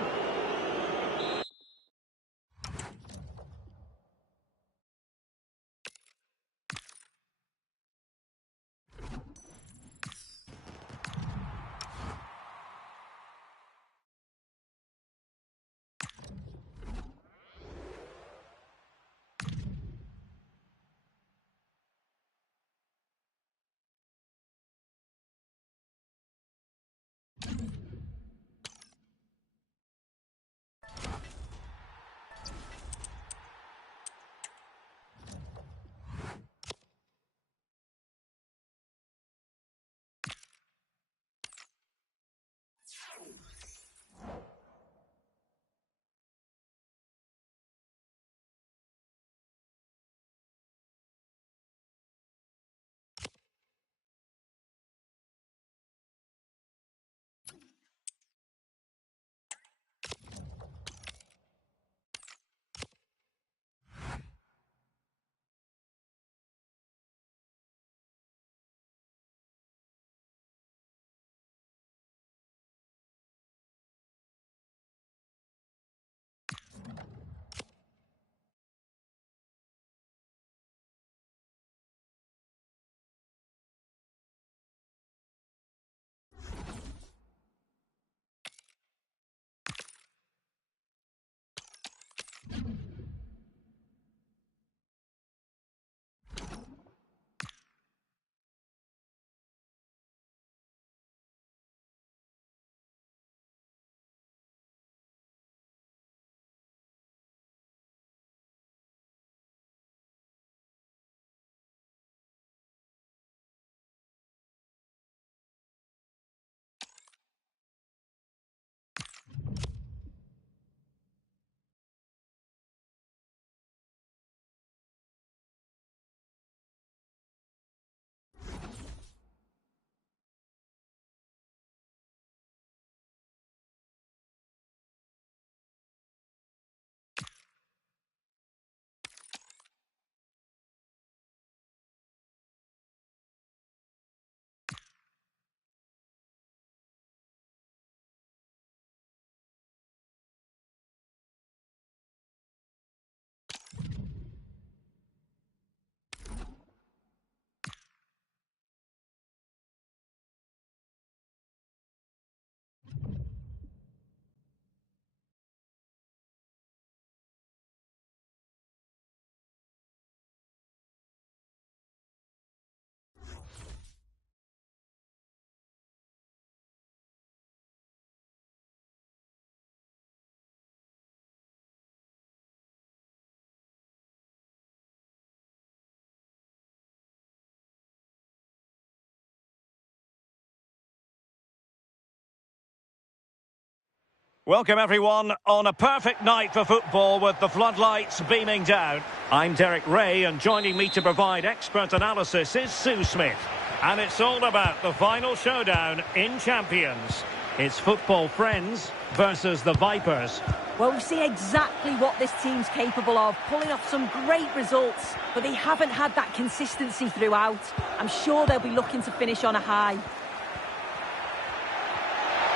Welcome everyone on a perfect night for football with the floodlights beaming down. I'm Derek Ray, and joining me to provide expert analysis is Sue Smith. And it's all about the final showdown in Champions. It's football friends versus the Vipers. Well, we see exactly what this team's capable of, pulling off some great results, but they haven't had that consistency throughout. I'm sure they'll be looking to finish on a high.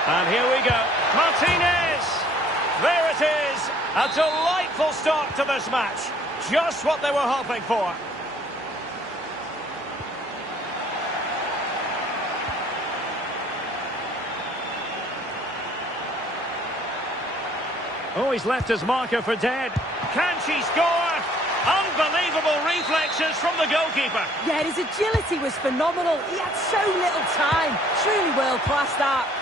And here we go. Martinez! There it is! A delightful start to this match. Just what they were hoping for. Oh, he's left his marker for dead. Can she score? Unbelievable reflexes from the goalkeeper. Yeah, his agility was phenomenal. He had so little time. Truly world class, that.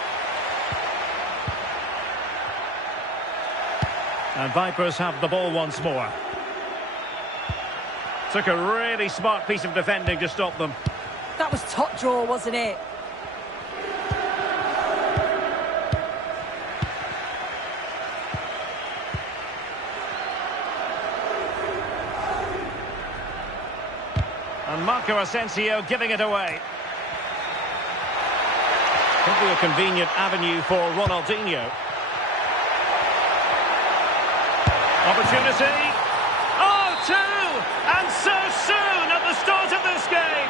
And Vipers have the ball once more. Took a really smart piece of defending to stop them. That was top draw, wasn't it? And Marco Asensio giving it away. Could be a convenient avenue for Ronaldinho. Opportunity. Oh, two! And so soon at the start of this game.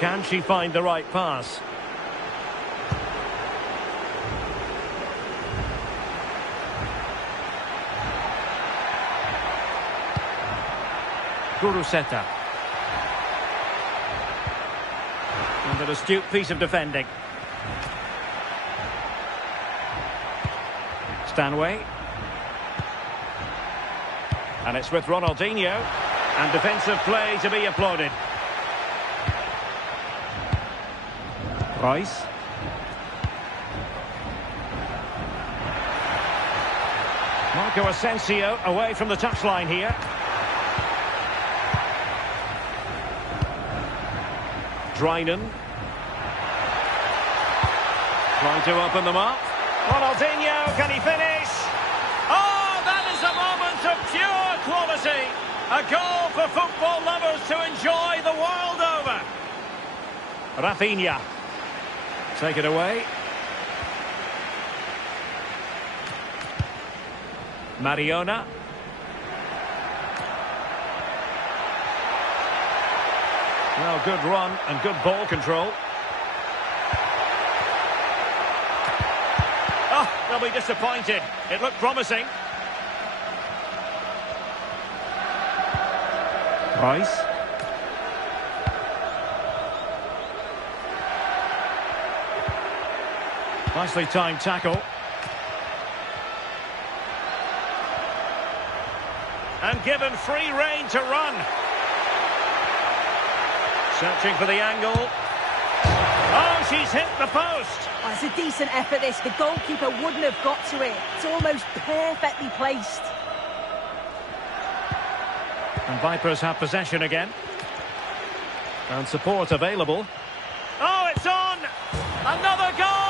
Can she find the right pass? Guruseta. And an astute piece of defending. Stanway. And it's with Ronaldinho. And defensive play to be applauded. Rice. Marco Asensio away from the touchline here. Drinan. Trying to open them up. Ronaldinho, can he finish? Oh, that is a moment of pure quality. A goal for football lovers to enjoy the world over. Rafinha. Take it away. Mariona. Well, good run and good ball control. Oh, they'll be disappointed. It looked promising. Rice. Nicely timed tackle. And given free rein to run. Searching for the angle. Oh, she's hit the post. Oh, it's a decent effort, this. The goalkeeper wouldn't have got to it. It's almost perfectly placed. And Vipers have possession again. And support available. Oh, it's on! Another goal!